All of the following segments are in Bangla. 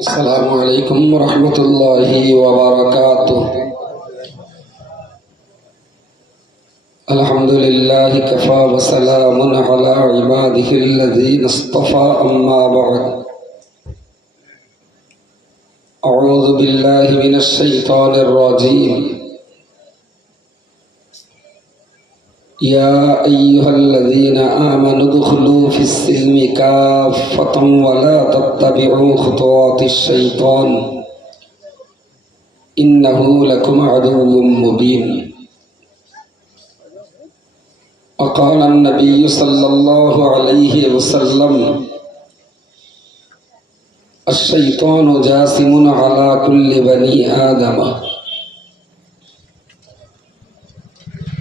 السلام عليكم ورحمة الله وبركاته. الحمد لله كفى وسلام على عباده الذين اصطفى أما بعد. أعوذ بالله من الشيطان الرجيم. يا أيها الذين آمنوا ادخلوا في السلم كافة ولا تتبعوا خطوات الشيطان إنه لكم عدو مبين. وقال النبي صلى الله عليه وسلم الشيطان جاسم على كل بني آدم.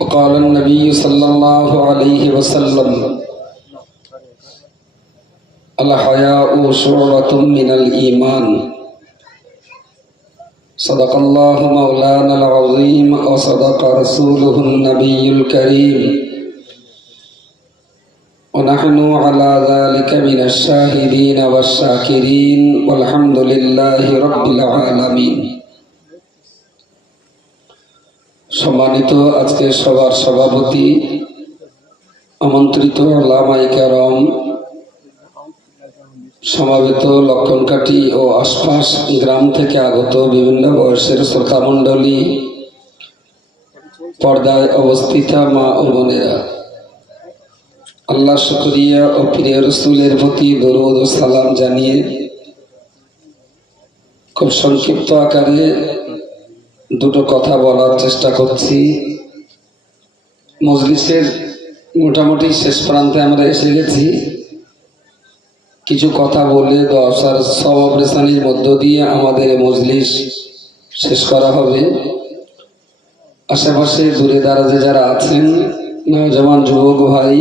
وقال النبي صلى الله عليه وسلم الحياء شعبة من الإيمان. صدق الله مولانا العظيم وصدق رسوله النبي الكريم ونحن على ذلك من الشاهدين والشاكرين والحمد لله رب العالمين. সম্মানিত আজকের সভার সভাপতি, আমন্ত্রিত উলামায়ে কেরাম, সমাবেত লক্ষণকাঠি ও আশপাশ গ্রাম থেকে আগত বিভিন্ন বয়সের শ্রোতা মণ্ডলী, পর্দায় অবস্থিতা মা ও বোনেরা, আল্লাহ শুকরিয়া ও প্রিয় রাসূলের প্রতি দরুদ ও সালাম জানিয়ে খুব সংক্ষিপ্ত আকারে দুটো কথা বলার চেষ্টা করছি। মজলিসের মোটামুটি শেষ প্রান্তে আমরা এসে গেছি। কিছু কথা বলে দোয়া আর সওয়াব রেসানির মধ্য দিয়ে আমাদের মজলিস শেষ করা হবে। আশেপাশে দূরে দারাজে যারা আছেন, নওজওয়ান যুবক ভাই,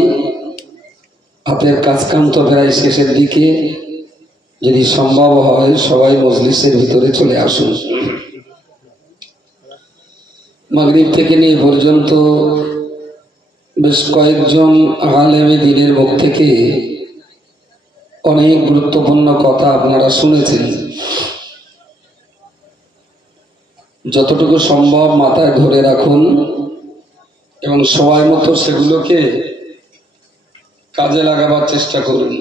হাতের কাজকাম তো প্রায় শেষের দিকে, যদি সম্ভব হয় সবাই মজলিসের ভিতরে চলে আসুন। মাগরিব থেকে নিয়ে পর্যন্ত বেশ কয়েকজন আলেমে দ্বীনের মুখ থেকে অনেক গুরুত্বপূর্ণ কথা আপনারা শুনেছেন। যতটুকু সম্ভব মাথায় ধরে রাখুন এবং সময় মতো সেগুলোকে কাজে লাগাবার চেষ্টা করুন।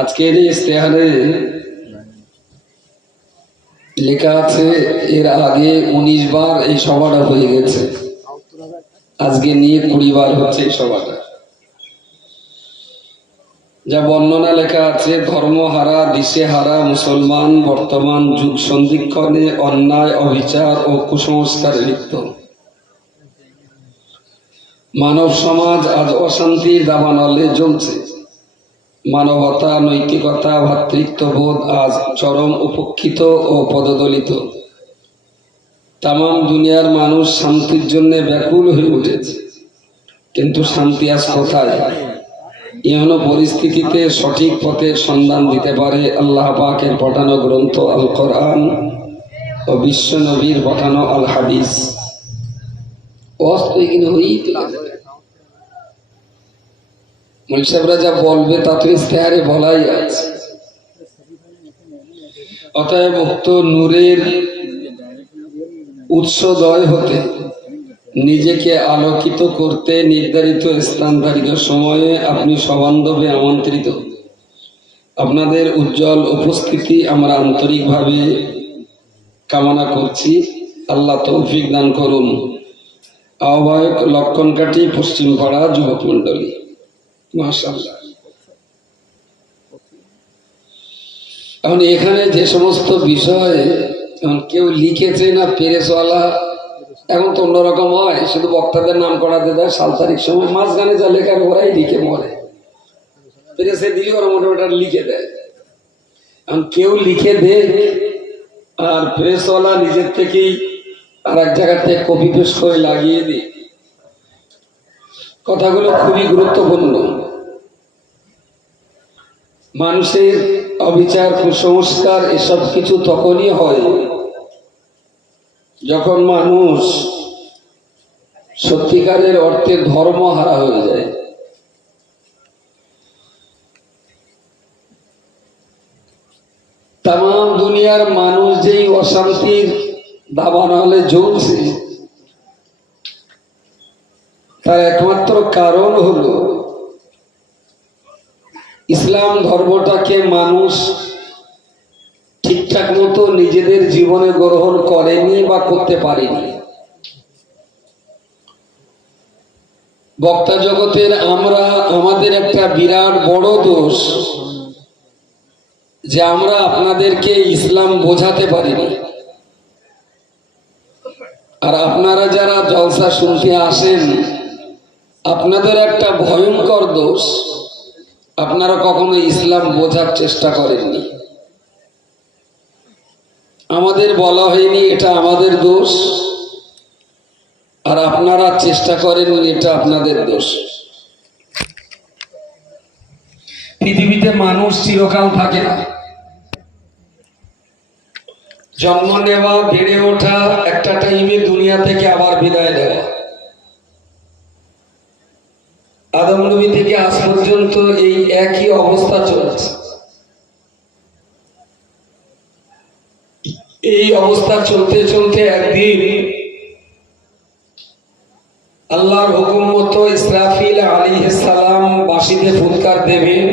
আজকের এই ইশতেহারে লেখা আছে এর আগে 19 বার এই সভাটা হয়ে গেছে, আজকে নিয়ে 20 বার হচ্ছে এই সভাটা। যা বর্ণনা লেখা আছে, ধর্মহারা দিশেহারা মুসলমান বর্তমান যুগ সন্ধিক্ষণে অন্যায় অবিচার ও কুসংস্কারে লিপ্ত। মানব সমাজ আজ অশান্তির দাবানলে জ্বলছে। মানবতা, নৈতিকতা, ভ্রাতৃত্ববোধ আজ চরম উপেক্ষিত ও পদদলিত। তামাম দুনিয়ার মানুষ শান্তির জন্য ব্যাকুল হয়ে উঠেছে, কিন্তু শান্তি আজ কোথায়? এমন পরিস্থিতিতে সঠিক পথের সন্ধান দিতে পারে আল্লাহ পাকের পাঠানো গ্রন্থ আল কোরআন ও বিশ্ব নবীর পাঠানো আল হাদিস। মুলসাবরা যা বলবে তা তো ইশতেহারে বলাই আছে। অতএব উক্ত নূরের উৎসদয় হতে নিজেকে আলোকিত করতে নির্ধারিত স্থান ধারিত সময়ে আপনি সবান্ধবে আমন্ত্রিত। আপনাদের উজ্জ্বল উপস্থিতি আমরা আন্তরিকভাবে কামনা করছি। আল্লাহ তৌফিক দান করুন। আহ্বায়ক লক্ষণকাঠি পশ্চিমপাড়া যুবক মন্ডলী, মাশাআল্লাহ। এখন এখানে যে সমস্ত বিষয় কেউ লিখেছে না প্রেসওয়ালা, এখন তো অন্যরকম হয়, শুধু বক্তাদের নাম করাতে দেয় সাল তারিখ সময়, মাঝখানে যা লেখার ওরাই লিখে মরে। প্রেসে দিলে ওরা মোটামুটি লিখে দেয়। এখন কেউ লিখে দে আর প্রেসওয়ালা নিজের থেকেই আর এক জায়গা থেকে কপি পেস্ট করে লাগিয়ে দিই। কথাগুলো খুবই গুরুত্বপূর্ণ। মানুষের অবিচার, কুসংস্কার এসব কিছু তখনই হয় যখন মানুষ সত্যিকারের অর্থে ধর্ম হারা হয়ে যায়। তাম দুনিয়ার মানুষ যেই অশান্তির দাবানলে জ্বলছে, তার একমাত্র কারণ হলো ইসলাম ধর্মটাকে মানুষ ঠিকঠাক মতো নিজেদের জীবনে গ্রহণ করেনি বা করতে পারেনি। বক্তা জগতের আমরা আমাদের একটা বিরাট বড় দোষ যে আমরা আপনাদেরকে ইসলাম বোঝাতে পারিনি। আর আপনারা যারা জলসা শুনতে আসেন, আপনাদের একটা ভয়ঙ্কর দোষ, আপনারা কখনো ইসলাম বোঝার চেষ্টা করেননি। আমাদের বলা হয়নি, এটা আমাদের দোষ, আর আপনারা চেষ্টা করেননি, এটা আপনাদের দোষ। পৃথিবীতে মানুষ চিরকাল থাকে না। জন্ম নেওয়া, বেড়ে ওঠা, একটা টাইমে দুনিয়া থেকে আবার বিদায় নেওয়া। আদম নবী থেকে আজ পর্যন্ত এই একই অবস্থা চলছে। এই অবস্থা চলতে চলতে একদিন আল্লাহর হুকুম মতো ইসরাফিল আলাইহিস সালাম বাঁশিতে ফুৎকার দেবেন,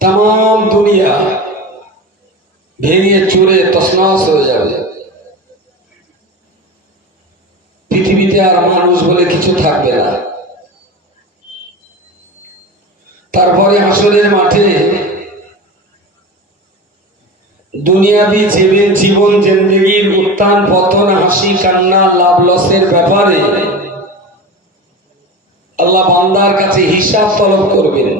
তাম দুনিয়া ভেঙে চুরে তছনছ হয়ে যাবে। পৃথিবীতে আর মানুষ বলে কিছু থাকবে না। তারপরে হাসরের মাঠে দুনিয়াবি জীবন জিন্দেগির উত্থান পতন, হাসি কান্না, লাভ লসের ব্যাপারে আল্লাহ বান্দার কাছে হিসাব তলব করবেন।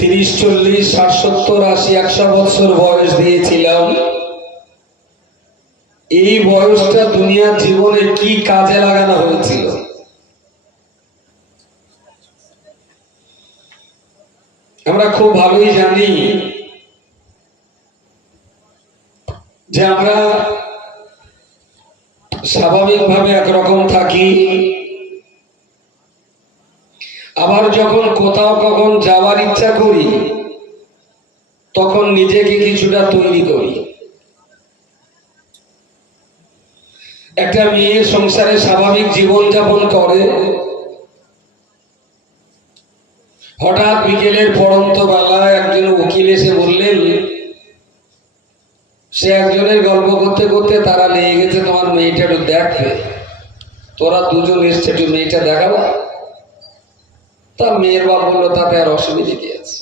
30, 40, 60, 70, 80, 100 বছর বয়স দিয়েছিলাম। এই বয়সটা দুনিয়ার জীবনে কি কাজে লাগানো হয়েছিল? আমরা খুব ভালোই জানি যে আমরা স্বাভাবিকভাবে একরকম থাকি, আবার যখন কোথাও কখন যাওয়ার ইচ্ছা করি তখন নিজেকে কিছুটা তৈরি করি। একটা মেয়ে সংসারে স্বাভাবিক জীবন যাপন করে, হঠাৎ বিকেলের পড়ন্ত বেলায় একজন উকিল এসে বললেন, সে একজনের গল্প করতে করতে তারা নিয়ে গেছে, তোমার মেয়েটা একটু দেখবে, তোরা দুজন এসছে, একটু মেয়েটা দেখাবা। তার মেয়ের বাপ বললো, তাতে আর অসুবিধে কি আছে?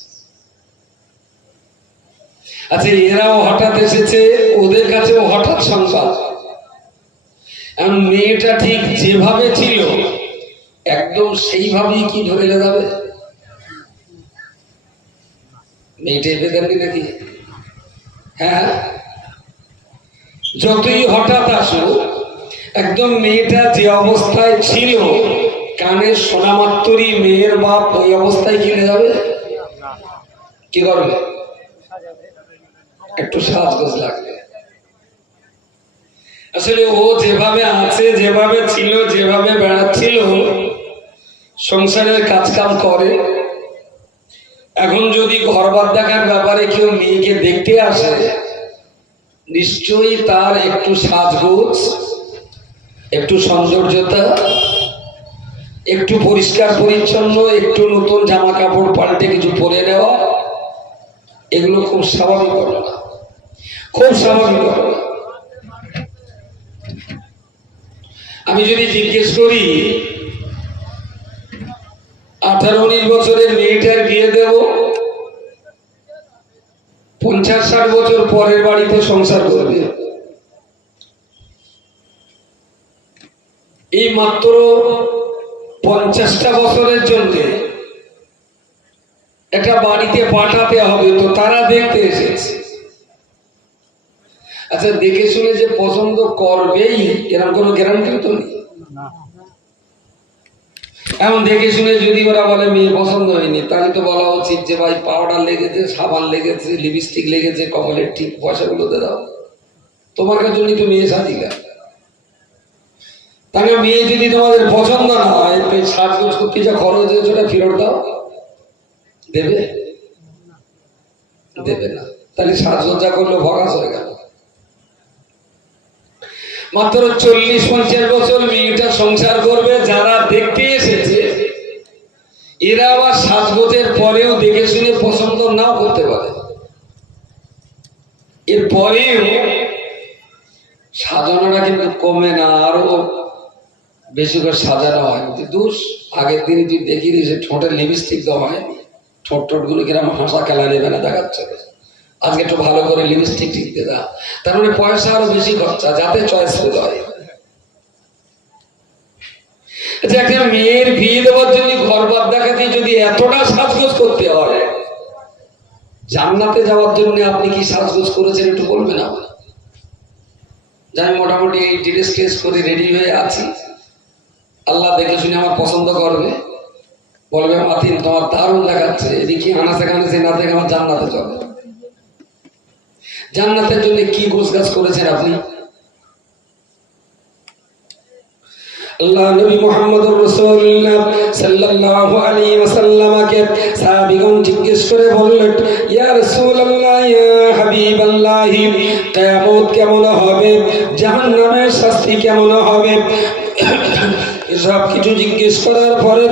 আচ্ছা, এরাও হঠাৎ এসেছে, ওদের কাছেও হঠাৎ সংবাদ। মেয়েটা ঠিক যেভাবে ছিল একদম সেইভাবেই কি ধরে যাবে? মেয়েটা এবে দেননি নাকি? হ্যাঁ, যতই হঠাৎ আসুক একদম মেয়েটা যে অবস্থায় ছিল, কানে শোনা মাত্রই মেয়ের বাপ ওই অবস্থায় কিনে যাবে। কি করবে? একটু সাজগোজ লাগবে। আসলে ও যেভাবে আছে, যেভাবে ছিল, যেভাবে বেড়াচ্ছিল, সংসারের কাজ কাম করে। এখন যদি ঘরবার দেখার ব্যাপারে কেউ মেয়েকে দেখতে আসে, নিশ্চয়ই তার একটু সাজগোজ, একটু সৌন্দর্যতা, একটু পরিষ্কার পরিচ্ছন্ন, একটু নতুন জামা কাপড় পাল্টে কিছু পরে নেওয়া, এগুলো খুব স্বাভাবিক ঘটনা, খুব স্বাভাবিক ঘটনা। আমি যদি জিজ্ঞেস করি 18-19 বছরের মেয়েটার বিয়ে দেব, 50-60 বছর পরের বাড়িতে সংসার করবে, এই মাত্র 50টা বছরের জন্য একটা বাড়িতে পাঠাতে হবে, তো তারা দেখতে এসেছে। আচ্ছা, দেখে শুনে যে পছন্দ করবেই এরকম কোনো গ্যারান্টি তো নেই। এখন দেখে শুনে যদি ওরা বলে মেয়ে পছন্দ হয়নি, তাহলে তো বলা উচিত যে ভাই পাউডার লেগেছে, সাবান লেগেছে, লিপস্টিক লেগেছে, কপালের ঠিক, পয়সাগুলো দিয়ে দাও, তোমার কাছে তো মেয়ে সাজিকা। তাহলে মেয়ে যদি তোমাদের পছন্দ না হয়, সাজগোজ করতে যা খরচ হয়েছে ওটা ফেরত দাও, দেবে? দেবে না, তাহলে সাজসজ্জা করলে ভগাস হয়ে গেল। মাত্র 40-50 বছর মেয়েটা সংসার করবে, যারা দেখতে এসেছে এরা আবার সাজগোজের পরেও দেখে শুনে পছন্দ নাও করতে পারে, এর পরেও সাজানোটা কিন্তু কমে না, আরো বেশি করে সাজানো হয়। দোষ আগের দিন তুই দেখি যে ঠোঁটে লিপস্টিক দেওয়া হয়, ঠোঁট ঠোঁট গুলো কিরম হাসা খেলা নেবে না দেখাচ্ছে, আজকে একটু ভালো করে লিপস্টিক টিকতে দা, তার মানে পয়সা আরো বেশি খরচা যাতে চয়েসফুল হয়। একটা মেয়ের বিয়ে দেওয়ার জন্য ঘর বাদ দেখাতে যদি এতটা সাজগোজ করতে হয়, জান্নাতে যাওয়ার জন্য আপনি কি সাজগোজ করেছেন একটু বলবেন আমার? যে আমি মোটামুটি এই ড্রেস ট্রেস করে রেডি হয়ে আছি, আল্লাহ দেখে শুনে আমার পছন্দ করবে, বলবে মাতিন তোমার দারুণ দেখাচ্ছে, এদিকে আনাচে কানাচে না দেখে আমার জান্নাতে চলে। জান্নাতের জন্য কি গোছগাছ করেছেন আপনি? আল্লাহ নবী মুহাম্মদুর রাসূলুল্লাহ সাল্লাল্লাহু আলাইহি ওয়াসাল্লামকে সাহাবীগণ জিজ্ঞেস করে বললেন, ইয়া রাসূলুল্লাহ ইয়া হাবিবাল্লাহ, কিয়ামত কেমন হবে, জাহান্নামের শাস্তি কেমন হবে? সব কিছু জিজ্ঞেস করার পরে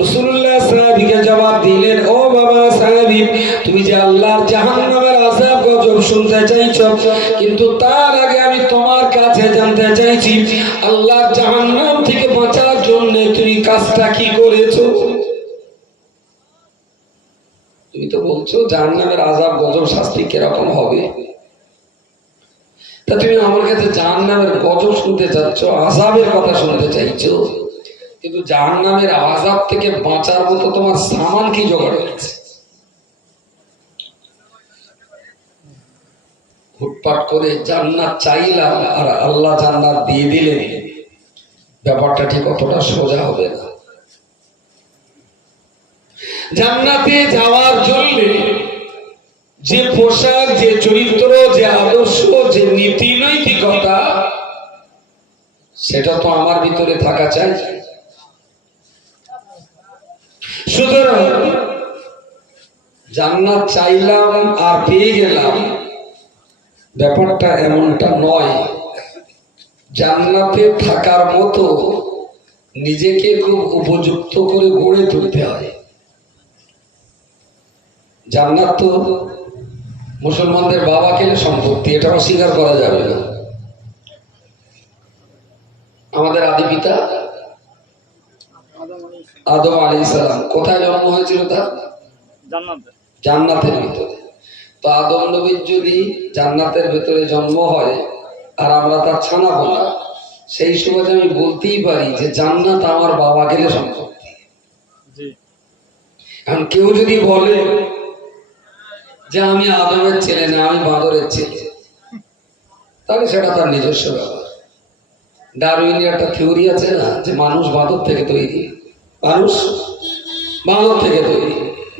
রাসূলুল্লাহ সাহাবীকে জবাব দিলেন, ও বাবা সাহাবী, তুমি যে আল্লাহর জাহান্নামের আযাব গজব শুনতে চাইছো, কিন্তু তার আগে আমি তোমার কাছে জানতে চাইছি আল্লাহর জাহান্নাম থেকে বাঁচার জন্য তুমি কাজটা কি করেছো? তুমি তো বলছো জাহান্নামের আযাব গজব শাস্তি কিরকম হবে, তা তুমি আমার কাছে জাহান্নামের গজব শুনতে চাচ্ছ, আযাবের কথা শুনতে চাইছো, কিন্তু জাহান্নামের আযাব থেকে বাঁচার মতো তোমার সামান কি জোগাড় হয়েছে? হুটপাট করে জান্নাত চাইলাম আর আল্লাহ জান্নাত দিয়ে দিলেন, ব্যাপারটা ঠিক অতটা সোজা হবে না। জান্নাতে যাওয়ার জন্য যে পোশাক, যে চরিত্র, যে আদর্শ, যে নীতি নৈতিকতা, সেটা তো আমার ভিতরে থাকা চাই। সুতরাং জান্নাত চাইলাম আর পেয়ে গেলাম, ব্যাপারটা এমনটা নয়। জান্নাতে থাকার মতো নিজেকে খুব উপযুক্ত করে গড়ে তুলতে হয়। জান্নাত তো মুসলমানদের বাবা কেলে সম্পত্তি, এটা অস্বীকার করা যাবে না। আমাদের আদি পিতা আদম আলাইহিস সালাম কোথায় জন্ম হয়েছিল? তার জান্নাতের ভিতরে। তো আদম নবীর যদি জান্নাতের ভিতরে জন্ম হয় আর আমরা তার ছানা বলা, সেই সুবাদে আমি বলতেই পারি যে জান্নাত আমার বাবা গেলে সম্পত্তি। এখন কেউ যদি বলে যে আমি আদমের ছেলে না, আমি বাঁদরের ছেলে, তাহলে সেটা তার নিজস্ব ব্যাপার। ডারউইনের একটা থিওরি আছে না, যে মানুষ বাঁদর থেকে তৈরি, মানুষ বাঁদর থেকে তৈরি।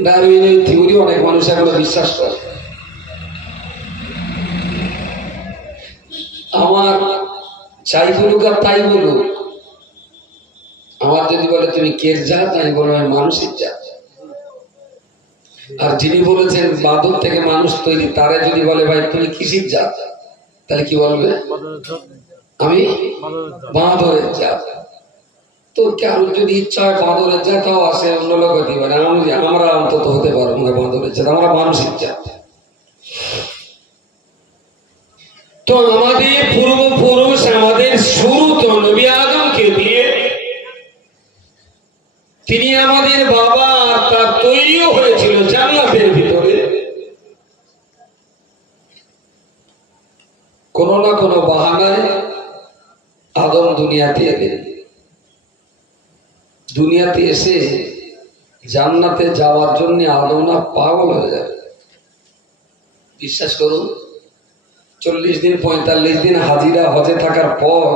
ডারউইনের থিওরি অনেক মানুষ এখনো বিশ্বাস করে। আমার চাই বলুক আর তাই বলুক, আমার যদি বলে তুমি কের জাত, আমি বলবো আমি মানুষের জাত। আর যিনি বলেছেন বাঁদর থেকে মানুষ তৈরি, তারা যদি বলে ভাই তুমি কিসির জাত, তাহলে কি বলবে? আমি বাঁদরের জাত। তো কারো যদি ইচ্ছা হয় বাঁদরের জাতও আসে, অন্য লোক হতে পারে, আমরা অন্তত হতে পারবো না বাঁদরের জাত, আমরা মানুষের জাত। তো আমাদের পূর্বপুরুষ, আমাদের শুরু তো নবী আদমকে দিয়ে, তিনি আমাদের বাবা, তার তৈরিও হয়েছিল জান্নাতের ভিতরে। কোন না কোন বাহানায় আদম দুনিয়াতে এলেন। দুনিয়াতে এসে জান্নাতে যাওয়ার জন্য আদম না পাগল হয়ে যাবে। বিশ্বাস করুন, 40 দিন 45 দিন হাজিরা হজে থাকার পর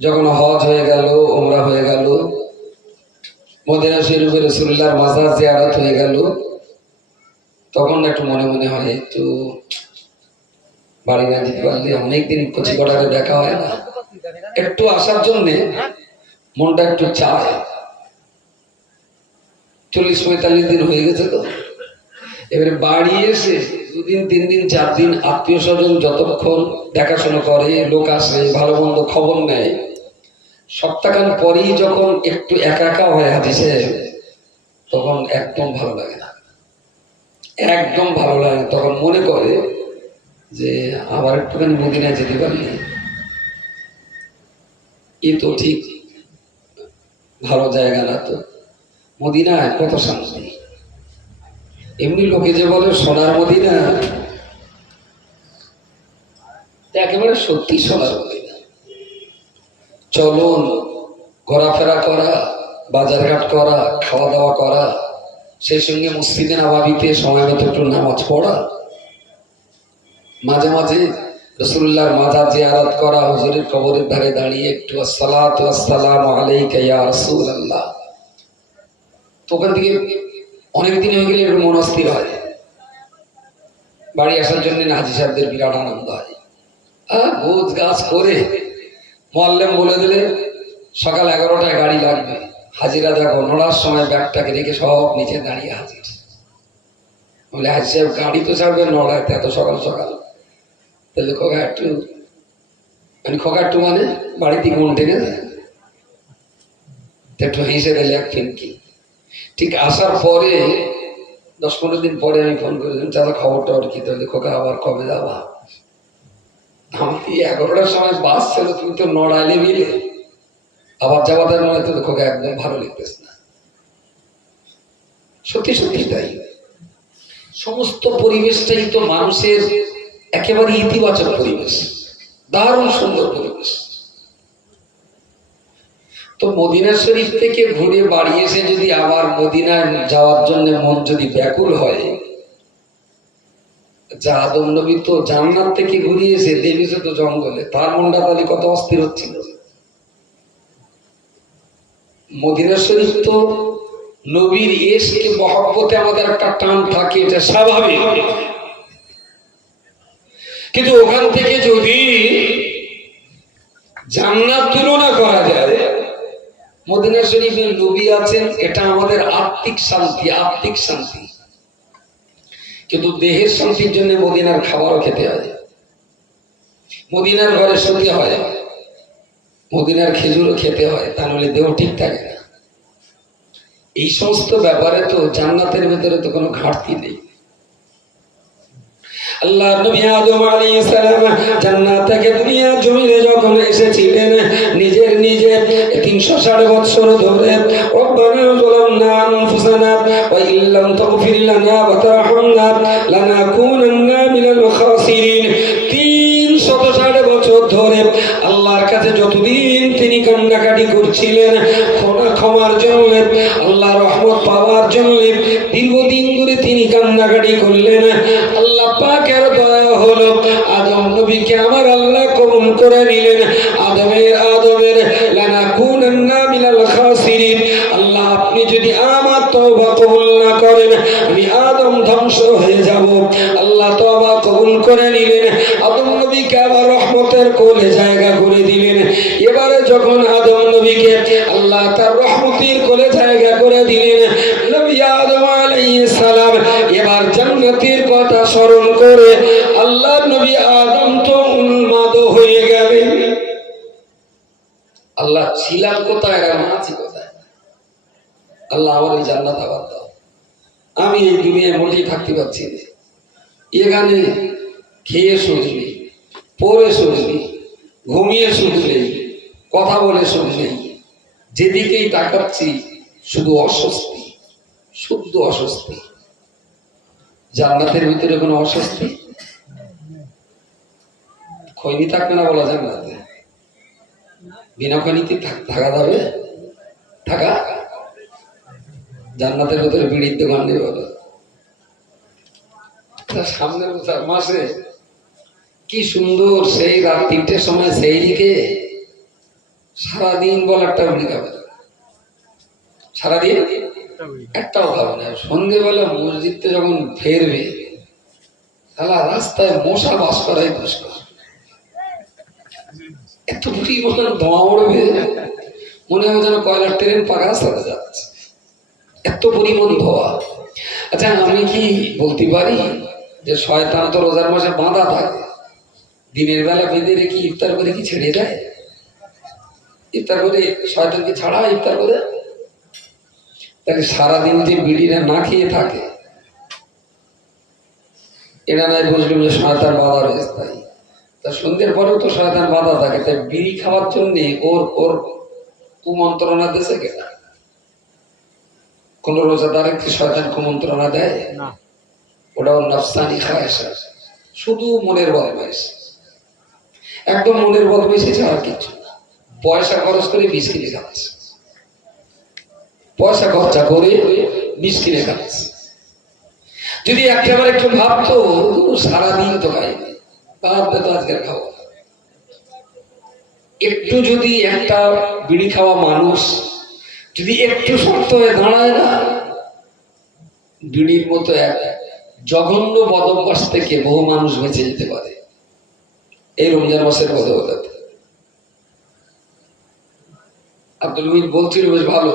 যখন হজ হয়ে গেল, ওমরা হয়ে গেল, মদিনা শরীফে রাসূলুল্লাহর মাজার জিয়ারত হয়ে গেল, তখন একটু মনে মনে হয় একটু বাড়ি না যেতে পারলে, অনেকদিন কচি কটারে দেখা হয় না, একটু আসার জন্যে মনটা একটু চায়। 40-45 দিন হয়ে গেছে তো, এবারে বাড়ি এসে 2 দিন 3 দিন 4 দিন আত্মীয় স্বজন যতক্ষণ দেখাশোনা করে, লোক আসে, ভালো মন্দ খবর নেয়, সপ্তাহখান পরেই যখন একটু একা একা হয় হাজি সাহেব, তখন একদম ভালো লাগে না, একদম ভালো লাগে। তখন মনে করে যে আবার একটুখানি মদিনায় যেতে পারলে এ তো ঠিক ভালো জায়গা না। তো মদিনায় কত শান্তি। এমনি লোকে যে বলে সোনার মদিনা, একেবারে সত্যি সোনার মদিনা। চলন, ঘোরাফেরা করা, বাজারঘাট করা, খাওয়া দাওয়া করা, সেই সঙ্গে মসজিদে নববীতে সময় মতো একটু নামাজ পড়া, মাঝে মাঝে রাসূলুল্লাহর মাজার জিয়ারত করা, হুজুরের কবরের ধারে দাঁড়িয়ে একটু আসসালাতু ওয়াসসালামু আলাইকা ইয়া রাসূলুল্লাহ। তো ওখান থেকে অনেকদিন হয়ে গেলে একটু মনস্থির হয়, বাড়ি আসার জন্য হাজি সাহেবদের বিরাট আনন্দ হয়। গোছ গাছ করে মোয়াল্লেম বলে দিলে সকাল 11টায় গাড়ি লাগবে, হাজিরা দেখো 9টার সময় ব্যাগটাকে রেখে সব নিচে দাঁড়িয়ে হাজির। বলে হাজি সাহেব গাড়ি তো ছাড়বে 9টায়, এত সকাল সকাল? তাহলে খোকা একটু মানে বাড়িতে মন টেনে যায়, একটু হেসে দিলে এক ফিনকি। ঠিক আসার পরে 10-15 দিন পরে আমি ফোন করেছিলাম, চাচা খবরটা আর কি? তাহলে খোকা আবার কবে যাবা? আমি 11টার সময় বাস ছিল, তুমি তো 9টায় মিলে আবার যাওয়াটার মনে তো খোকা একদম ভালো লিখতেছ না। সত্যি সত্যি তাই। সমস্ত পরিবেশটাই তো মানুষের একেবারে ইতিবাচক পরিবেশ, দারুণ সুন্দর পরিবেশ। তো মদিনা শরীফ থেকে ঘুরে বাড়ি এসে যদি আবার মদিনায় যাওয়ার জন্য মন যদি ব্যাকুল হয়, যা আদম নবী তো জান্নাত থেকে ঘুরে এসে দেবিছে তো জঙ্গলে, তার মনটা তাহলে কত অস্থির হচ্ছিল। মদিনা শরীফ তো নবীর এশকে মহব্বতে আমাদের একটা টান থাকে, এটা স্বাভাবিক। কিন্তু ওখান থেকে যদি জান্নাত তুলনা করা যায়, মদিনা শরীফে নবী আছেন, এটা আমাদের আত্মিক শান্তি, আত্মিক শান্তি। কিন্তু দেহের শান্তির জন্য মদিনার খাবারও খেতে হয়, মদিনার ঘরে শুতে হয়, মদিনার খেজুরও খেতে হয়, তা নাহলে দেহ ঠিক থাকে না। এই সমস্ত ব্যাপারে তো জান্নাতের ভেতরে তো কোনো ঘাটতি নেই। আল্লাহ নবী আদম আলাইহিস সালাম জান্নাত থেকে দুনিয়ার জমিনে যখন এসেছিলেন, নিজের 360 বছর ধরে রব্বানা যালামনা আনফুসানা ওয়া ইল্লাম তাগফির লানা ওয়া তারহামনা লানাকুনান্না মিনাল খাসিরিন। 360 বছর ধরে আল্লাহর কাছে যতদিন তিনি কান্নাকাটি করছিলেন ক্ষমার জন্য, আল্লাহ রহমত পাওয়ার জন্য, দীর্ঘদিন ধরে তিনি কান্নাকাটি করলেন। আল্লাহ পাকের দয়া হলো, আদম নবীকে আমার আল্লাহ কবুল করে নিলেন। আদমের লানাকুনান্না মিনাল খাসিরিন। আল্লাহ আপনি যদি আমার তওবা কবুল না করেন, আমি আদম ধ্বংস হয়ে যাব। আল্লাহ তওবা কবুল করে নিলেন, আদম নবীকে আবার রহমতের কোলে জায়গা করে দিলেন। এবারে যখন আদম নবীকে আল্লাহ তার রহমতের কোলে জায়গা করে দিলেন, নবী আদম আলাইহিস সালাম এবার জান্নাতের কথা স্মরণ করে আল্লাহ নবী আদম তো উন্মাদ হয়ে গেলেন। আল্লাহ ছিলাম কোথায় আর আছি কোথায়? আল্লাহ আমার এই জান্নাত আবার দাও, আমি এই দুনিয়ায় মোটেই থাকতে পারছি না। এখানে খেয়ে সুখ নেই, পরে সুখ নেই, ঘুমিয়ে সুখ নেই, কথা বলে সুখ নেই, যেদিকেই তাকাচ্ছি শুধু অস্বস্তি, শুদ্ধ অস্বস্তি। জান্নাতের ভিতরে কোনো অস্বস্তি খৈনি থাকবে না বলা জান্নাতে? বিনা খৈনিতে থাকা যাবে? থাকা জান্নাতের ভিতরে বিড়ির দোকান নেই বলো? সামনের মাসে কি সুন্দর সেই রাত 3টের সময় সেই দিকে সারাদিন বলারটা বিড়ি খাবে, সারাদিন একটাও খাবে না। সন্ধ্যেবেলা মসজিদে যখন ফেরবে, তাহলে রাস্তায় মশা বাস করাই দুষ্কর, এত পরিমাণ ধোঁয়া উড়বে, মনে হবে যেন কয়লার ট্রেন পাকা রাস্তাতে যাচ্ছে। এত পরিমাণ ধোয়া। আচ্ছা, আমি কি বলতে পারি যে শয়তান তো রোজার মাসে বাঁধা থাকে, দিনের বেলা বেঁধে রেখে ইফতার করে কি ছেড়ে দেয়? ইফতার করে শয়তান কি ছাড়া ইফতার করে? তাহলে সারাদিন যে বিড়িরা না খেয়ে থাকে, এরা নাই বুঝলাম যে শয়তান বাধা রয়েছে, তাই তা সন্ধ্যের পরেও তো শয়তান বাধা থাকে, তাই বিড়ি খাওয়ার জন্য ওর ওর কুমন্ত্রণা দিয়েছে কেনা? কোন রোজাদারের কি শয়তান কুমন্ত্রণা দেয় না? ওটা ওর নফসানি খায়েশ, শুধু মনের বদমাইশ, একদম মনের বদমাইশি ছাড়া কিছু না। পয়সা খরচ করে বিষ কিনে খাচ্ছে, পয়সা খরচা করে বিষ কিনে খাচ্ছে। যদি একেবারে একটু ভাবতো সারাদিন তো খাইনি, ভাববে তো আজকের খাবো না। একটু যদি একটা বিড়ি খাওয়া মানুষ যদি একটু শক্ত হয়ে দাঁড়ায় না, বিড়ির মতো এক জঘন্য বদভ্যাস থেকে বহু মানুষ বেঁচে যেতে পারে এই রমজান মাসের বদৌলতে। আব্দুল মুহিত বলছিল বেশ ভালো,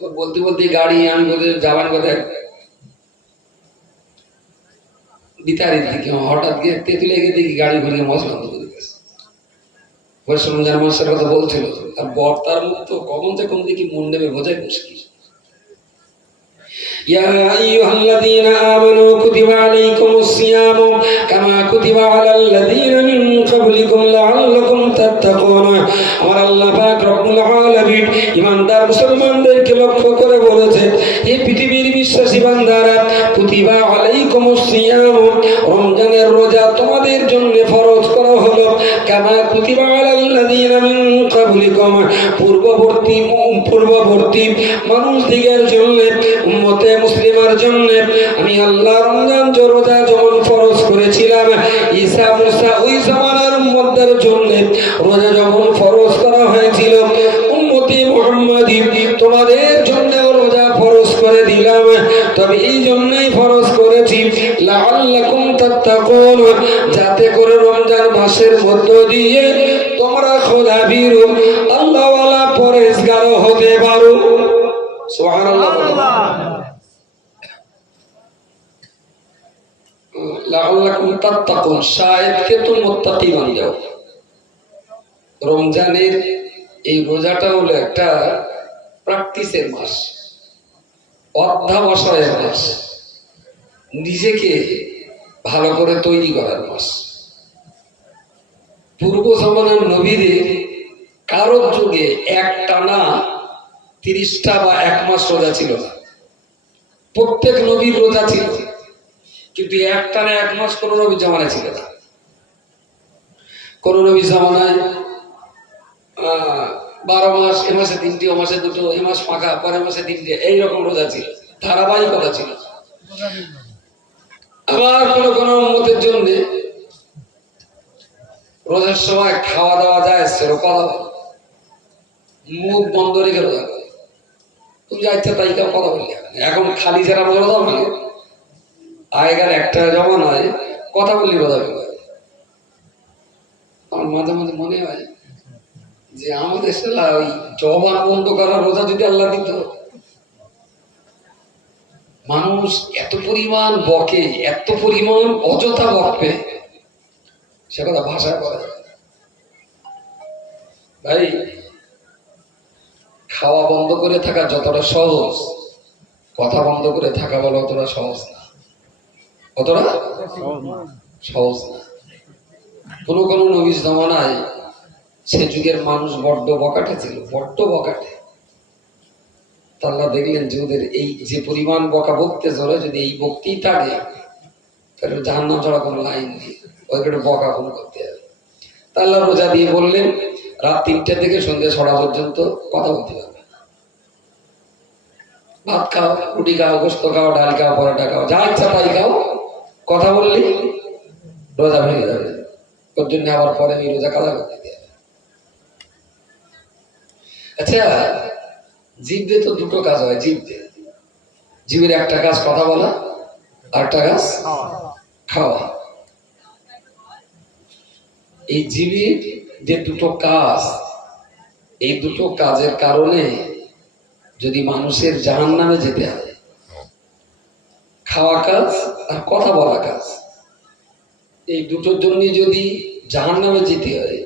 বলতে বলতে গাড়ি আমি বলতে যাবার কথা বিতারির দিকে, হঠাৎ গিয়ে তেঁতুলে গিয়ে দেখি গাড়ি ঘুরিয়ে মশলা করে গেছে। রমজান মাসের কথা বলছিল, আর বর্তার মুখ তো কখন যে কোন দিকে মন নেবে বোঝাই মুশকিল। يا أيها الذين آمنوا كتب عليكم الصيام كما كتب على الذين من قبلكم لعلكم تتقون। আমার আল্লাহ পাক রব্বুল আলামিন ইমানদার মুসলমানদেরকে লক্ষ্য করে বলেছে, এই পৃথিবীর বিশ্বাসী বান্দারা, কুতিবা আলাইকুমুস সিয়াম, রমজানের রোজা তোমাদের জন্য ফরজ করা হলো, কামা কুতিবা আলাল্লাযিনা মিন ক্বাবলিকুম, পূর্ববর্তী মানুষদিগের জন্য, উম্মতে মুসলিমার জন্য আমি আল্লাহ রমজান রোজা যেমন ফরজ করেছিলাম, ঈসা মুসা ওই জামানার উম্মতদের জন্য রোজা যখন ফরজ করা হয়েছিল, উম্মতি মুহাম্মাদি তোমাদের জন্য রোজা ফরজ করে দিলাম। তবে এই জন্যই ফরজ করেছি লাআল্লাকুম তাত্তাকুন, যাতে করে রমজান মাসের মধ্য দিয়ে তোমরা খোদা ভীরু আল্লাহ ওয়ালা পরেজগার হতে পারো। সুবহানাল্লাহ। লাআল্লাকুম তাত্তাকুন, শায়দকে তো মুত্তাকি বান যাও। রমজানের এই রোজাটা হলো একটা প্র্যাকটিসের মাস, অধ্যাবসায়ের মাস, নিজেকে ভালো করে তৈরি করার মাস। পূর্ব জামানার নবীদের কারোর যুগে একটানা 30টা বা 1 মাস রোজা ছিল না। প্রত্যেক নবীর রোজা ছিল, কিন্তু একটানা 1 মাস কোন নবীর জামানায় ছিল না। কোন নবীর জামানায় 12 মাস, এ মাসে 3টি, ও মাসে 2টো, এ মাস ফাঁকা, পরের মাসে 3টে, এইরকম রোজা ছিল, ধারাবাহিকতা ছিল। আবার কোন উম্মতের জন্য রোজার সময় খাওয়া দাওয়া যায়, কথা মুখ বন্ধ রেখে রোজা করে, তুমি যা ইচ্ছা তাই কথা বললি। এখন খালি যারা রোজা ভাঙে, আগেকার একটা জমানায় কথা বললি রোজা ভেঙে। আমার মাঝে মাঝে মনে হয় যে আমাদের ওই জবান বন্ধ করার রোজা যদি আল্লাহ দিত, মানুষ এত পরিমাণ বকে, এত পরিমাণ অযথা বকবে, সে কথা ভাষায় করা যায়। ভাই, খাওয়া বন্ধ করে থাকা যতটা সহজ, কথা বন্ধ করে থাকা বলো অতটা সহজ না, অতটা সহজ না। কোন নবীর জামানায় সে যুগের মানুষ বড্ড বকাটে ছিল, বড্ড বকাটে। আল্লাহ দেখলেন যে ওদের এই যে পরিমাণ বকা বকতে চলে, যদি এই বকতেই থাকে তাহলে জাহান্নাম ছাড়া কোনো লাইন নেই, ওইটা বকা কম করতে হবে। তা আল্লাহ রোজা দিয়ে বললেন, রাত 3টে থেকে সন্ধ্যে 6টা পর্যন্ত কথা বলতে হবে। ভাত খাও, রুটি খাও, গোস্ত খাও, ডাল খাও, পরোটা খাও, যা ইচ্ছা তাই খাও, কথা বললি রোজা ভেঙে যাবে। ওর জন্য আবার পরে এই রোজা কাদা করতে দেবে। আচ্ছা, জিভে তো 2টো কাজ হয়। জিভের একটা কাজ কথা বলা, আর একটা কাজ খাওয়া। এই জিভের যে 2টো কাজ, এই 2টো কাজের কারণে যদি মানুষের জাহান্নামে যেতে হয়, খাওয়া কাজ আর কথা বলা কাজ, এই দুটোর জন্য যদি জাহান্নামে যেতে হয়,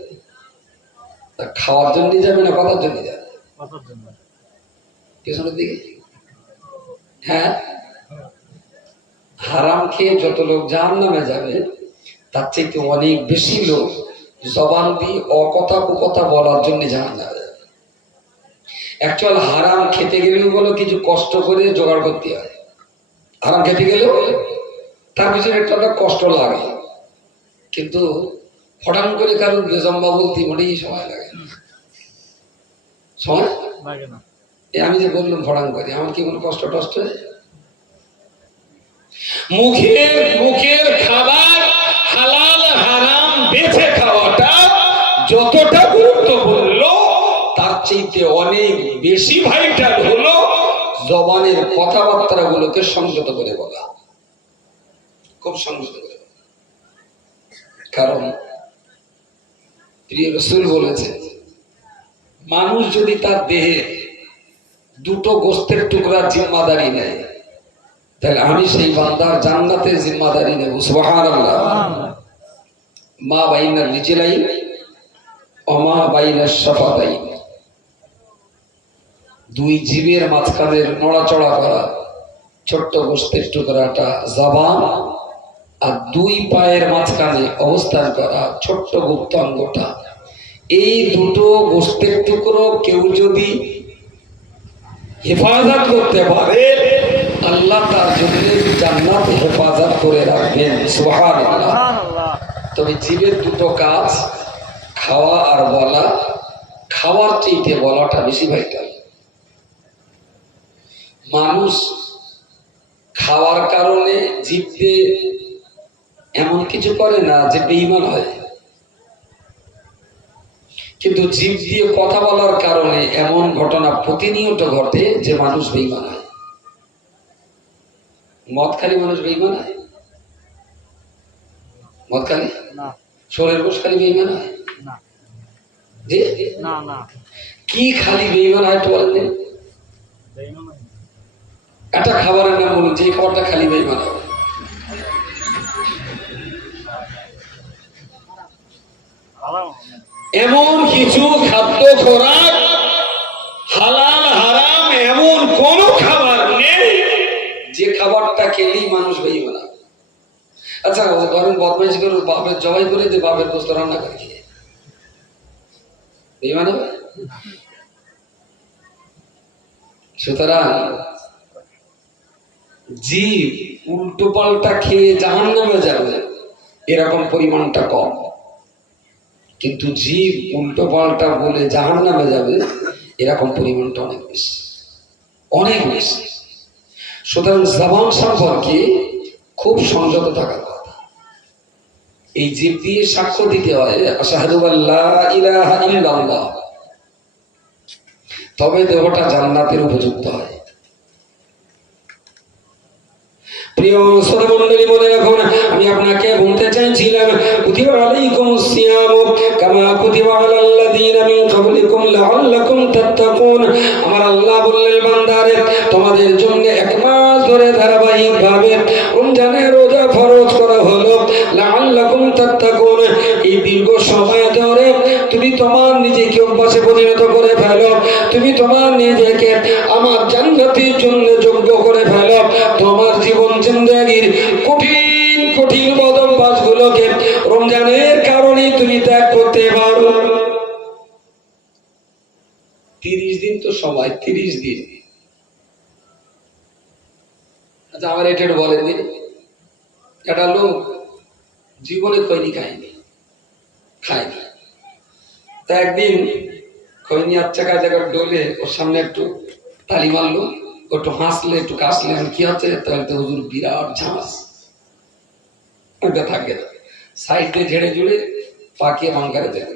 তা খাওয়ার জন্য যাবে না কথার জন্য যাবে? পেছনের দিকে। হ্যাঁ, হারাম খেয়ে যত লোক জাহান্নামে যাবে, তার থেকে অনেক বেশি লোক জবান দিয়ে অকথা কুকথা বলার জন্য জাহান্নামে যাবে। অ্যাকচুয়াল হারাম খেতে গেলেও বলো কিছু কষ্ট করে জোগাড় করতে হয়। হারাম খেতে গেলেও তার পিছনে একটা কষ্ট লাগে, কিন্তু ফটান করে কারোর বেজম্বা বলতে মোটেই সময় লাগে না। সময় লাগে না। আমি যে বললাম ফটান করে, আমার কি কোনো কষ্ট টষ্ট? মুখের খাবার হালাল হারাম বেছে খাওয়াটা যতটা গুরুত্বপূর্ণ, তার চাইতে অনেক বেশি ভাইটাল হলো জবানের কথাবার্তা গুলোকে সংযত করে বলা, খুব সংযত করে। কারণ প্রিয় রাসূল বলেছেন, মানুষ যদি তার দেহে দুটো গোস্তের টুকরার জিম্মাদারি নেয়, তাহলে আমি সেই বান্দার জান্নাতের জিম্মাদারি নেব। সুবহানাল্লাহ। মা বাইনার রিজলাইন ওয়া মা বাইনাস শাফাতাইন, দুই জীবের মাঝখানের নড়াচড়া করা ছোট্ট গোস্তের টুকরাটা জবান, আর দুই পায়ের মাঝখানে অবস্থান করা ছোট্ট গুপ্তাঙ্গটা, এই দুটো গোস্তের টুকরো কেউ যদি হেফাজত করতে পারে, আল্লাহ তার জন্য জান্নাত হেফাজত করে রাখবেন। সুবহানাল্লাহ। তবে জীবের দুটো কাজ, খাওয়া আর বলা, খাওয়ার চাইতে বলাটা বেশি ভাইটাল। মানুষ খাওয়ার কারণে জিভে এমন কিছু করে না যে বেঈমান হয়, কিন্তু জিভ দিয়ে কথা বলার কারণে এমন ঘটনা প্রতিনিয়ত ঘটে যে মানুষ বেঈমান হয়। মদ খালি মানুষ বেঈমান হয়? মদ খালি না। শরীর বস খালি বেঈমান হয় না? জি না না। কি খালি বেঈমান হয় একটু বলেন? একটা খাবারের নাম বলুন যে খাবারটা খালি বেঈমান হয়। এমন কিছু খাদ্য খোরাক হালাল হারাম এমন কোন খাবার নেই যে খাবারটা খেলেই মানুষ বেঈমান হবে। আচ্ছা ধরেন বদমাইশ করে বাপের জবাই করে যে বাপের গোস্ত রান্না করে খেয়ে বেঈমান হবে? সুতরাং জীব উল্টো পাল্টা খেয়ে জাহান্নামে যাবে এরকম পরিমাণটা কম, কিন্তু জীব উল্টো পাল্টা বলে জাহান্নামে যাবে এরকম পরিমাণটা অনেক বেশি, অনেক বেশি। সুতরাং জবান সম্পর্কে খুব সংযত থাকার কথা। এই জীব দিয়ে সাক্ষ্য দিতে হয় আশহাদু আল্লা ইলাহা ইল্লাল্লাহ, তবে দেহটা জান্নাতের উপযুক্ত হয়। প্রিয় শ্রোতামণ্ডলী, মনে রাখুন, আমি আপনাকে বলতে চাইছিলাম কুতিবা আলাইকুমুস সিয়াম কামা কুতিবা আলাল্লাযীনা মিন ক্বাবলিকুম লাআল্লাকুম তাত্তাকুন। আমার আল্লাহ বললেন, বান্দারে, তোমাদের জন্য এক মাস ধরে ধারাবাহিকভাবে রমজানের রোজা ফরজ করা হলো। লাআল্লাকুম তাত্তাকুন, এই দীর্ঘ সময় ধরে তুমি তোমার নিজেকে অভ্যাসে পরিণত করে ফেলো, তুমি তোমার নিজেকে আমার জান্নাতের জন্য যোগ্য করে ফেলো। তোমার জীবন জিন্দেগীর কঠিন কঠিন বদঅভ্যাসগুলোকে রমজানের কারণে তুমি ত্যাগ করতে পারো। 30 দিন তো সময়, 30 দিন। আচ্ছা আমার এটা বলেন দিন, একটা লোক জীবনে খৈনি খায়নি, তা একদিন খৈনি আচ্ছা কাজে ডোলে ওর সামনে একটু তালি মারলো, একটু হাসলে একটু কাশলে, কি হচ্ছে? তাহলে হুজুর বিরাট ঝাঁস থাকে, সাইড দিয়ে ঝেড়ে ঝুড়ে পাকিয়ে বাঙ্কারে দেখে।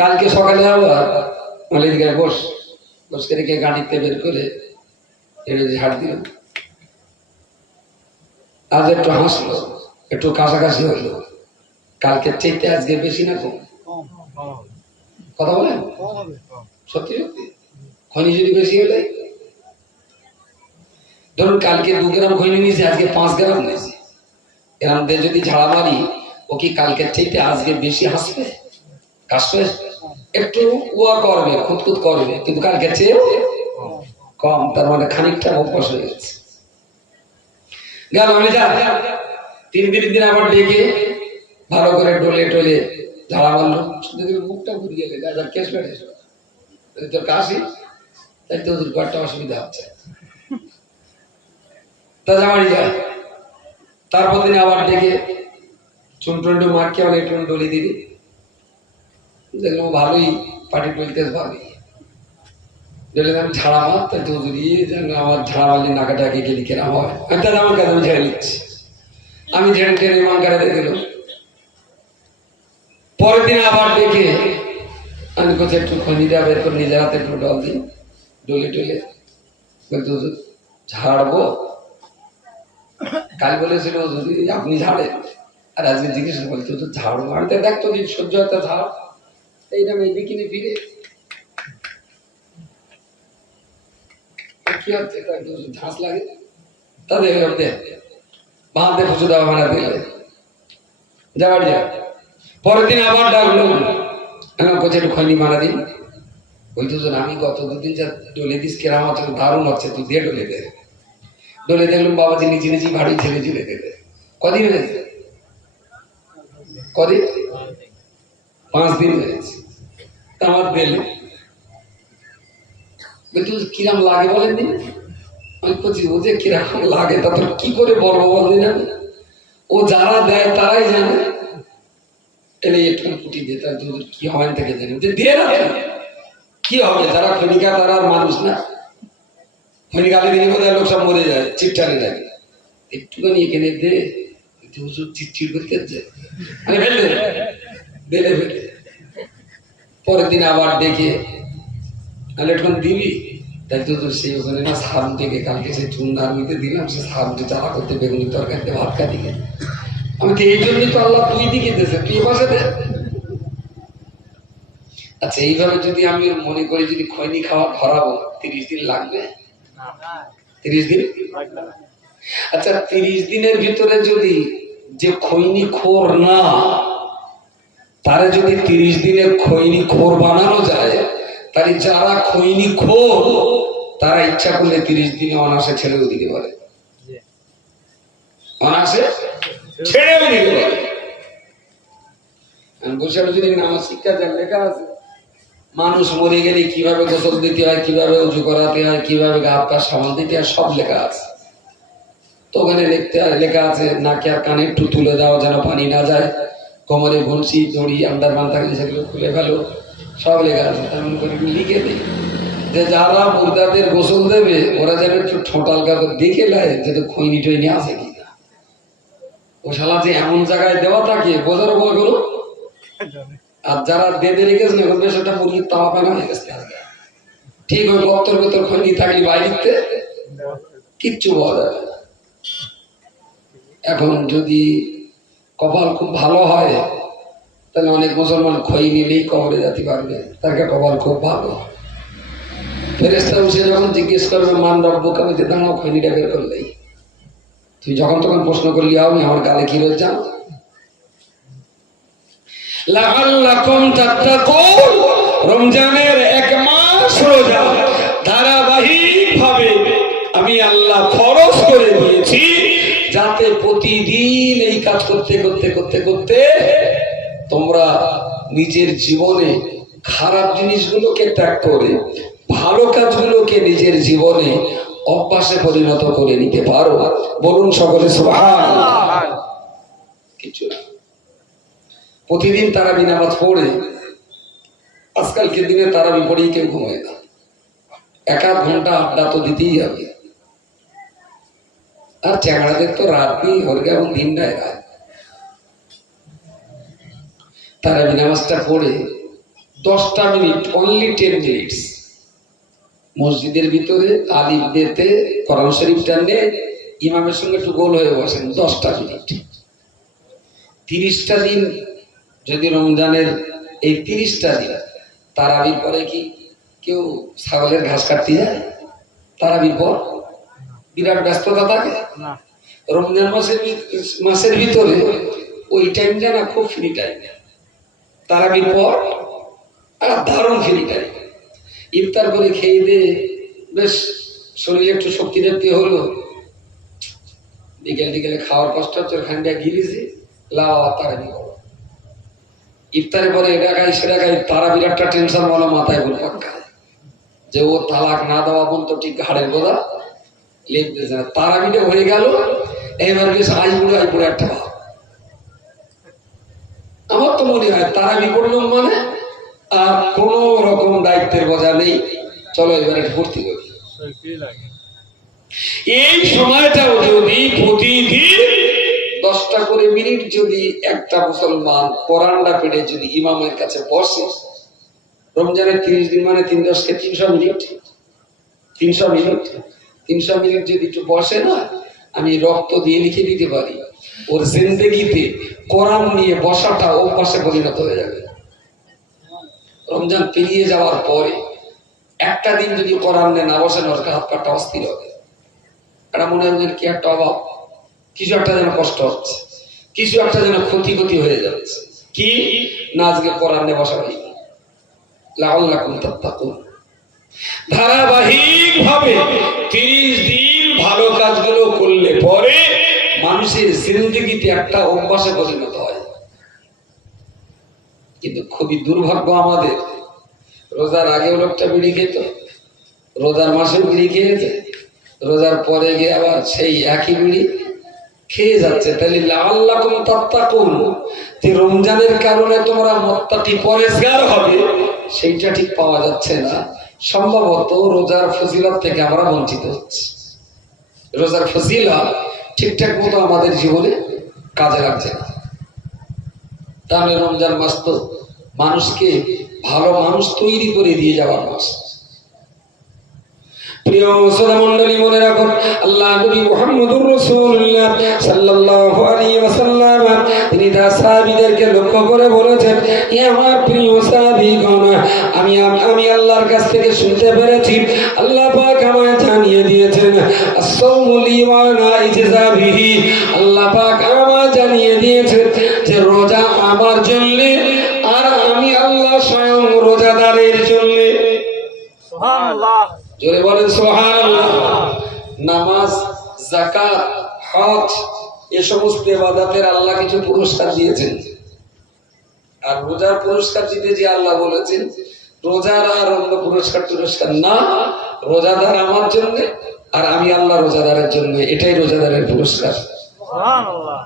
কালকে সকালে আবার মালিক গায়ে বস করে গাড়িতে বের করে ঝাড় দিল। আজ একটু হাসলো, একটু কাছাকাছি হইলো, কালকে চাইতে আজকে বেশি না কম? কথা বলেন সত্যি সত্যি? খনি যদি বেশি হলে, ধরুন কালকে 2 গ্রাম খৈনি নিয়েছে, আজকে 5 গ্রাম নিয়েছে, এরম দিয়ে যদি ঝাড়া মারি, ও কি কালকের চাইতে আজকে বেশি হাসবে, কাশবে, একটু উয়া করবে, খুঁতখুত করবে, কিন্তু কালকের চেয়ে কম। তার মানে খানিকটা অভ্যাস হয়ে গেছে। গেল আমি যা 3 দিন আবার ডেকে ভালো করে ডলে টলে ঝাড়া মারলো, শুধু মুখটা ঘুরিয়ে গেলে যার কেস বেড়ে তোর কাশি, তাই তো একটা অসুবিধা হচ্ছে। তা যাওয়ারই যায়। তারপর দিনে আবার ডেকে চুনটুন্টু মারকে আবার একটু ডলি দিদি, দেখলাম ভালোই পাটি টলতে ভালোই ডলে আমি ঝাড়া মার, তাই তো যদি আমার ঝাড়া মারলে নাকাটাকে গেলি কেরাম হয়, আমি তাহলে আমার কাছে আমি ঝেড়ে নিচ্ছি। আমি ঝেড়ে টেড়ে মান কাটাতে গেল। পরের দিন আবার ডেকে আমি কোথায় একটু খনিটা বের করে নিজের হাতে একটু ডল দিই, ডলে টলে বলতো ঝাড়বো। কাল বলেছিল যদি আপনি ঝাড়েন, আর আজকে জিজ্ঞেস বলতো তো ঝাড়বো। আমি তো দেখতো যে সহ্য একটা ঝাড়, এইটা মেয়ে কিনে ফিরে কি হচ্ছে, ঝাঁস লাগে তাদের বাঁধতে পুজো দেওয়া মারা দিলে যাওয়ার যায়। পরের দিন আবার ডাকলো, আমি কোথায় একটু খৈনি মারা দিন। বলতো আমি গত 2 দিন যা ডলে দিস কেরাম হচ্ছে, দারুণ হচ্ছে, তুই দিয়ে ডলে দে। ডলে দেখলাম বাবাজি নিচে নিচে ভারী ছেড়ে ঝুলে দেবে। কদিন হয়েছে? কদিন? 5 দিন হয়েছে। আমার দিলে কিরাম লাগে বলেন দিন। আমি বলছি ও যে কিরকম লাগে তা তোর কি করে বলবো বলদিন আমি, ও যারা দেয় তারাই জানে। এলে একটু কুটি দিয়ে তার কি হয় থেকে জানি দিয়ে না কি হবে, যারা খনিকা তারা মানুষ না, খনিকালে দিনে বোধহয় লোক সব মরে যায়, চিটচারে যায়, একটুখানি এখানে দে চিটচিট করতে আমি ফেললে দিলে ফেলে। পরের দিন আবার ডেকে তাহলে একটু দিবি, তাই তো সেই ওখানে না সাহায্য থেকে কালকে সেই চুন আর্মিতে দিলাম, সে সাহায্য চালা করতে বেগুনি তরকারিতে ভাত খা দিকে। আমি তো এই জন্যই তো আল্লাহ 2 দিকে দিয়েছে, তুই পাশে দে। আচ্ছা এইভাবে যদি আমি মনে করি যদি খৈনি খাওয়া ধরাবো, 30 দিন লাগবে? 30 দিন? আচ্ছা 30 দিনের ভিতরে যদি যে খৈনি খোর না, তারা যদি 30 দিনের খৈনি খোর বানানো যায়, তাহলে যারা খৈনি খোর তারা ইচ্ছা করলে 30 দিনে অনায়াসে ছেড়েও দিতে পারে, অনায়াসে ছেড়েও দিতে পারে। বসে যদি নামাজ শিক্ষা যা লেখা আছে, মানুষ মরে গেলে কিভাবে গোসল দিতে হয়, কিভাবে উজু করাতে হয়, কিভাবে গা হাত পা সাবান দিতে হয়, সব লেখা আছে। তো ওখানে লেখা আছে নাকে আর কানে একটু তুলে দাও যেন পানি না যায়, কোমরে ঘুমছি দড়ি আন্ডার বান থাকলে সেগুলো খুলে ফেলো, সব লেখা আছে। তেমন করে লিখে দিই যে যারা মুর্দাদের গোসল দেবে ওরা যেন একটু ঠোঁটাল কাগজ দেখে নেয় যে তো খৈনি টৈনি আছে কিনা। ও শালা যে এমন জায়গায় দেওয়া থাকে বোঝার উপায় গুলো। আর যারা বেঁধে রেখেছেন এখন বেশ একটা মুরগির তাওয়া পায়না হয়ে গেছে, ঠিক ওই গর্তর ভেতর খৈনি থাকলে বাইরে কিচ্ছু পাওয়া যাবে না। এখন যদি কপাল খুব ভালো হয় তাহলে অনেক মুসলমান খই নিলেই কবরে যেতে পারবে, তাকে কপাল খুব ভালো। ফেরেশতা বসে যখন জিজ্ঞেস করবে মান রব্বুক, আমি তো দাঁড়াও খৈনিটা বের করলেই, তুই যখন তখন প্রশ্ন করলি আমি আমার গালে কি রয়েছে জানো? লাআল্লাকুম তাত্তাকুন, রমজানের 1 মাস রোজা ধারাবাহিক ভাবে আমি আল্লাহ খরচ করে দিয়েছি, যাতে প্রতিদিন এই কাজ করতে করতে করতে করতে তোমরা নিজের জীবনে খারাপ জিনিসগুলোকে ত্যাগ করে ভালো কাজগুলোকে নিজের জীবনে অভ্যাসে পরিণত করে নিতে পারো। বলুন সকলে সুবহানাল্লাহ। কিছু না, প্রতিদিন তারাবি নামাজ পড়ে, আজকালকে দিনে তারাবি পড়েই কেউ ঘুমায় না, 1-1 ঘন্টা আড্ডা তো দিতেই হবে। আর চ্যাংড়াদের তো রাত নেই, হরগে এবং দিন নাই রাত। তারাবি নামাজটা পড়ে 10টা মিনিট, অনলি 10 মিনিটস মসজিদের ভিতরে আলিফ দিতে কোরআন শরীফ টানে ইমামের সঙ্গে একটু গোল হয়ে বসেন 10টা মিনিট। 30টা দিন যদি রমজানের এই 30টা দিন তারাবির পরে কি কেউ ছাগলের ঘাস কাটতে যায় তারাবির পর? বিরাট ব্যস্ততা থাকে। রমজান মাসের ভিতরে ওই টাইমটা না খুব ফ্রি টাইম, তারাবির পর আর দারুণ ফ্রি টাইম। ইফতার করে খেয়ে দিয়ে বেশ শরীরে একটু শক্তি দেখতে হলো, বিকেল টিকেলে খাওয়ার কষ্ট হচ্ছে, ওখানটা গিরিছে লাও তারাবি করো। ইফতারের পরে এটা খাই সেটা খাই, তারাবির একটা টেনশন বলো মাথায় ঘুরপাক খায় যে ও তালাক না দেওয়া পর্যন্ত ঠিক ঘাড়ের বোঝা লেপতেছে না। তারাবিটা হয়ে গেল, এবার বেশ আইপুরে একটা ভাব। আমার তো মনে হয় তারাবি করলাম মানে আর কোন রকম দায়িত্বের বোঝা নেই, চলো এবারে ভর্তি করি। এই সময়টাও যদি প্রতিদিন 10টা করে মিনিট যদি একটা মুসলমান কোরআনটা পেড়ে যদি ইমামের কাছে বসে, রমজানের 30 দিন মানে 3 10 300 মিনিট, 300 মিনিট 300 মিনিট যদি একটু বসে না, আমি রক্ত দিয়ে লিখে দিতে পারি ওর জিন্দেগিতে কোরআন নিয়ে বসাটা অভ্যাসে পরিণত হয়ে যাবে। রমজান পেরিয়ে যাওয়ার পরে একটা দিন যদি কোরআন নিয়ে না বসেন, ওর হাত পাটা অস্থির হবে। এটা মনে হয় কি একটা অভাব, কিছু একটা যেন কষ্ট হচ্ছে, কিছু একটা যেন ক্ষতি হয়ে যাচ্ছে। কি না আজকে কোরআন নিয়ে বসা হয়নি। লাআল্লাকুম তাত্তাকুন, ধারাবাহিক ভাবে 30 দিন ভালো কাজগুলো করলে পরে মানুষের জিন্দেগিতে একটা অভ্যাসে পরিণত হয়। কিন্তু খুবই দুর্ভাগ্য আমাদের, রোজার আগেও লোকটা বিড়ি খেত, রোজার মাসেও বিড়ি খেয়েছে, রোজার পরে গিয়ে আবার সেই একই বিড়ি খেয়ে যাচ্ছে। তাহলে লাআল্লাকুম তাত্তাকুন, যে রমজানের কারণে তোমরা মুত্তাকি পরেজগার হবে, সেইটা ঠিক পাওয়া যাচ্ছে না। সম্ভবত রোজার ফজিলত থেকে আমরা বঞ্চিত হচ্ছি। রোজার ফজিলত ঠিকঠাক মতো আমাদের জীবনে কাজে লাগছে না। তাহলে রমজান মাস তো মানুষকে ভালো মানুষ তৈরি করে দিয়ে যাওয়ার মাস। প্রিয় শ্রোতা মণ্ডলী, মনে রাখুন আল্লাহ নবী মুহাম্মদুর রাসূলুল্লাহ সাল্লাল্লাহু আলাইহি ওয়াসাল্লাম তিনি তার সাহাবীদেরকে লক্ষ্য করে বলেছেন, হে আমার প্রিয় সাহাবীগণ, আমি আল্লাহর কাছ থেকে শুনতে পেরেছি, আল্লাহ পাক আমায় জানিয়ে দিয়েছেন as-sawmu li wa ana ijza bihi, আল্লাহ পাক আমায় জানিয়ে দিয়েছেন যে রোজা আমার জন্য আর আমি আল্লাহ স্বয়ং রোজাদারের জন্য। সুবহানাল্লাহ, জোরে বলেন সুবহানাল্লাহ। নামাজ, যাকাত, হজ এই সমস্ত ইবাদতের আল্লাহ কিছু পুরস্কার দিয়েছেন, আর রোজার পুরস্কার দিতে যে আল্লাহ বলেছেন রোজার আর অন্য পুরস্কার না, রোজাদার আমার জন্য আর আমি আল্লাহ রোজাদারের জন্য, এটাই রোজাদারের পুরস্কার। সুবহানাল্লাহ।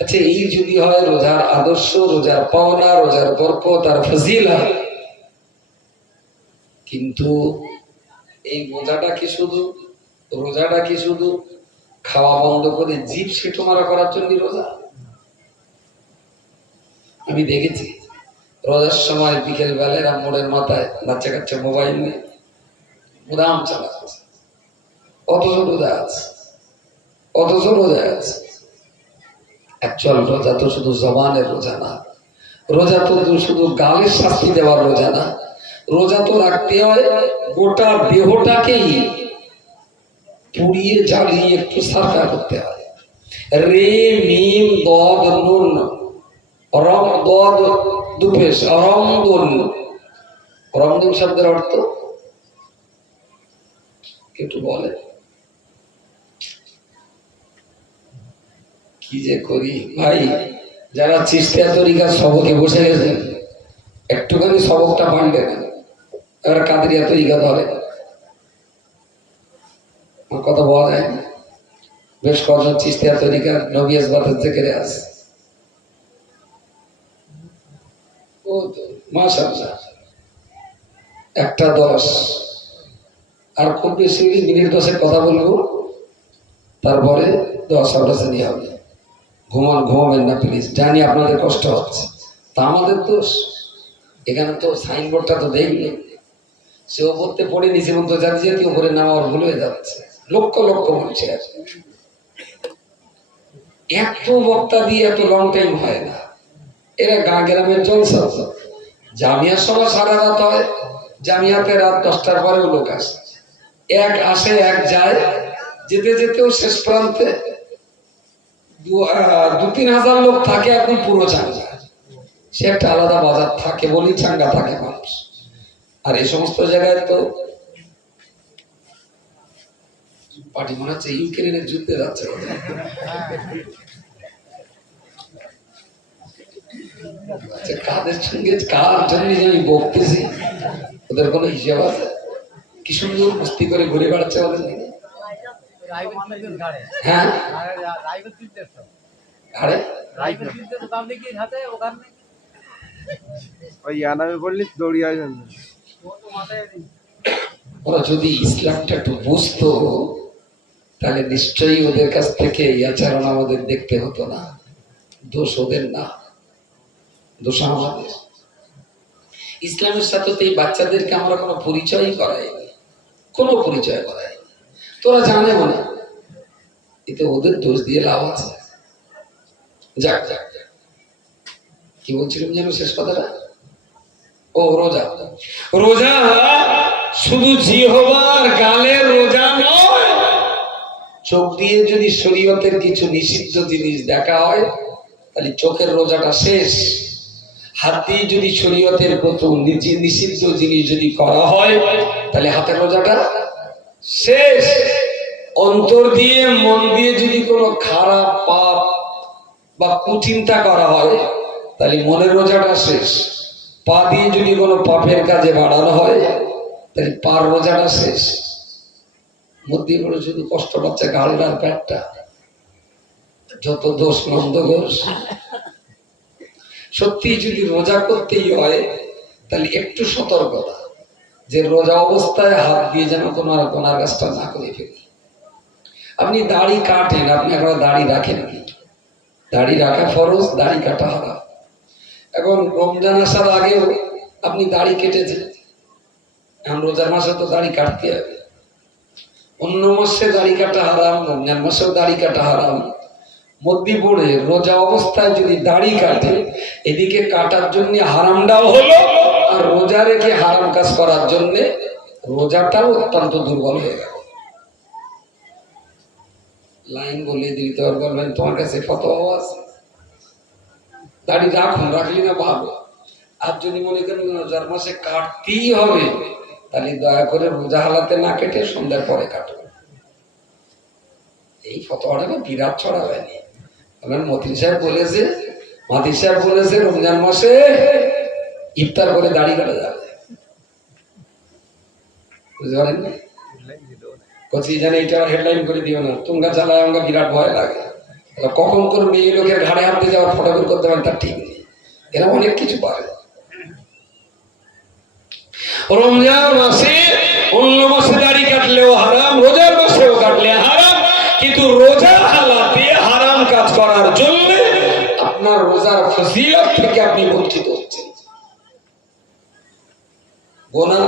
আচ্ছা, এই যদি হয় রোজার আদর্শ, রোজার পাওনা, রোজার বরকত আর ফজিলত, কিন্তু এই রোজাটা কি শুধু খাওয়া বন্ধ করে জিভ সেটু মারা করার জন্য রোজা? আমি দেখেছি রোজার সময় বিকেল বেলায় মোড়ের মাথায় বাচ্চা কাচ্চা মোবাইল নিয়ে মুদাম চালাচ্ছে, অথচ রোজা আছে। অ্যাকচুয়াল রোজা তো শুধু জবানের রোজা না, রোজা তো শুধু গালের শাস্তি দেওয়ার রোজা না, রোজা তো রাখতে হয় গোটা দেহটাকেই পুড়িয়ে জ্বালিয়ে একটু সারকা করতে হয়। রে মিম দদ নুন রম দদ দুপেশ রমদুন, রমদুন শব্দের অর্থ একটু বলে, কি যে করি ভাই। যারা চিস্তিয়া তরিকার সবকে বসে গেছেন, একটুখানি সবকটা বাঁধবে না, এবার কাদরিয়া তরিকা ধরে কথা বলা যায় না। বেশ কজন চিস্তিয়া তরিকার নবী আসবাতের থেকে আছে, ও তো মাশাআল্লাহ একটা 10 আর খুব বেশি মিনিট 10 কথা বলবো, তারপরে 10 শ্রেণী হবে। ঘুমাবেন না প্লিজ, জানি আপনাদের কষ্ট হচ্ছে, তা আমাদের দোষ। এখানে তো সাইনবোর্ডটা তো দেখলেন, সে ওপরতে পড়ে নিচে মতো যাচ্ছে, যেতে উপরে নামা ওর ভুল হয়ে যাচ্ছে। লক্ষ বলছে, এত বক্তা দিয়ে এত লং টাইম হয় না। এরা গ্রামের জলসা, জামিয়ার সময় সারা রাত হয়, জামিয়াতে রাত 10টার পরেও লোক আসে, এক আসে এক যায়, যেতে যেতেও শেষ প্রান্তে 2-3 হাজার লোক থাকে। এখন পুরো চাঙ্গা, সে একটা আলাদা বাজার থাকে বলেই চাঙ্গা থাকে মানুষ। আর এই সমস্ত জায়গায় তো পার্টি মনে হচ্ছে ইউক্রেনের যুদ্ধে যাচ্ছে। আচ্ছা, কাদের সঙ্গে কার জন্য আমি বকতেছি, ওদের কোনো হিসাব আছে? কি সুন্দর মস্তি করে ঘুরে বেড়াচ্ছে ওদের দিকে। হ্যাঁ, আরে ওরা যদি ইসলামটা একটু বুঝতো তাহলে নিশ্চয়ই ওদের কাছ থেকে এই আচরণ আমাদের দেখতে হতো না। দোষ ওদের না, দোষ আমাদের। ইসলামের সাথে তো এই বাচ্চাদেরকে আমরা কোনো পরিচয়ই করাইনি, কোনো পরিচয় করাইনি। তোরা জানে না, এতে ওদের দোষ দিয়ে লাভ আছে। যাক যাক, কি বলছিলাম যেন শেষ কথাটা? ও, রোজা। রোজা শুধু জিহ্বার গালের রোজা নয়, চোখ দিয়ে যদি শরীয়তের কিছু নিষিদ্ধ জিনিস দেখা হয় তাহলে চোখের রোজাটা শেষ। হাত দিয়ে যদি শরীয়তের প্রথম নিষিদ্ধ জিনিস যদি করা হয় তাহলে হাতের রোজাটা শেষ। অন্তর দিয়ে মন দিয়ে যদি কোনো খারাপ পাপ বা কুচিন্তা করা হয় তাহলে মনের রোজাটা শেষ। পা দিয়ে যদি কোনো পাপের কাজে বাড়ানো হয় তাহলে পার রোজাটা শেষ। মধ্যে পড়ে শুধু কষ্ট পাচ্ছে গালটার পেটটা, যত দোষ নন্দ ঘোষ। সত্যি যদি রোজা করতেই হয় তাহলে একটু সতর্কতা, যে রোজা অবস্থায় হাত দিয়ে যেন কোনো গোনার কাজটা না করে ফেলি। আপনি দাড়ি কাটেন, আপনি এখন দাড়ি রাখেন কি? দাড়ি রাখা ফরজ, দাড়ি কাটা হারাম। এখন রমজান আসার আগেও আপনি দাড়ি কেটেছেন, এখন রোজার মাসে তো দাড়ি কাটতে হবে। অন্য মাসে দাড়ি কাটা হারাম, রমজান মাসেও দাড়ি কাটা হারাম। মধ্যে পড়ে রোজা অবস্থায় যদি দাড়ি কাটে, এদিকে কাটার জন্য হারামটাও হলো, আর রোজা রেখে হারাম কাজ করার জন্য রোজাটাও অত্যন্ত দুর্বল হয়ে গেল। লাইন বলে দিতে পারবেন, তোমার কাছে ফতোয়া আছে, দাড়ি রাখুন, রাখলি না ভালো। আর যদি মনে করেন রোজার মাসে কাটতেই হবে তাহলে দয়া করে রোজা হালাতে না কেটে সন্ধ্যার পরে কাটবে। এই ফতোয়াটা বিরাট ছড়া হয়নি। মতিন সাহেব বলেছে, মাতির সাহেব বলেছে রমজান মাসে ইফতার করে দাড়ি কাটা যাবে। বুঝতে পারেন না? কচি জানে এটা হেডলাইন করে দিও না, তুঙ্গা চালায় আমাকে বিরাট ভয় লাগে। কখন কোন মেয়ে লোকের ঘাড়ে হাঁটতে যাওয়ার ফটো বের করতে পারেন তার ঠিক নেই। এরা অনেক কিছু পারে। রমজান মাসে অন্য মাসে দাড়ি কাটলেও হারাম, রোজার মাসেও কাটলে হারাম, কিন্তু রোজা হালাতে হারাম কাজ করার জন্য আপনার রোজার ফজিলত থেকে আপনি বঞ্চিত হচ্ছেন। গোনা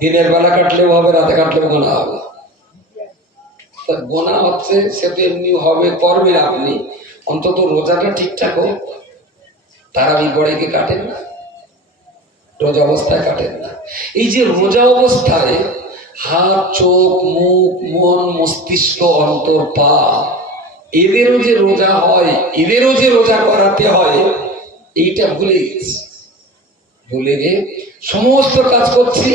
দিনের বেলা কাটলেও হবে, রাতে কাটলেও গোনা হবে। গোনা হচ্ছে সে তো এমনি হবে, করবেন আপনি, অন্তত রোজাটা ঠিকঠাক হোক। তারাবি পড়ে কি কাটেন না? রোজা অবস্থায় কাটেন না। এই যে রোজা অবস্থায় হাত, চোখ, মুখ, মন, মস্তিষ্ক, অন্তর, পা, এদেরও যে রোজা হয়, এদেরও যে রোজা করাতে হয়, এইটা ভুলে গেছি। ভুলে গিয়ে সমস্ত কাজ করছি,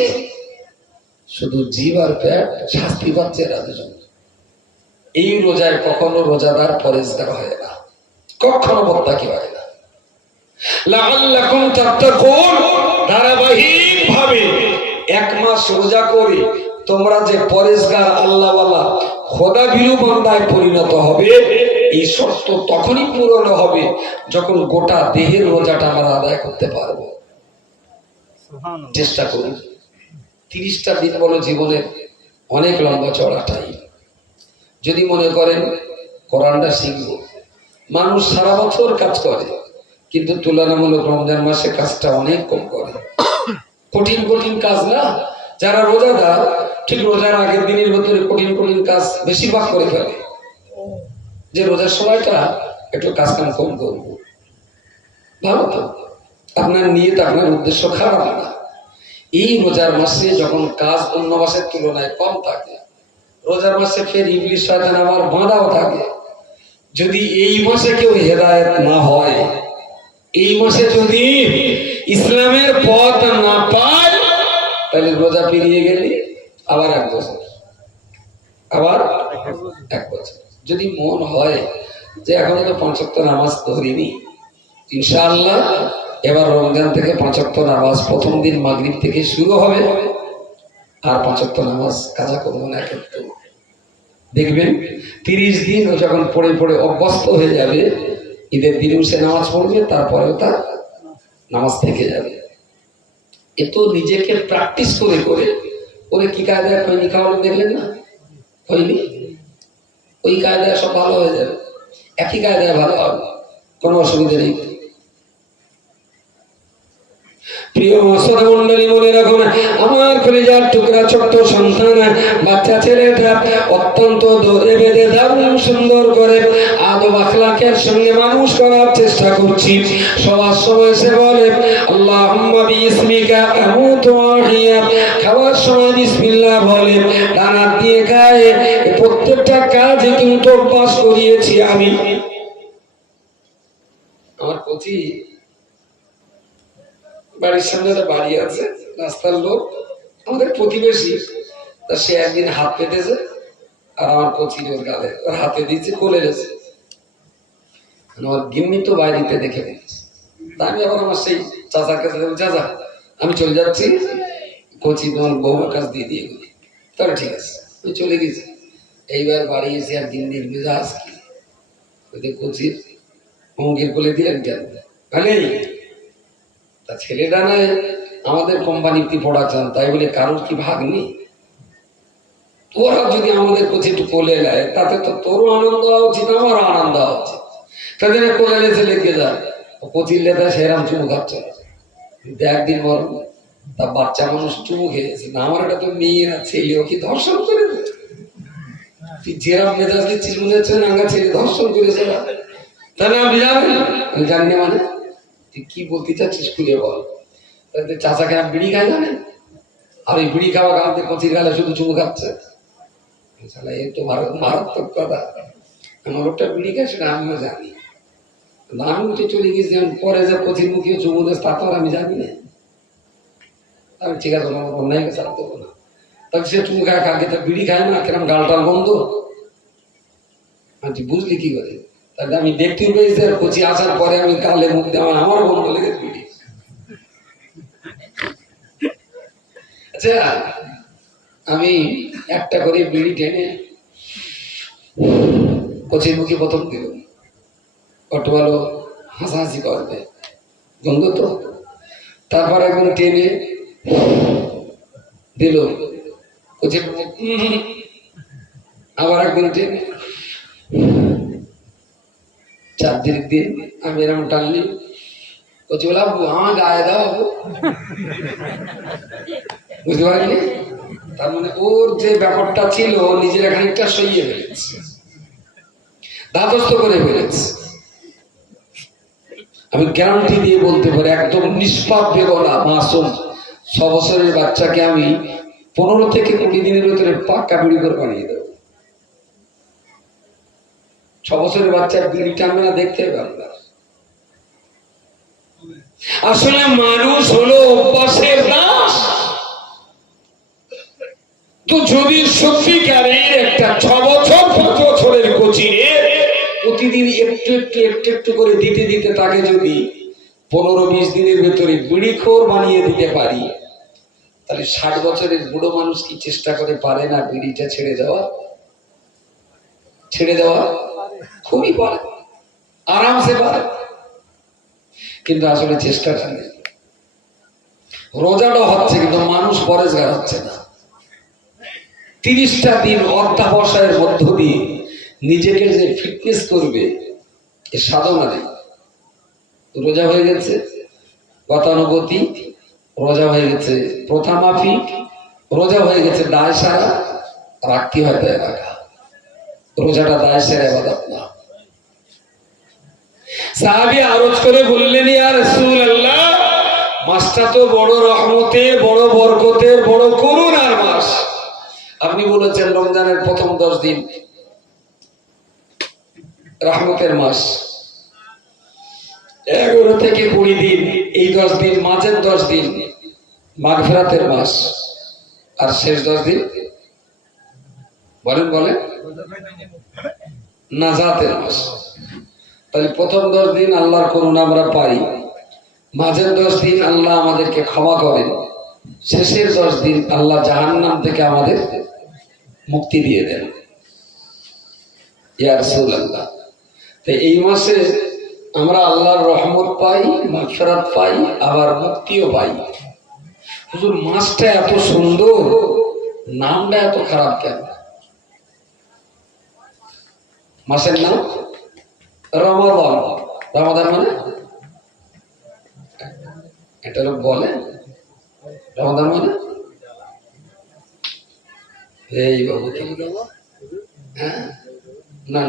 শুধু জিভ আর পেট শাস্তি পাচ্ছে রাতের জন্য। এই রোজায় কখনো রোজাদার পরেজগার হয় না, কখনো বত্তাকি হয় না। লাআল্লাকুম তাত্তাকুন, ধারাবাহিক ভাবে 1 মাস রোজা করে তোমরা যে পরেজগার আল্লাহওয়ালা খোদা ভীরু বান্দায় পরিণত হবে, এই শর্ত তখনই পূরণ হবে যখন গোটা দেহের রোজাটা আমরা আদায় করতে পারবো। চেষ্টা করুন। 30টা দিন বলো জীবনের অনেক লম্বা চড়া টাইম। যদি মনে করেন কোরআনটা শিখবো, মানুষ সারা বছর কাজ করে কিন্তু তুলনামূলক রমজান মাসে কাজটা অনেক কম করে। কঠিন কঠিন কাজ না, যারা রোজাদার ঠিক রোজার আগের দিনের ভেতরে কঠিন কঠিন কাজ বেশিরভাগ করে ফেলে, যে রোজার সময়টা একটু কাজ কাম কম করবো। ভালো তো, আপনার নিয়ত, আপনার উদ্দেশ্য খারাপ না, এই রোজার মাসে যখন কাজ অন্য মাসের তুলনায় কম থাকে, রোজার মাসে ফের ইবলিস শয়তান আবার বাঁধাও থাকে। যদি এই মাসে কেউ হেদায়েত না হয়, এই মাসে যদি ইসলামের পথ না পায়, তাহলে রোজা পেরিয়ে গেলে আবার 1 বছর, আবার 1 বছর। যদি মন হয় যে এখনো তো 5 ওয়াক্ত নামাজ ধরিনি, ইনশাআল্লাহ এবার রমজান থেকে 5 ওয়াক্ত নামাজ প্রথম দিন মাগরিব থেকে শুরু হবে, আর 5 ওয়াক্ত নামাজ কাজা করবো না। কিন্তু দেখবেন 30 দিন ও যখন পড়ে পড়ে অভ্যস্ত হয়ে যাবে, ঈদের দিনেও সে নামাজ পড়বে, তারপরেও তার নামাজ থেকে যাবে। এ তো নিজেকে প্র্যাকটিস করে করে ওরে কি কায়দায় খৈনি খাওয়ানো দেখলেন না? খৈনি ওই কায়দায় সব ভালো হয়ে যাবে, একই কায়দায় ভালো হবে, কোনো অসুবিধা নেই। প্রিয় শ্রোতা মণ্ডলী, মনে রাখুন, আমার কলিজার টুকরা ছোট্ট সন্তান বাচ্চা ছেলেটা অত্যন্ত দৌড়ে বেঁধে দারুণ সুন্দর করে আদব আখলাকের সঙ্গে মানুষ করার চেষ্টা করছি। সবার সময় সে বলে আল্লাহুম্মা বিইসমিকা আমুতু ওয়া আহইয়া, খাওয়ার সময় বিসমিল্লাহ বলে, ডানা দিয়ে খায়। প্রত্যেকটা কাজে কিন্তু অভ্যাস করিয়েছি আমি। আমার কচি বাড়ির সামনে একটা বাড়ি আছে, রাস্তার লোক, আমাদের প্রতিবেশী, তা সে একদিন হাত পেতেছে, আর আমার কচির ওর গালে ওর হাতে দিয়েছে, কোলে গেছে। আমার গিন্নি তো বাইরেতে দেখে ফেলেছে। তা আমি আবার আমার সেই চাচার কাছে, চাচা আমি চলে যাচ্ছি, কচি তোমার বউর কাছ দিয়ে দিয়ে গেলি। তাহলে ঠিক আছে, আমি চলে গেছি। এইবার বাড়ি এসে আর গিন্নির মেজাজ কি, কচির অঙ্গের কোলে দিলেন কেন? ভালোই তা ছেলেটা নয় আমাদের কোম্পানিতে প্রোডাকশন, তাই বলে কারোর কি ভাগ নেই? তোরা যদি আমাদের কাছে একটু কোলে নেয়, তাতে তো তোরও আনন্দ হওয়া উচিত, আমারও আনন্দ হওয়া উচিত। তাদের কোলে লেছে লেগে যায়, কচির লেতা সেরাম চুমু খাচ্ছে। একদিন বরং তা বাচ্চা মানুষ চুমু খেয়েছে না, আমার এটা তো মেয়ে না ছেলে, ও কি ধর্ষণ করেছে? তুই যেরাম মেজাজ দিচ্ছিস মনে হচ্ছে নাঙ্গা ছেলে ধর্ষণ করেছে। তাহলে আপনি জানেন? আমি জানি না মানে তুই কি বলতে চাচ্ছিস খুলে বল। চাচাকে বিড়ি খায় জানেন, আর ওই বিড়ি খাওয়া গাঁতে কচির গালে শুধু চুমু খাচ্ছে। এ তো মারাত্মক কথা। আমার ওটা বিড়ি খায় সেটা আমিও জানি, আমি উঠে চলে গেছি, পরে যে কচির মুখে চুমু দেশ তা তো আর আমি জানি না। আমি ঠিক আছে, আমার অন্যায় কাছে আর দেবো না। তাকে সে চুমু খায় কাকে, তা বিড়ি খায় না, কেরম গালটাল বন্ধ। তুই বুঝলি কি করে? তাহলে আমি দেখতে পেয়েছি, আর কচি আসার পরে আমি গালে মুখ দেওয়া আমার বন্ধ লেগে বিড়ি। আচ্ছা, আমি একটা করে বিড়ি টেনে কচির মুখে প্রথম দিল, অটোওয়ালো হাসাহাসি করবে, গন্ধ তো। তারপর একদম টেনে দিল কচির, আবার একদম টেনে। 4 দিন আমি এরকম টানলি, কচি বলা আমার গায়ে দাও, বুঝতে পারলি? তার মানে ওর যে ব্যাপারটা ছিল নিজের খানিকটা সইয়ে ফেলেছে, ধাতস্থ করে ফেলেছে। আমি গ্যারান্টি দিয়ে বলতে পারি, একদম নিষ্পাপ বেগনা মাসুম 6 বছরের বাচ্চাকে আমি 15 থেকে 20 দিনের ভিতরে পাক্কা বিড়ি করে বানিয়ে দেবো। 6 বছরের বাচ্চার বিড়ি টানবে না, দেখতে হবে আপনার। আসলে মানুষ হলো অভ্যাসের দাস। তো যদি সত্যিকারের একটা 6 বছর 5 বছরের কোচিরে প্রতিদিন একটু একটু একটু একটু করে দিতে দিতে তাকে যদি 15-20 দিনের ভেতরে বিড়িখোর বানিয়ে দিতে পারি, তাহলে 60 বছরের বুড়ো মানুষ কি চেষ্টা করে পারে না বিড়িটা ছেড়ে দেওয়া? ছেড়ে দেওয়া খুবই পারে, আরামসে পারে, কিন্তু আসলে চেষ্টাটা নেই। রোজাটা হচ্ছে কিন্তু মানুষ পরেজগার হচ্ছে না। 30টা দিন অধ্যাবসায়ের মধ্য দিয়ে নিজেকে যে ফিটনেস করবে এ সাধনা নেই। রোজা হয়ে গেছে গতানুগতিক, রোজা হয়ে গেছে প্রথা মাফিক, রোজা হয়ে গেছে দায় সারা, রাখতে হয় দায় রাখা। রোজাটা দায় সারা ইবাদত না। সাহাবী আরজ করে বললেন, ইয়া রাসূলুল্লাহ, মাসটা তো বড় রহমতের, বড় বরকতের, বড় করুণার মাস। আপনি বলেছেন রমজানের প্রথম 10 দিন রহমতের মাস, 11 থেকে 20 দিন, এই 10 দিন, মাঝের 10 দিন মাগফিরাতের মাস, আর শেষ 10 দিন বলেন নাজাতের মাস। তাহলে প্রথম 10 দিন আল্লাহর করুণা আমরা পাই, মাঝের 10 দিন আল্লাহ আমাদেরকে ক্ষমা করেন, শেষের 10 দিন আল্লাহ জাহান্নাম থেকে আমাদের মুক্তি দিয়ে দেন। ইয়া রাসূলুল্লাহ, তো এই মাসে আমরা আল্লাহর রহমত পাই, মাগফিরাত পাই, আবার মুক্তিও পাই। হুজুর মাসটা এত সুন্দর, নামটা এত খারাপ কেন? মাসের নাম রমাদান। রমাদান মানে এটা লোক বলে রমাদান মানে এই বাবু হ্যাঁ না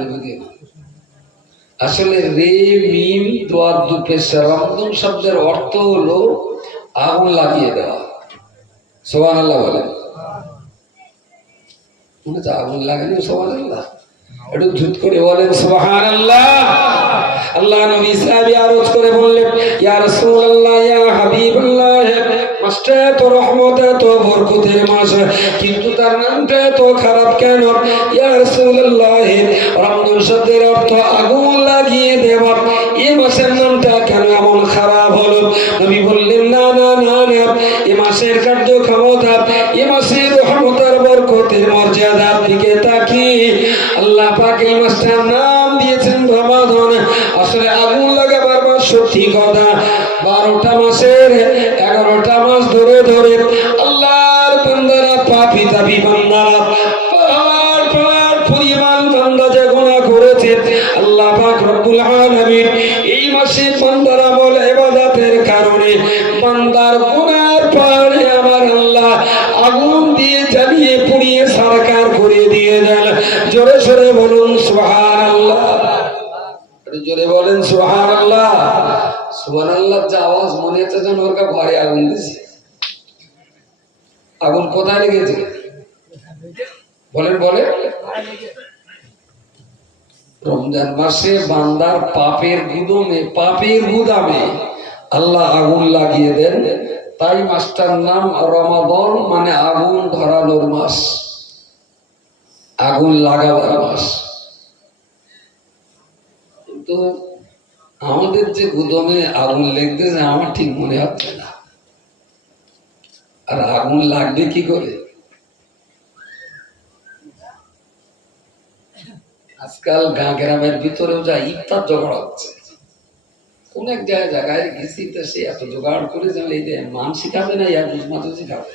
আসলে রে মিম দোয়ার দুপেশা রমজান শব্দের অর্থ হলো আগুন লাগিয়ে দেওয়া। সুবহানাল্লাহ বলেন। মনে হচ্ছে আগুন লাগানো। সুবহানাল্লাহ, একটু জুত করে বলেন সুবহানাল্লাহ। আল্লাহ নবী সাহাবী আরজ করে বললেন, ইয়া রাসূলুল্লাহ, ইয়া হাবিবাল্লাহ, মাসটা তো রহমত, তো বরকতের মাস, কিন্তু তার নামটা তো খারাপ কেন? ইয়া রাসূলুল্লাহ, রমজান শব্দের অর্থ আগুন লাগিয়ে দেওয়া, এই মাসের নামটা কেন এমন খারাপ হলো? নবী বললেন, না না না না, এই মাসের কার্যক্ষমতা, এই মাসের রহমতের বরকতের মর্যাদার দিকে তাকিয়ে আল্লাহ পাক এই মাসটার নাম দিয়েছেন রমাদান। আসলে আগুন লাগাবার মাস সত্যি কথা, 12টা মাসের 11টা মাস ধরে ধরে আল্লাহর বান্দারা, পাপী তাপী বান্দারা, পাহাড় পরিমাণ বান্দা যে গুনাহ করেছে, আল্লাহ পাক রব্বুল আলামিন এই মাসে বান্দারা বলে ইবাদতের কারণে বান্দার গুনার পাহাড়ে আমার আল্লাহ আগুন দিয়ে জ্বালিয়ে পুড়িয়ে সারকার করে দিয়ে দেন। জোরে সরে বলুন সুবহানাল্লাহ, জোরে বলেন সুবহানাল্লাহ। সুবহানাল্লাহ যে আওয়াজ মনে হচ্ছে যেন ওর ঘরে আগুন দিয়েছে। আগুন কোথায় লেগেছে বলেন? রমজান মাসে বান্দার পাপের গুদামে আল্লাহ আগুন লাগিয়ে দেন। তাই মাসটার নাম রমাদান, মানে আগুন ধরানোর মাস, আগুন লাগাবার মাস। কিন্তু আমাদের যে গুদামে আগুন লেগেছে আমার ঠিক মনে হচ্ছে না। আর আগুন লাগবে কি করে? আজকাল গাঁ গ্রামের ভিতরেও যা ইফতার জোগাড় হচ্ছে, কোন এক জায়গায় গেছি, তো সে এত জোগাড় করে জানলে এই যে মান শিখাবে না, ইয়ার বুঝমাতো শিখাবে।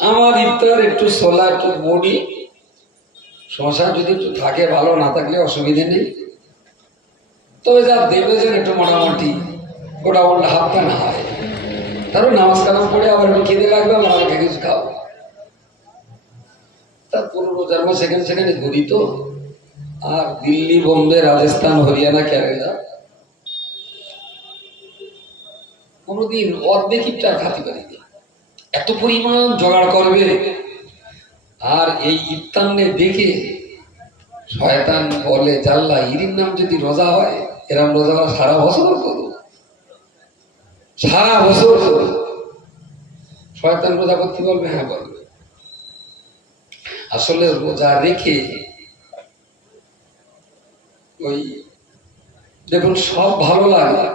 আমার ইফতার একটু ছোলা, একটু বড়ি, শশা যদি একটু থাকে ভালো, না থাকলে অসুবিধে নেই। তবে যা দেবে যেন একটু মোটামুটি হাফটা না হয়। তারপর নামাজ কালাম পড়ে আবার একটু খেতে লাগবে, আমার আমাকে কিছু খাও। তারপর রোজার মাস সেখানে ঘুরি তো, আর দিল্লি, বোম্বে, রাজস্থান, হরিয়ানা, কেরালা কোনদিন অর্ধেক ইফতার খাতে পারি, এত পরিমাণ জোগাড় করবে। আর এই ইফতার দেখে শয়তান বলে, জাল্লা ইরির নাম যদি রোজা হয়, এরম রোজা সারা বছর করো, সারা বছর করো। শয়তান রোজা করতে বলবে, হ্যাঁ বলবে। আসলে রোজা রেখে ওই দেখুন সব ভালো লাগে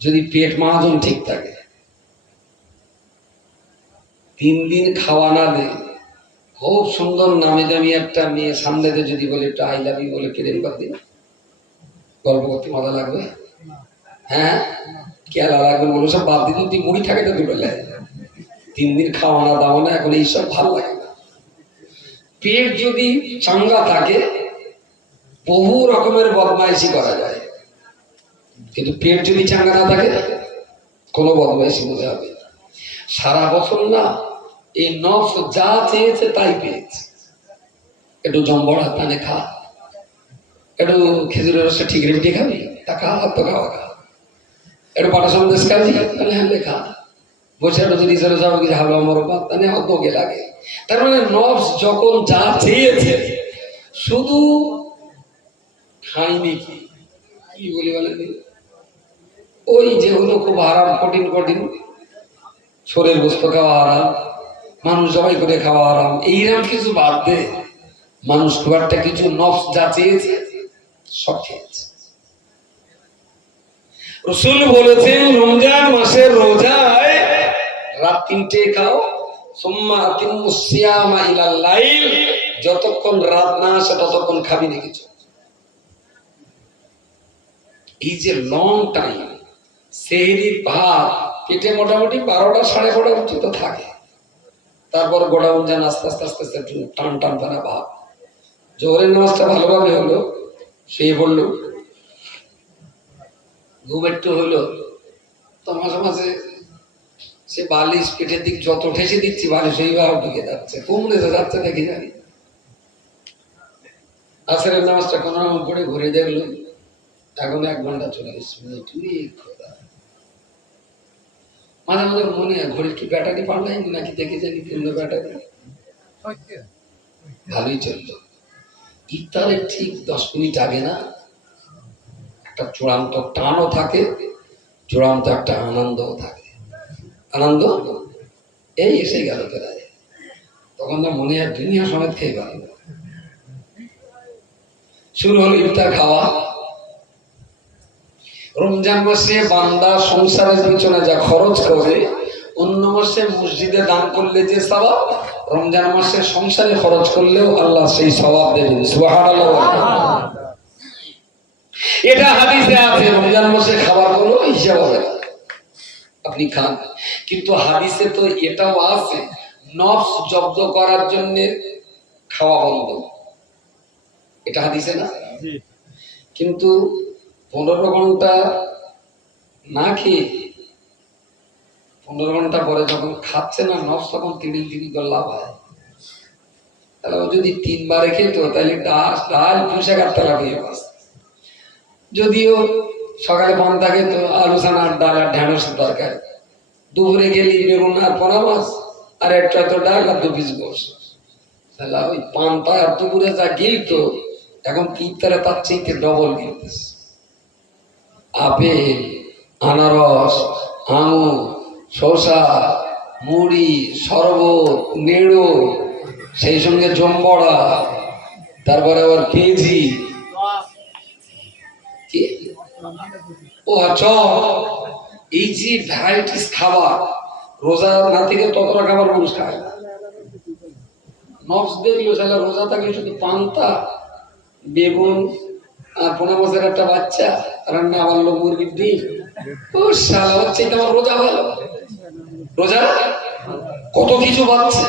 যদি পেট মাহাজন ঠিক থাকে। 3 দিন খাওয়া না দে, খুব সুন্দর নামে দামি একটা মেয়ে সামনে যদি বলে একটু আই লাভ ইউ বলে কেড়ে বাদ দিন, গল্প করতে মজা লাগবে? হ্যাঁ, কেলা লাগবে বলে সব বাদ দিন। তুই মুড়ি থাকে তো দুটো লাগে। 3 দিন খাওয়া না দাওয়া না, এখন এইসব ভালো লাগে না। পেট যদি চাঙ্গা থাকে বহু রকমের বদমাইশি করা যায়, কিন্তু পেট যদি চাঙ্গা না থাকে কোনো বদমাইশি বোঝা হবে। সারা বছর না এই নফস যা চেয়েছে তাই পেয়েছে। একটু জম্বড়া পানে খা, একটু খেজুরের রসে ঠিক রেটে খাবি, তা খা, তো খাওয়া খা। একটু পাটা সন্দেশ খাবি, তাহলে হ্যাঁ লেখা বসে একটা যদি চলে যাবো কিছু হাবলা মরবা তাহলে অতকে লাগে। তার মানে নফস যখন যা চেয়েছে শুধু খাইনি কি কি বলি বলেন, ওই যেগুলো খুব আরাম কঠিন কঠিন শরীর বস্তু খাওয়া আরাম, মানুষ জবাই করে খাওয়া আরাম, এইরকম কিছু বাদ দে মানুষ খুব একটা কিছু নফস যা চেয়েছে সব খেয়েছে। রাসূল বলেছেন রমজান মাসের রোজায় রাত 3টে খাও, সুম্মা আতিম্মুস সিয়ামা ইলাল লাইল, যতক্ষণ রাত না আসে ততক্ষণ খাবি না কিছু। এই যে লং টাইম সেহরি ভাত পেটে মোটামুটি 12টা 12:30 পর্যন্ত থাকে, তারপর গোডাউন যান আস্তে আস্তে আস্তে আস্তে টান টান টানা ভাব। জোহরের নামাজটা ভালোভাবে হলো, শুয়ে পড়লো, ঘুম একটু হইলো, তো মাঝে মাঝে সে বালিশ পেটের দিক যত ঠেসে দিচ্ছি বালিশ সেইভাবে ঢুকে যাচ্ছে, কমলে যাচ্ছে দেখি জানি। আসরের নামাজটা কোনো রকম করে ঘুরে দেখলো, এখন 1 ঘন্টা 40 মিনিট। মাঝে মাঝে মনে হয় ঘড়ির কি ব্যাটারি পাল্টাইনি নাকি দেখে জানি পূর্ণ ব্যাটারি, ভালোই চললো। ইফতারের ঠিক 10 মিনিট আগে না একটা চূড়ান্ত টানও থাকে, চূড়ান্ত একটা আনন্দও থাকে। আনন্দ এই এসে গেল প্রায়, তখন না মনে হয় দুনিয়া সমেত খেয়ে গেল। শুরু হলো ইফতার খাওয়া। রমজান মাসে বান্দা সংসারের পিছনে যা খরচ করে অন্য মাসে মসজিদে দান করলে যে সওয়াব, রমজান মাসে সংসারে খরচ করলেও আল্লাহ সেই সওয়াব দেবেন। সুবহানাল্লাহ। এটা হাদিসে আছে, রমজান মাসে খাবার কোনো হিসাব হবে না, আপনি খান। কিন্তু হাদিসে তো এটাও আছে নফস জব্দ করার জন্য খাওয়া বন্ধ, এটা হাদিসে না? কিন্তু 15 ঘন্টা না খেয়ে 15 ঘন্টা পরে যখন খাচ্ছে না নফস, তখন তিড়ি করে লাভ হয়। তাহলে ও যদি 3 বারে খেত তাহলে ডাল পুষে কাটতে লাগিয়ে বাস। যদিও সকালে পান্তা খেত আলু সানা ডাল আর ঢেঁড়সের তরকারি, দুপুরে গেলি বেগুন আর পোনা মাছ আর একটা তো ডাল আর 2 পিস গোস, তাহলে ওই পান্তা আর দুপুরে যা গিলত এখন ইফতারে তার চাইতে ডবল গিলতেছে। আপেল, আনারস, আঙুর, শসা, মুড়ি, শরবত, নেড়ো, সেই সঙ্গে জম্বড়া, তারপরে আবার পেঁজি, ও চপ, এই যে ভ্যারাইটিস খাবার, রোজা না থেকে ততটা খাবার মানুষ খায় না। নফস দেখলো তাহলে রোজা থাকলে শুধু পান্তা, বেগুন আর পোনা মাছের একটা বাচ্চা, রান্না বাড়লো মুরগির ডিম, ও শালা হচ্ছে তোমার রোজা ভালো। রোজা কত কিছু বাড়ছে।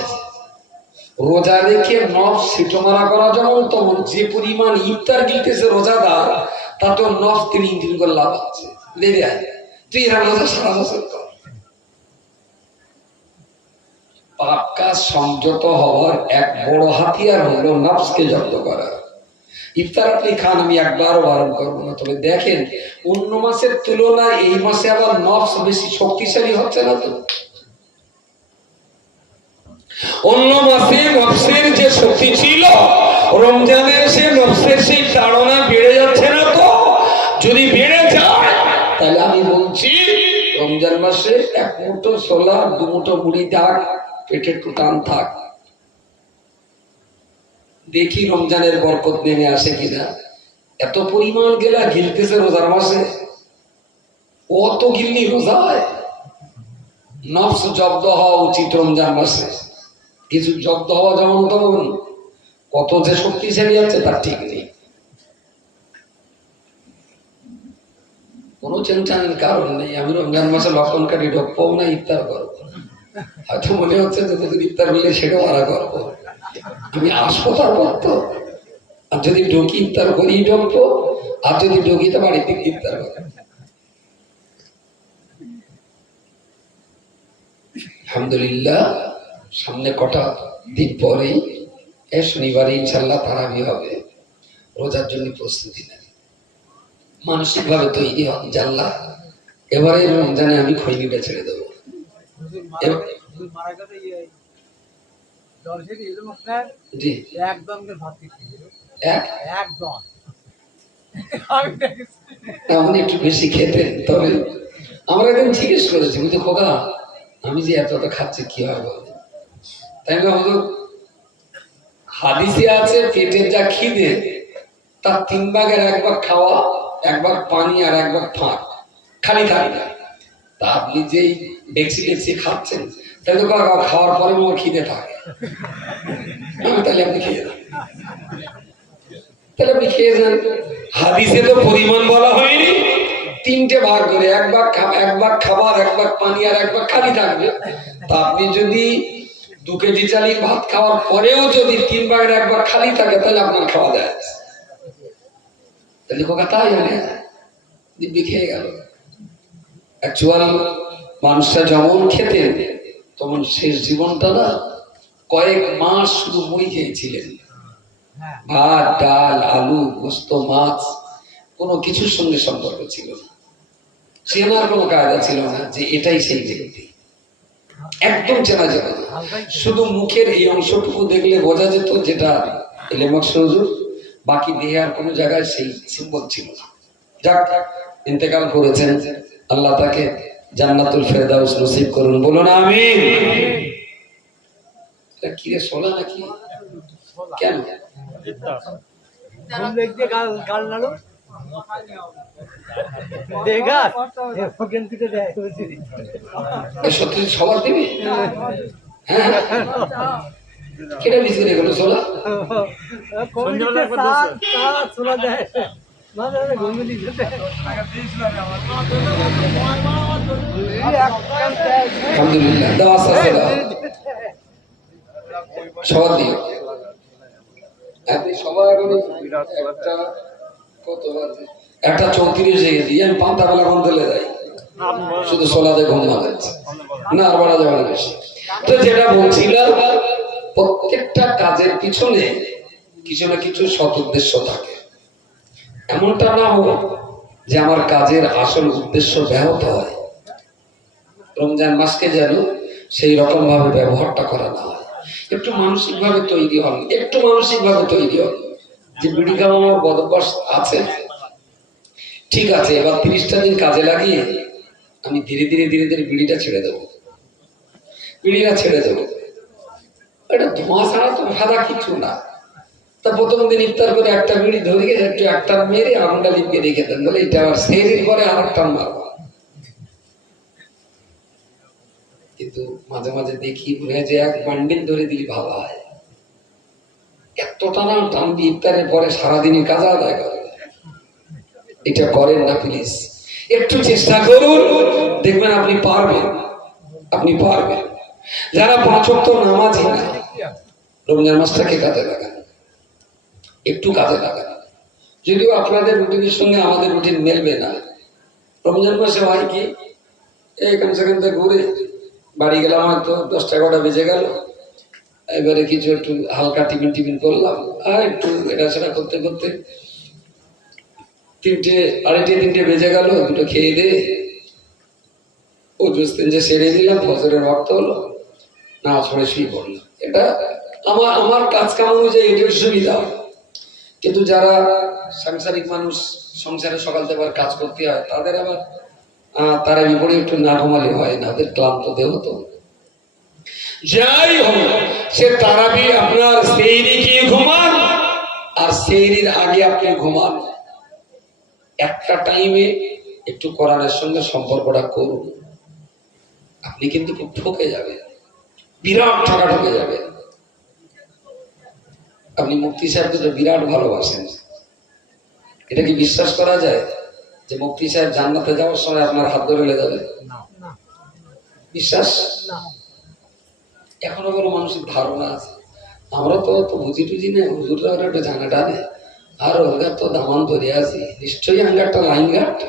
রোজা রেখে নফস সিটমারা করা যেমন, তখন যে পরিমাণ ইফতার গিলতেছে রোজাদার, তাতেও নফস 3 দিন করে লাভ হচ্ছে। তুই এরা রোজা সারা বছর কর। পাপ কাজ সংযত হওয়ার এক বড় হাতিয়ার হলো নফসকে জব্দ করা। ইফতার আপনি খান, আমি একবারও বারণ করবো না, তবে দেখেন অন্য মাসের তুলনায় এই মাসে আবার নফস বেশি শক্তিশালী হচ্ছে না তো? অন্য মাসে নফসের যে শক্তি ছিল, রমজানে এসে নফসের সেই তাড়না বেড়ে যাচ্ছে না তো? যদি বেড়ে যায় তাহলে আমি বলছি রমজান মাসে 1 মুঠো ছোলা 2 মুঠো মুড়ি থাক, পেটে একটু টান থাক, দেখি রমজানের বরকত নেমে আসে কিনা। এত পরিমাণ গেলা গিলতেছে রোজার মাসে, কত গিলনি রোজায়। নফস জব্দ হওয়া উচিত রমজান মাসে, কিছু জব্দ হওয়া যেমন তেমন, কত যে শক্তিশালী আছে তার ঠিক নেই। কোনো চিন্তার কারণ নেই। আমি রমজান মাসে লক্ষণকারী ঢোকবো না, ইফতার করবো, হয়তো মনে হচ্ছে যে ইফতার করলে সেটাও আরা করবো, আমি আসবো তারপর তো। আর যদি ঢুকি ইফতার করি ঢুকবো, আর যদি ঢুকি তো বাড়িতে ইফতার করবো। আলহামদুলিল্লাহ, সামনে কটা দিন পরেই শনিবারে ইনশাল্লাহ তারাবি হবে। রোজার জন্য প্রস্তুতি নেন, মানসিক ভাবে তৈরি হন, জানলা এবারে রমজানে আমি খৈনিটা ছেড়ে দেবো। জি আপনি একটু বেশি খেতেন। তবে আমরা একদিন জিজ্ঞেস করেছি, বুঝতে খোকা আমি যে এতটা খাচ্ছি কি হয় বল? তাই না হুজুর, হাদিসে আছে পেটের যা খিদে তার 3 ভাগের 1 ভাগ খাওয়া, 1 ভাগ পানি আর 1 ভাগ ফাঁক খালি থাকবে। তা আপনি যেই ডেক্সি ডেক্সি খাচ্ছেন তাহলে তো খাওয়ার পরে মোর খিদে থাকে, তাহলে আপনি খেয়ে যান, তাহলে আপনি খেয়ে যান। হাদিসে তো পরিমাণ বলা হয়নি, 3টে ভাগ করে 1 ভাগ খাবার, 1 ভাগ পানি আর 1 ভাগ খালি থাকবে। তা আপনি যদি 2 কেজি চালের ভাত খাওয়ার পরেও যদি 3 ভাগের 1 ভাগ খালি থাকে তাহলে আপনার খাওয়া যায়। তাহলে কোকা তাই জানে দিব্যি খেয়ে গেল। অ্যাকচুয়াল মানুষটা যেমন খেতেন তখন শেষ জীবনটা না কয়েক মাস শুধু মুড়ি খেয়েছিলেন, ভাত ডাল আলু গোস্ত মাছ কোনো কিছুর সঙ্গে সম্পর্ক ছিল না। চেনার কোনো কায়দা ছিল না যে এটাই সেই ব্যক্তি, একদম চেনা যাবে না। শুধু মুখের এই অংশটুকু দেখলে বোঝা যেত যেটা এলেমক হুজুর, বাকি দেহে আর কোনো জায়গায় সেই সিম্বল ছিল না। যাক, ইন্তেকাল করেছেন, আল্লাহ তাকে জান্নাতুল ফেরদাউস নসিব করুন, বলুন আমিন। কি রে সোলা নাকি কেন? সত্যি সবার দিবি? হ্যাঁ কেটে বিস্কুট এগুলো সোলা আলহামদুলিল্লাহ দেওয়া সবার দিও। আপনি সবাই একটা 34 হয়ে দিয়ে আমি 5টা বেলা ঘুম তুলে যাই, শুধু সোলাতে ঘুম না যাচ্ছে না, আর বাড়া যাবে না বেশি। তো যেটা বলছিলাম, প্রত্যেকটা কাজের পিছনে কিছু না কিছু সৎ উদ্দেশ্য থাকে। এমনটা না হোক যে আমার কাজের আসল উদ্দেশ্য ব্যাহত হয়। রমজান মাসকে যেন সেই রকম ভাবে ব্যবহারটা করা না হয়। একটু মানসিক ভাবে তৈরি হন, একটু মানসিক ভাবে তৈরি হন যে বিড়ি খাওয়া আমার বদভ্যাস আছে, ঠিক আছে, এবার 30টা দিন কাজে লাগিয়ে আমি ধীরে ধীরে ধীরে ধীরে বিড়িটা ছেড়ে দেবো, বিড়িটা ছেড়ে দেবো। এটা ধোঁয়া ছাড়া তো সাদা কিছু না। তা প্রথম দিন ইফতার করে একটা বিড়ি ধরিয়ে একটু একটা মেরে আগুনটা লিপকে রেখে দেন, বলে এটা আবার সেদিন পরে আর একটা মারবো। কিন্তু মাঝে মাঝে দেখি মনে হয় যে 1 বান্ডিল ধরে দিলে ভালো হয়। এতটা না টানবি ইফতারের পরে সারাদিনই কাজ আদায় করে। এটা করেন না প্লিজ, একটু চেষ্টা করুন, দেখবেন আপনি পারবেন, আপনি পারবেন। যারা 5 ওয়াক্ত নামাজি না, রমজান মাসটাকে কাজে লাগান, একটু কাজে লাগান। যদিও আপনাদের রুটিনের সঙ্গে আমাদের রুটিন মেলবে না। রমজান মাসে হয় কি, এখান সেখান থেকে ঘুরে বাড়ি গেলাম, হয়তো 10টা-11টা বেজে গেল। এবারে কিছু একটু হালকা টিফিন টিফিন করলাম, আর একটু এটা সেটা করতে করতে 2:30 বেজে গেল। দুটো খেয়ে দিয়ে ও যে সেরে দিলাম, ফজরের ওয়াক্ত হলো, না ছড়ে শুয়ে পড়লাম। এটা আমার কাজ কাম অনুযায়ী এটার সুবিধা। কিন্তু যারা সাংসারিক মানুষ, সংসারে সকাল থেকে কাজ করতে হয়, তাদের আবার তারা বিপরীত একটু না ঘুমালে হয় না, ওদের ক্লান্ত দেহ তো। যাই হোক, সে তারাবি আপনার সেহরি গিয়ে ঘুমান আর সেহরির আগে আপনি ঘুমান, একটা টাইমে একটু কোরআনের সঙ্গে সম্পর্কটা করুন। আপনি কিন্তু খুব ঠকে যাবেন, বিরাট ঠকা ঠকে যাবেন। আপনি মুফতি সাহেবকে তো বিরাট ভালোবাসেন, এটা কি বিশ্বাস করা যায় যে মুফতি সাহেব জান্নাতে যাওয়ার সময় আপনার হাত ধরে লে যাবে? বিশ্বাস এখনো কোনো মানুষের ধারণা আছে। আমরা তো বুঝি টুঝি না, হুজুররা ওরা একটা জানা টানে, আর ওরা তো দামান ধরে আছি, নিশ্চয়ই আমরা একটা লাইন গার্ড,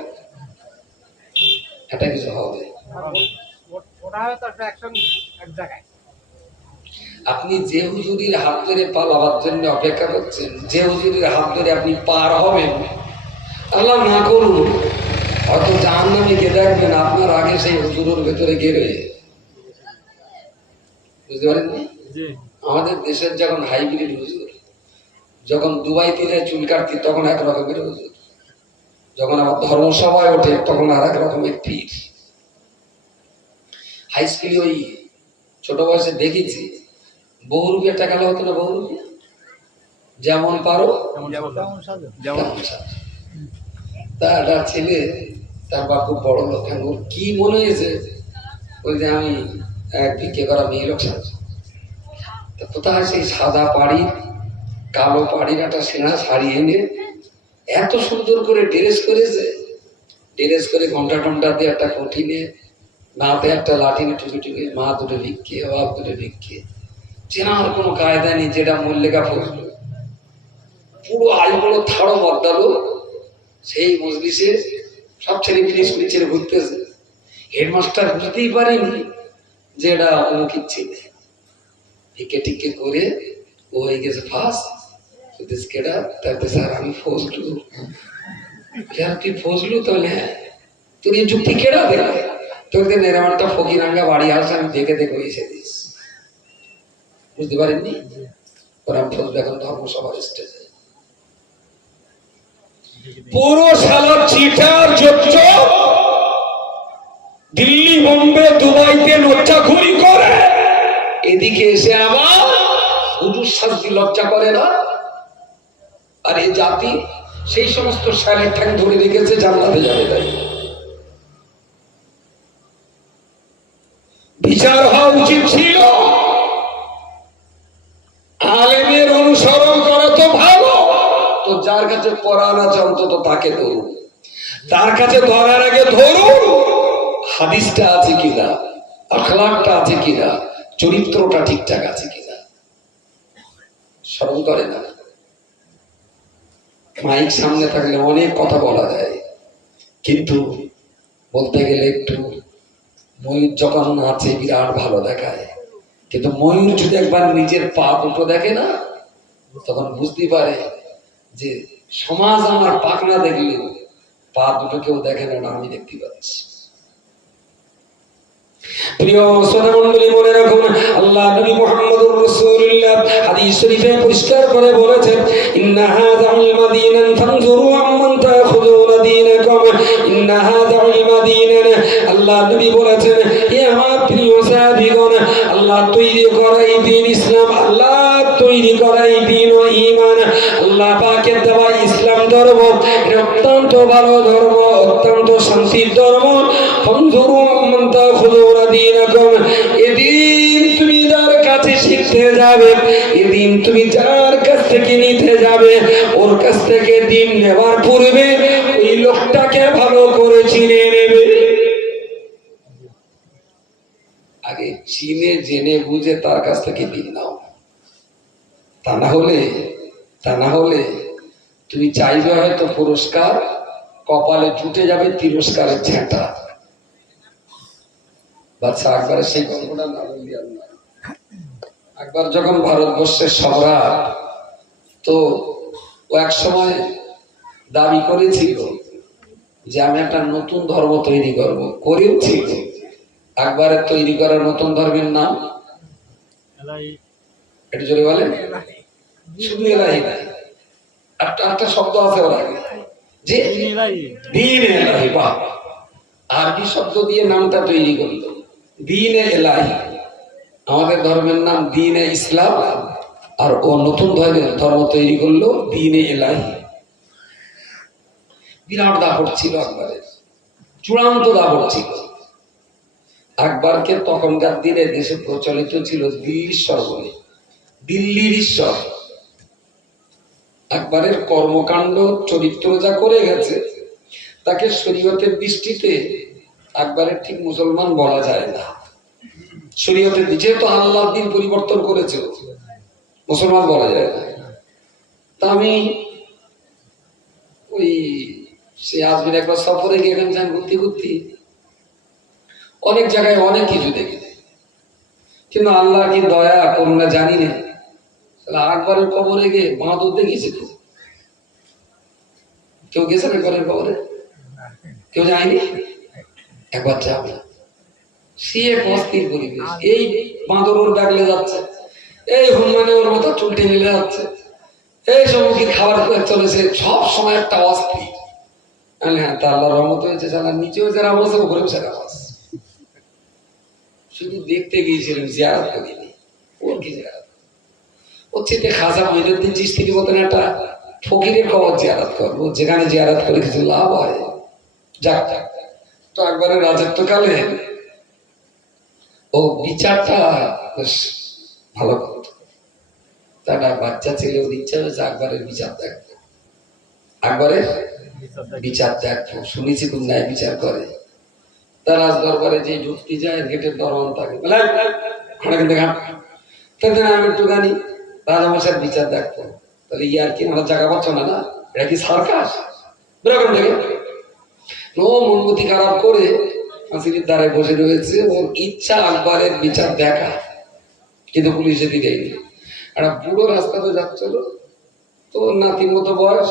এটা কিছু হবে। আপনি যে হুজুরির হাত ধরে পালাবার জন্য অপেক্ষা করছেন, যে হুজুরির হাত ধরে আপনি পার হবেন, আল্লাহ না করুন হয়তো জাহান্নামে কে দেখবেন আপনার আগে সেই হুজুরের ভেতরে কে রয়ে, বুঝতে পারেন? আমাদের দেশের যখন হাইব্রিড হুজুর, যখন দুবাইতে যায় চুল কাটতি তখন এক রকমের হুজুর, যখন আমার ধর্মসভায় ওঠে তখন আর এক রকমের পীর। হাই স্কুলে ওই ছোট বয়সে দেখেছি বহু রুপিয়া টাকা হতো না, বহু রুপিয়া যেমন পারো তেমন সাজো। তা একটা ছেলে, তার বাপ খুব বড় লোক, ওর কি মনে হয়েছে ওই যে আমি এক ভিক্ষে করা মেয়ে লোক সাজ। তা কোথায় সেই সাদা পাড়ির কালো পাড়ির একটা সেনা শাড়ি এনে এত সুন্দর করে ড্রেস করেছে, ড্রেস করে ঘন্টা টন্টা দিয়ে একটা কঠিনে নাতে একটা লাঠি টুকে টুকে মা দুটো ভিক্ষে, বাপ দুটো ভিক্ষে, চেনার কোনো কায়দা নেই। যেটা মল্লিকা ফজল পুরো আইগুলো থাড়ো বদলালো, সেই মজলিসে সব ছেলে মিলে স্কুলে ছেলে ঘুরতেছে। হেডমাস্টার বুঝতেই পারেনি যে এটা অমুকির ছেলে। ভিক্ষে টিকে করে ও হয়ে গেছে ফার্স্ট। কেডা? তারপরে স্যার আমি ফজলু। তুই ফজলু? তাহলে হ্যাঁ, তোর এই যুক্তি কেডা দেবে? তোকে নেরামানটা ফকিরাঙ্গা বাড়ি আসে, আমি দেখে দেখে এসে দিস। বুঝতে পারেননি? ওরাম ফজলু এখন ধর্মসভার স্টেজে পুরো সালা চিটার যোগ্য দিল্লি, বোম্বে, দুবাইতে লজ্জাখুরি করে, এদিকে এসে আবার হুজুর শাস্তি লজ্জা করে না। আর এই জাতি সেই সমস্ত শালের ঠ্যাং ধরে রেখেছে, জান্নাতে যাবে তাই। বিচার হওয়া উচিত ছিল, আলেমের অনুসরণ করা তো ভালো, তো যার কাছে কোরআন আছে অন্তত তাকে ধরুন, তার কাছে ধরার আগে ধরুন হাদিসটা আছে কিনা, আখলাকটা আছে কিনা, চরিত্রটা ঠিকঠাক আছে কিনা। স্মরণ করে না? মাইক সামনে থাকলে অনেক কথা বলা যায়, কিন্তু বলতে গেলে একটু ময়ূর যখন নাচে বিরাট ভালো দেখায়, কিন্তু ময়ূর যদি একবার নিজের পা দুটো দেখে না, তখন বুঝতে পারে যে সমাজ আমার পাখনা দেখলেও পা দুটো কেউ দেখে না, আমি দেখতে পাচ্ছি। প্রিয় শ্রোতামণ্ডলী, মনে রাখুন আল্লাহ নবী মুহাম্মদুর রাসূলুল্লাহ হাদিস শরীফে পরিষ্কার করে বলেছেন, ইন্না হাযাল মাদিনান ফানজুরু আম্মান তাখুযুনা দীনাকুম, ইন্না হাযাল মাদিনান। আল্লাহ নবী বলেছেন, হে আমার প্রিয় সাহাবীগণ, আল্লাহ তৈরি করাই দ্বীন ইসলাম, আল্লাহ তৈরি করাই দ্বীন ও ঈমান, আল্লাহ পাকের দেওয়া ইসলাম ধর্ম, এটা অত্যন্ত ভালো ধর্ম, অত্যন্ত শান্তির ধর্ম। ফানজুরু আম্মান তাখুযুনা দীনাকুম, এদিন তুমি যার কাছে শিখতে যাবে, এদিন তুমি যার কাছ থেকে নিতে যাবে, ওর কাছ থেকে দিন নেওয়ার পূর্বে ওই লোকটাকে ভালো করে চিনে নেবে। আগে চিনে জেনে বুঝে তার কাছ থেকে দিন নাও। তা না হলে তুমি চাইবে হয়তো পুরস্কার, কপালে জুটে যাবে তিরস্কারের ঝেঁটা। বাচ্চা আকবরের সেই গল্পটা না বললি না। আকবর যখন ভারতবর্ষের সম্রাট, তো ও এক সময় দাবি করেছিল যে আমি একটা নতুন ধর্ম তৈরি করব, করেও ছিল। আকবরের তৈরি করার নতুন ধর্মের নাম একটু জোরে বলেন। শুধু এলাহি নাই, একটা শব্দ আছে ওর আগে, যে দ্বীন এলাহি। বাহ, আরবি শব্দ দিয়ে নামটা তৈরি করলো, দ্বীন এলাহি। আমাদের ধর্মের নাম দ্বীন ইসলাম, আর ও নতুন ধর্ম তৈরি করলো দ্বীন এলাহি। বিরাট দাপট ছিল আকবরের, চূড়ান্ত দাপট ছিল। আকবরকে তখনকার দিনে দেশে প্রচলিত ছিল দিল্লির ঈশ্বর বলে, দিল্লির ঈশ্বর। আকবরের কর্মকাণ্ড চরিত্র যা করে গেছে, তাকে শরীয়তের দৃষ্টিতে আকবরের ঠিক মুসলমান বলা যায় না। শরীয়তের যেহেতু আল্লাহ দিন পরিবর্তন করেছে, মুসলমান বলা যায় না। তা আমি ওই সে আজমির একবার সফরে গিয়ে এখানে ঘুরতে ঘুরতে অনেক জায়গায় অনেক কিছু দেখি, কিন্তু আল্লাহ কি দয়া করুণা জানি না। আকবরের কবরে গিয়ে বাঁধ দেখেছে, কেউ গেছে না আকবরের কবরে? কেউ যায়নি? একবার যাবে। সে এক অস্থির পরিবেশ। এই বাঁদর ওর ব্যাগলে যাচ্ছে, এই হনুমানে ওর মতো চুলটে মিলে যাচ্ছে, এই সম্মুখীন খাবার চলেছে, সব সময় একটা অস্থির। হ্যাঁ, তা আল্লাহ রহমত হয়েছে, সালা নিচেও যারা বসে ওপরেও সেরা বাস। শুধু দেখতে গিয়েছিলাম, জিয়ারত করিনি। ওর কি জিয়ারত? ওর চেয়ে খাজা মঈনুদ্দিন চিশতির মতন একটা ফকিরের কবর জিয়ারত করবো, যেখানে জিয়ারত করে কিছু লাভ হয়। যাক, তো একবারে রাজত্বকালে ও বিচারটা বেশ ভালো করত। তার বাচ্চা ছেলে, ওর ইচ্ছা হয়েছে আকবরের বিচার দেখবো, আকবরের বিচার দেখবো। শুনেছি খুব ন্যায় বিচার করে। তার রাজ দরবারে যে ঢুকতে যায়, গেটের দরওয়ান থাকে, আমি একটু জানি রাজামশাইয়ের বিচার দেখবো। তাহলে ইয়ার কি আমার জায়গা পাচ্ছ না? না, এটা কি সার্কাস? এরকম থেকে ও মনমতি খারাপ করে ফাঁসির দ্বারায় বসে রয়েছে। ওর ইচ্ছা আকবরের বিচার দেখা, কিন্তু পুলিশ যেতে দেয়নি। একটা বুড়ো রাস্তাতে যাচ্ছিল, তো নাতির মতো বয়স,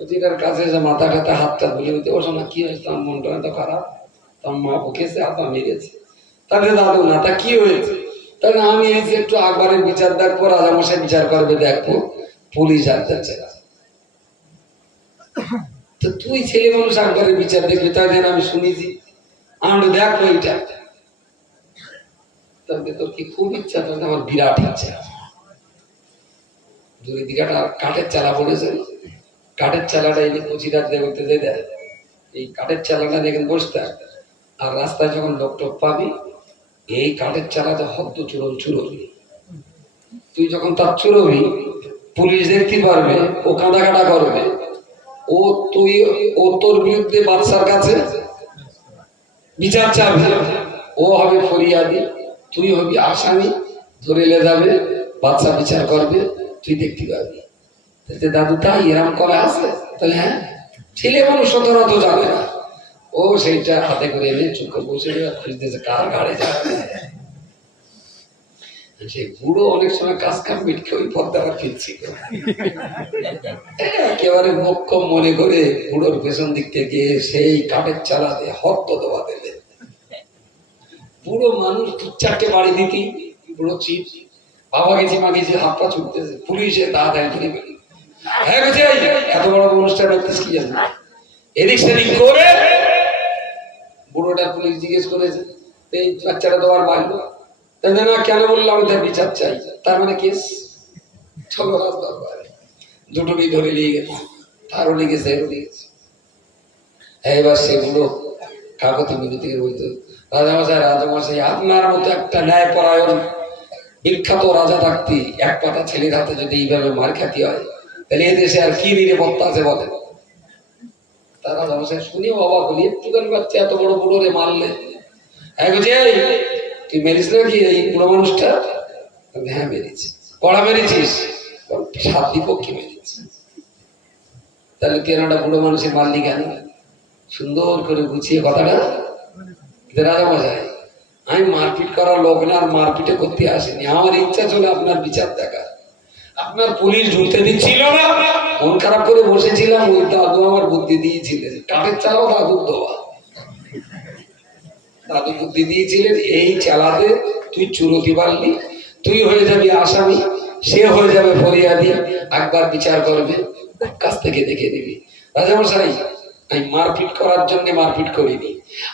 ওটার কাছে এসে মাথা টাথা হাতটা ধুলে দিতে, ও শোনা কি হয়েছে? আমার মনটা এত খারাপ, তার মা বকেছে, হাতা মেরেছে। তাহলে দাদু না, তা কি হয়েছে? তাহলে আমি এসে একটু আকবরের বিচার দেখবো, রাজামশাই বিচার করবে দেখবো, পুলিশ আর যাচ্ছে না। তো তুই ছেলে মানুষ আকবরের বিচার দেখবি, তাই যেন আমি শুনেছি, আমি দেখবো এইটা। তবে তোর কি খুব ইচ্ছা? তবে আমার বিরাট ইচ্ছা। দুই দিকে কাঠের চালা পড়েছে, কাঠের চালাটা এই যে কচিরাত দেখতে যে দেয়, এই কাঠের চালাটা দেখে বসতে, আর রাস্তায় যখন লোক টোক পাবি, এই কাঠের চালাতে হদ্দ চুরন চুরবি। তুই যখন তার চুরবি, পুলিশ দেখতে পারবে, ও কাঁদা কাটা করবে, ও তোর বিরুদ্ধে বাদশার কাছে বিচার চাবে, ও হবে ফরিয়াদি, তুই হবি আসামি, ধরে লে যাবে, বাদশা বিচার করবে, তুই দেখতে পাবি। দাদু তাই এরম করা আছে? তাহলে হ্যাঁ, ছেলে মানুষ সতরা তো যাবে না। ও সেইটা হাতে করে এনে চুপ করে বসে খুঁজতেছে কার গাড়ি যাবে। সেই বুড়ো অনেক সময় কাজ কাম মিটকে ওই পথ দেওয়ার ফিরছি, একেবারে মক্ষম মনে করে বুড়োর পেছন দিক থেকে সেই কাঠের চালাতে হত্য দেওয়া দেবে। বুড়ো মানুষ দু চারটে বাড়ি দিতি, বুড়ো চিপ, বাবা গেছি মা গেছি, হাত পা ছুটতেছে, পুলিশে তাড়াতাড়ি ধরে ফেলি। হ্যাঁ গেছে, এত বড় অনুষ্ঠান করতেছ কি জানো? এদিক সেদিক করে বুড়োটা পুলিশ জিজ্ঞেস করেছে, এই বাচ্চাটা তোমার মারলো? না, কেন বললাম? তার বিচার চাই। তার মানে কেস চলো রাজ দরবারে। দুটোরই ধরে নিয়ে গেছে, তারও লিখেছে, এরও লিখেছে। এবার সে বুড়ো কাগতি মিনতি বলতো, রাজামশাই আপনার মতো একটা ন্যায় পরায়ণ বিখ্যাত রাজা থাকতে এক পাতা ছেলের হাতে যদি এইভাবে মার খাতি হয়, তাহলে এই দেশে আর কি নিরাপত্তা আছে বলেন? তার রাজামশাই শুনেও অবাক হলি, একটুখানি বাচ্চা এত বড় বুড়ো রে মারলে। তুই মেরিস নাকি এই বুড়ো মানুষটা? হ্যাঁ মেরেছি। কড়া মেরেছিস? 7 বিপক্ষে মেরেছি। তাহলে তুই একটা বুড়ো মানুষের মারলি কেন? সুন্দর করে গুছিয়ে কথাটা রাজামশাই, আমি মারপিট করার লোক না, আর মারপিটে করতে আসেনি, আমার ইচ্ছা ছিল আপনার বিচার দেখা। আপনার পুলিশ ঢুকতে দিচ্ছিল না, মন খারাপ করে বসেছিলাম, ওই দাদু আমার বুদ্ধি দিয়েছিলেন, কাঠের চালাও দাদুর দেওয়া, দাদু বুদ্ধি দিয়েছিলেন, এই চালাতে তুই চুরতি পারলি, তুই হয়ে যাবি আসামি, সে হয়ে যাবে ফরিয়াদি, একবার বিচার করবে, কাছ থেকে দেখে দিবি। রাজামশাই, আমি মারপিট করার জন্য মারপিট করিনি,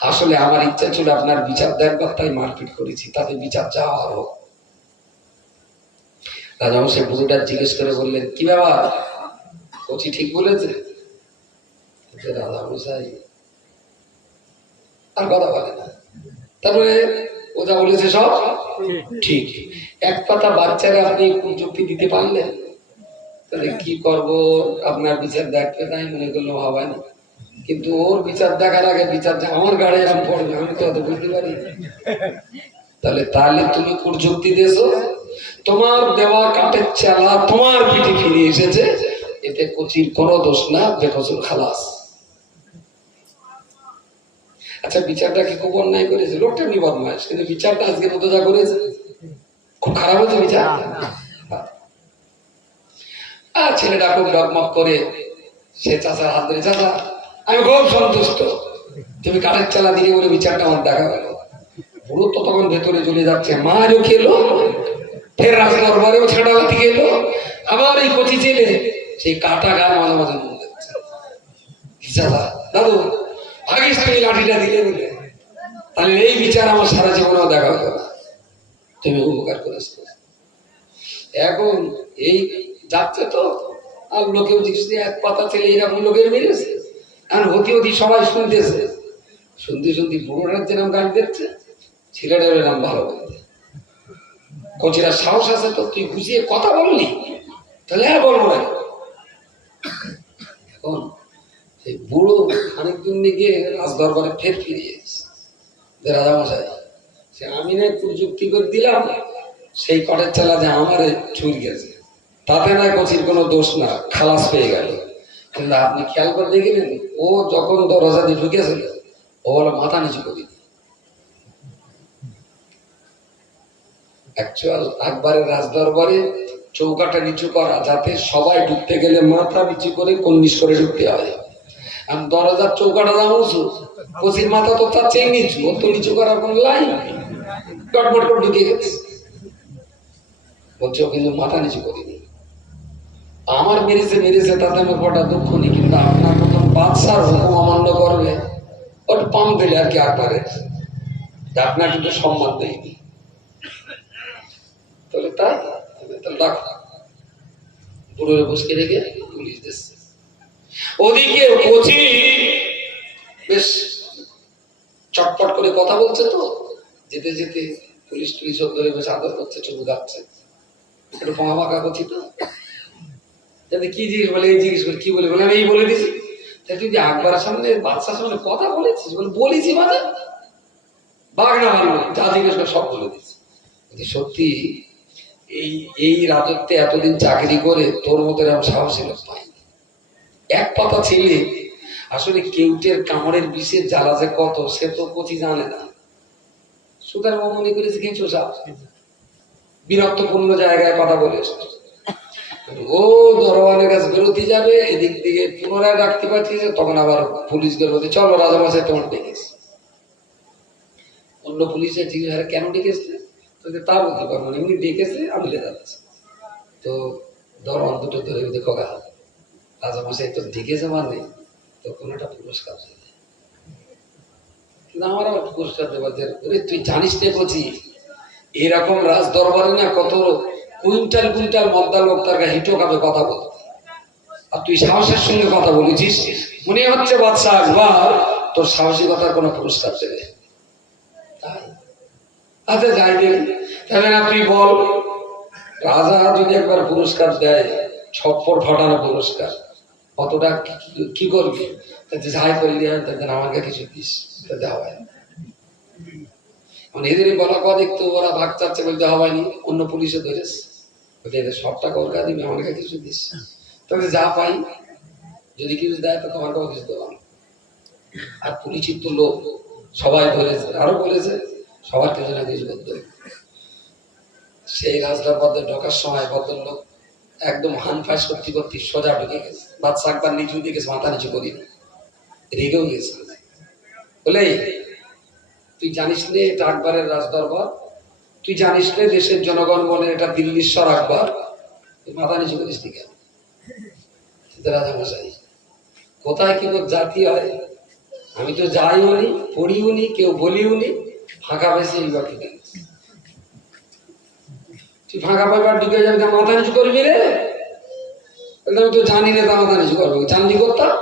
আসলে আমার ইচ্ছা ছিল আপনার বিচার দেখবার, তাই মারপিট করেছি, তাতে বিচার যাওয়া হোক। রাজামশাই বুড়োটা জিজ্ঞেস করে বললেন, কি ব্যাপার, কচি ঠিক বলেছে? রাজামশাই আর কথা বলে না, তারপরে ও যা বলেছে সব ঠিক। এক কথা বাচ্চারা আপনি যুক্তি দিতে পারলেন, তাহলে কি করব, আপনার বিচার দেখবে, তাই মনে করলো হবে না, কিন্তু ওর বিচার দেখার আগে বিচার আমার গাড়ি এরকম পড়বে, আমি তো অত বুঝতে পারি। তাহলে তুমি যুক্তি দিয়েছো, তোমার দেওয়া কাঠের চালা তোমার পিঠে ফিরে এসেছে, এতে কচির কোনো দোষ না, বেকসুর খালাস। আচ্ছা, বিচারটা কি খুব অন্যায় করেছে? লোকটা এমনি বদমাইশ, কিন্তু বিচারটা আজকের মতো যা করেছে খুব খারাপ হয়েছে বিচার। আর ছেলেটা খুব ডকমক করে সে চাচার হাত ধরে, চাচা আমি খুব সন্তুষ্ট, তুমি কাঠের চালা দিলে বলে বিচারটা আমার দেখা গেল। বুড়ো তো তখন ভেতরে চলে যাচ্ছে, মারও খেলো, ফের রাজদরবারেও ছাড়ালাতি খেলো, আবার এই কচি ছেলে সেই কাটা গায়ে মাঝে মাঝে নুন দিচ্ছে। দাদু ভাগিস তুমি লাঠিটা দিলে বলে, তাহলে এই বিচার আমার সারা জীবনেও দেখা হতো না। তুমি উপকার করেছ। এখন এই যাচ্ছে তো, আর লোকেও জিজ্ঞেস এক পাতা ছেলে এরকম লোকের মেরেছে, আর হতি হতি সবাই শুনতেছে। শুনতে শুনতে বুড়োটার যেরকম গান দিচ্ছে, ছেলেটার এরকম ভালো বলতে। কচিরা সাহস আছে তো, তুই বুঝিয়ে কথা বললি? তাহলে হ্যাঁ বলবো না। এখন সেই বুড়ো খানিকদিন দিকে রাজদরবারে ফের ফিরিয়ে এসেছে। রাজামশাই, সে আমি না একটু যুক্তি করে দিলাম, সেই কটের চালা যে আমারে ছুঁড় গেছে, তাতে না কচির কোনো দোষ না, খালাস পেয়ে গেল। কিন্তু আপনি খেয়াল করে দেখলেন, ও যখন দরজা দিয়ে ঢুকেছিল, ও বলে মাথা নিচু করে দিই। অ্যাকচুয়াল আকবরের রাজদরবারে চৌকাটা নিচু করা, যাতে সবাই ঢুকতে গেলে মাথা নিচু করে কন্নিস করে ঢুকতে হয়। আর দরজার চৌকাটা দাম উঁচু, কচির মাথা তো তার চেয়ে নিচু, ও তো নিচু করার কোন লাইন, টটমট করে ঢুকে গেছে। বলছে কিন্তু মাথা নিচু করিনি। আমার মেরেছে মেরেছে, তাতে আমার কটা দুঃখ নেই, কিন্তু আপনার মতন বাদশার হুকুম অমান্য করবে, ওটা পাম দিলে আর কি আকবরের, আপনার কিন্তু সম্মান দেয়নি। তাহলে তাই তাহলে রাখো, বুড়োর বসকে রেখে পুলিশ দিচ্ছে। ওদিকে কচি বেশ চটপট করে কথা বলছে তো, যেতে যেতে পুলিশ টুলিশ ধরে বেশ আদর করছে, চুপ গাচ্ছে, একটু পা পাকা করছি তো, যাতে কি জিজ্ঞেস বলে, এই জিজ্ঞেস করে কি বলে, বলে আমি এই বলে দিছি। তুই যে আকবরের সামনে বাদশার সামনে কথা বলেছিস? বলে বলেছি মানে বাঘ না ভালো, যা জিজ্ঞেস করে সব বলে দিচ্ছি। সত্যি এই এই রাজত্বে এতদিন চাকরি করে তোর মতো এরকম সাহসী লোক পাইনি। এক পাতা ছেলে আসলে কেউটের কামড়ের বিষের জ্বালা যে কত, সে তো কচি জানে না। সুতরাং ও মনে করেছে কিছু বিরক্তপূর্ণ জায়গায় কথা বলে ও দরবানের কাছে বেরোতে যাবে, এদিক দিকে পুনরায় রাখতে পারছে, তখন আবার পুলিশ গেল বলছে চলো রাজামশাই তোমার ডেকেছে। অন্য পুলিশের জিজ্ঞাসা কেন ডেকেছে, তা বলতে পারবো না, এমনি ডেকেছে আমি যাচ্ছি। তো দরবান দুটো ধরে দেখো গা, রাজামশাই তো ডেকেছে মানে তো কোন একটা পুরস্কার দেবে। কিন্তু আমার আবার পুরস্কার দেবার তুই জানিস নে বলছি, এরকম রাজ দরবারে না কত কুইন্টাল কুইন্টাল মদ্দা লোক তার কাছে হিটো কাপে কথা বলতে, আর তুই সাহসের সঙ্গে কথা বলেছিস, মনে হচ্ছে বাদশাহ আকবর তোর সাহসিকতার কোনো পুরস্কার দেবে। আচ্ছা যাই দেখ, তাহলে না তুই বল, রাজা যদি একবার পুরস্কার দেয়, ছপ্পর ফাটানো পুরস্কার, অতটা কি করবি? যাই করলি তাদের আমাকে কিছু দিস, দেওয়া মানে এদেরই বলা কথা দেখতো, ওরা ভাগ চাচ্ছে বলতে হয়নি, অন্য পুলিশে ধরেছে, এদের সব টাকা ওর কাছে দিবি, আমাকে কিছু দিস, তবে যা পাই যদি কিছু দেয় তো তোমাকেও কিছু দেওয়া। আর পুলিশের তো লোক সবাই বলেছে, আরো বলেছে সবার কিছু না কিছু করতে। সেই রাজদরবারে ঢোকার সময় ভদ্রলোক একদম হান ফাঁস করতে করতে সোজা ঢুকে গেছে। বাদশা একবার নিচু দিয়ে গেছে, মাথা নিচু করিনি, রেগেও গেছে। বলে তুই জানিস নে এটা আকবরের রাজদরবার, তুই জানিস নে দেশের জনগণ বলে এটা দিল্লীশ্বর আকবর, তুই মাথা নিচু করিস নি কেন? রাজামশাই কোথায় কি জাতি হয়, আমি তো যাইও নি, পড়িও নি, কেউ বলিও নি, ফাঁকা পেয়েছে এই বাকি তুই ফাঁকা পাইবার ঢুকে যাবি, মাথা নিচু করবি রে? আমি তো জানি না, তা মাথা নিচু করবো, জানলি করতাম।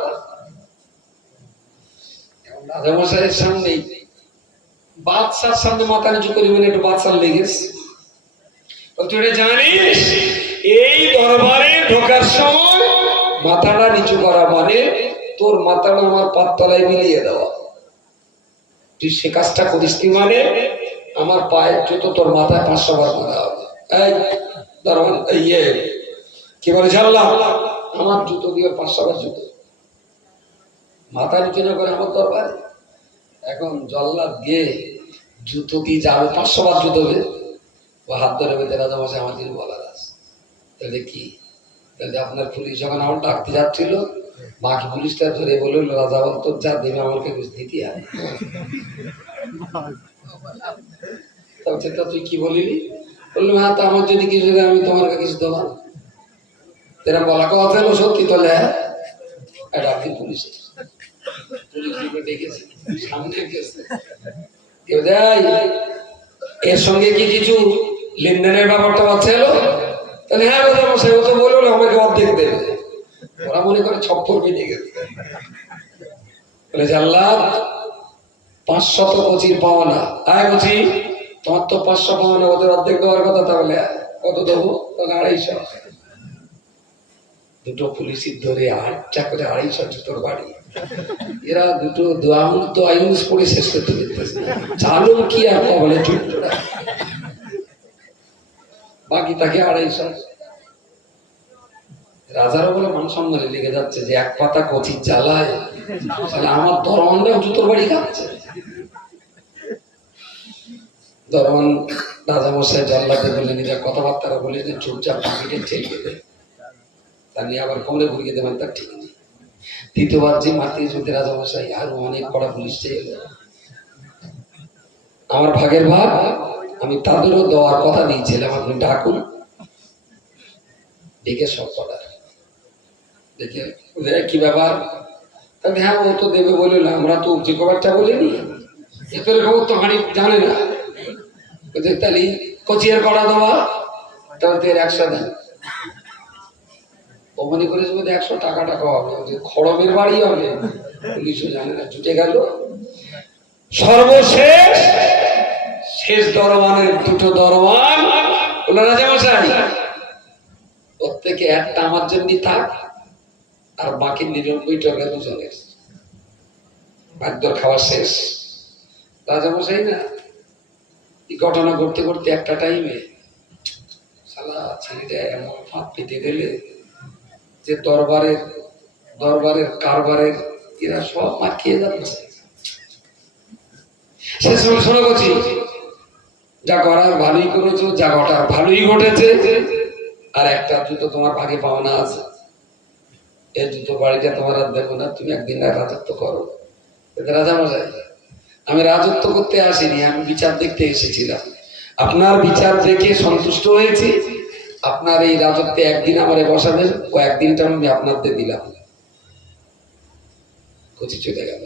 রাজামশাইয়ের সামনেই বাদশার সামনে মাথা নিচু করবি না, একটু বাদশার লেগেছে। তুই এটা জানিস এই দরবারে ঢোকার সময় মাথাটা নিচু করা মানে তোর মাথাটা আমার পাততলায় মিলিয়ে দেওয়া। তুই সে কাজটা করিস নি মানে আমার পায়ের জুতো তোর মাথায় 500 বার মারা হবে। এই দরবার ইয়ে কি বলে জানলাম, আমার জুতো দিয়ে 500 বার জুতো মাথা নিচু না করে আমার দরবারে। এখন জল্লাদ গিয়ে জুতো দিয়ে যাবে, 500 বার জুতো ও হাত ধরে বেঁধে রাজামশাই আমার কিছু বলার আছে। তাহলে কি, তাহলে আপনার পুলিশ যখন আমার ডাকতে যাচ্ছিল বাকি পুলিশটা ধরে বলল, রাজা বল তোর যা দেবে আমাকে কিছু দিতে হয়। তা তুই কি বলিনি? বললাম হ্যাঁ, তা আমার যদি কিছু দেয় আমি তোমাকে কিছু দেবো। এরা বলা কথা হলো সত্যি, তাহলে হ্যাঁ রাত্রি পুলিশ ডেকেছে, সামনে গেছে, কেউ দেয় এর সঙ্গে কি কিছু লেনদেনের ব্যাপারটা বাচ্চা এলো? তাহলে হ্যাঁ রাজা মশাই, ও তো বললো আমাকে অর্ধেক দেবে। ওরা মনে করে ছপ্পর বেঁধে গেছে। বলে আল্লাহ 500 কচির পাওনা, আয় কচি তোমার তো 500 পাওনা, ওদের অর্ধেক দেওয়ার কথা, তাহলে কত দেবো? তাহলে 250। দুটো পুলিশের ধরে 8টা করে 250 জুতোর বাড়ি। এরা দুটো আইনুস পড়ে শেষ করতে দেখতেছে, চালু কি আর বলে চুপ, বাকি তাকে 250। রাজারও বলে মান সম্মানে লেগে যাচ্ছে যে এক পাতা কচির জ্বালায় আমার দরমানরাও জুতোর বাড়ি খাচ্ছে। দরমান রাজামশাই জল্লাদে বললেন, যা কথাবার্তা বলে যে চুপচাপ পাখিকে ঠেকে দেয়, তা নিয়ে আবার কোমরে ঘুরিয়ে দেবেন, তার ঠিক নেই। দ্বিতীয়বার যে মাতিয়ে চলতে রাজামশাই আরো অনেক কড়া পুলিশ চেয়ে এলো। আমার ভাগের ভাগ আমি তাদেরও দেওয়ার কথা দিয়েছিলাম, আপনি ডাকুন। ডেকে সব করা দেখে কি ব্যাপার? তাহলে হ্যাঁ ও তো দেবে বললো না, আমরা তো যে খবরটা বলিনি, এদের খবর তো হানি জানে না। তাহলে কচিয়ার কড়া দেওয়া, তাহলে 100 দেন। ও মনে করেছে বোধ 100 টাকা হবে, খড়মের বাড়ি হবে, পুলিশও জানে না, ছুটে গেল। সর্বশেষ শেষ দরবানের দুটো দরবান বলল, রাজামশাই প্রত্যেকে একটা আমার জন্য থাক, আর বাকি 99 টাকা দুজনের। বাদ্য খাওয়া শেষ। রাজামশাই না এই ঘটনা করতে করতে একটা টাইমে শালা ছেলেটা এমন ফাঁদ পেতে দিলে যে দরবারের কারবারের এরা সব মাখিয়ে যাচ্ছে। শেষ সময় শোনা করছি, যা করার ভালোই করেছো, যা ঘটার ভালোই ঘটেছে। আর একটা জুতো তোমার ভাগে পাওনা আছে, এই জুতো বাড়িটা তোমার আর দেখো না, তুমি একদিন রাজত্ব করো। রাজামশাই আমি রাজত্ব করতে আসিনি, আমি বিচার দেখতে এসেছিলাম। আপনার বিচার দেখে সন্তুষ্ট হয়েছি, আপনার এই রাজত্বে একদিন আমারে বসাবেন, ও একদিনটা আমি আপনাদের দিলাম। কচি চলে গেল।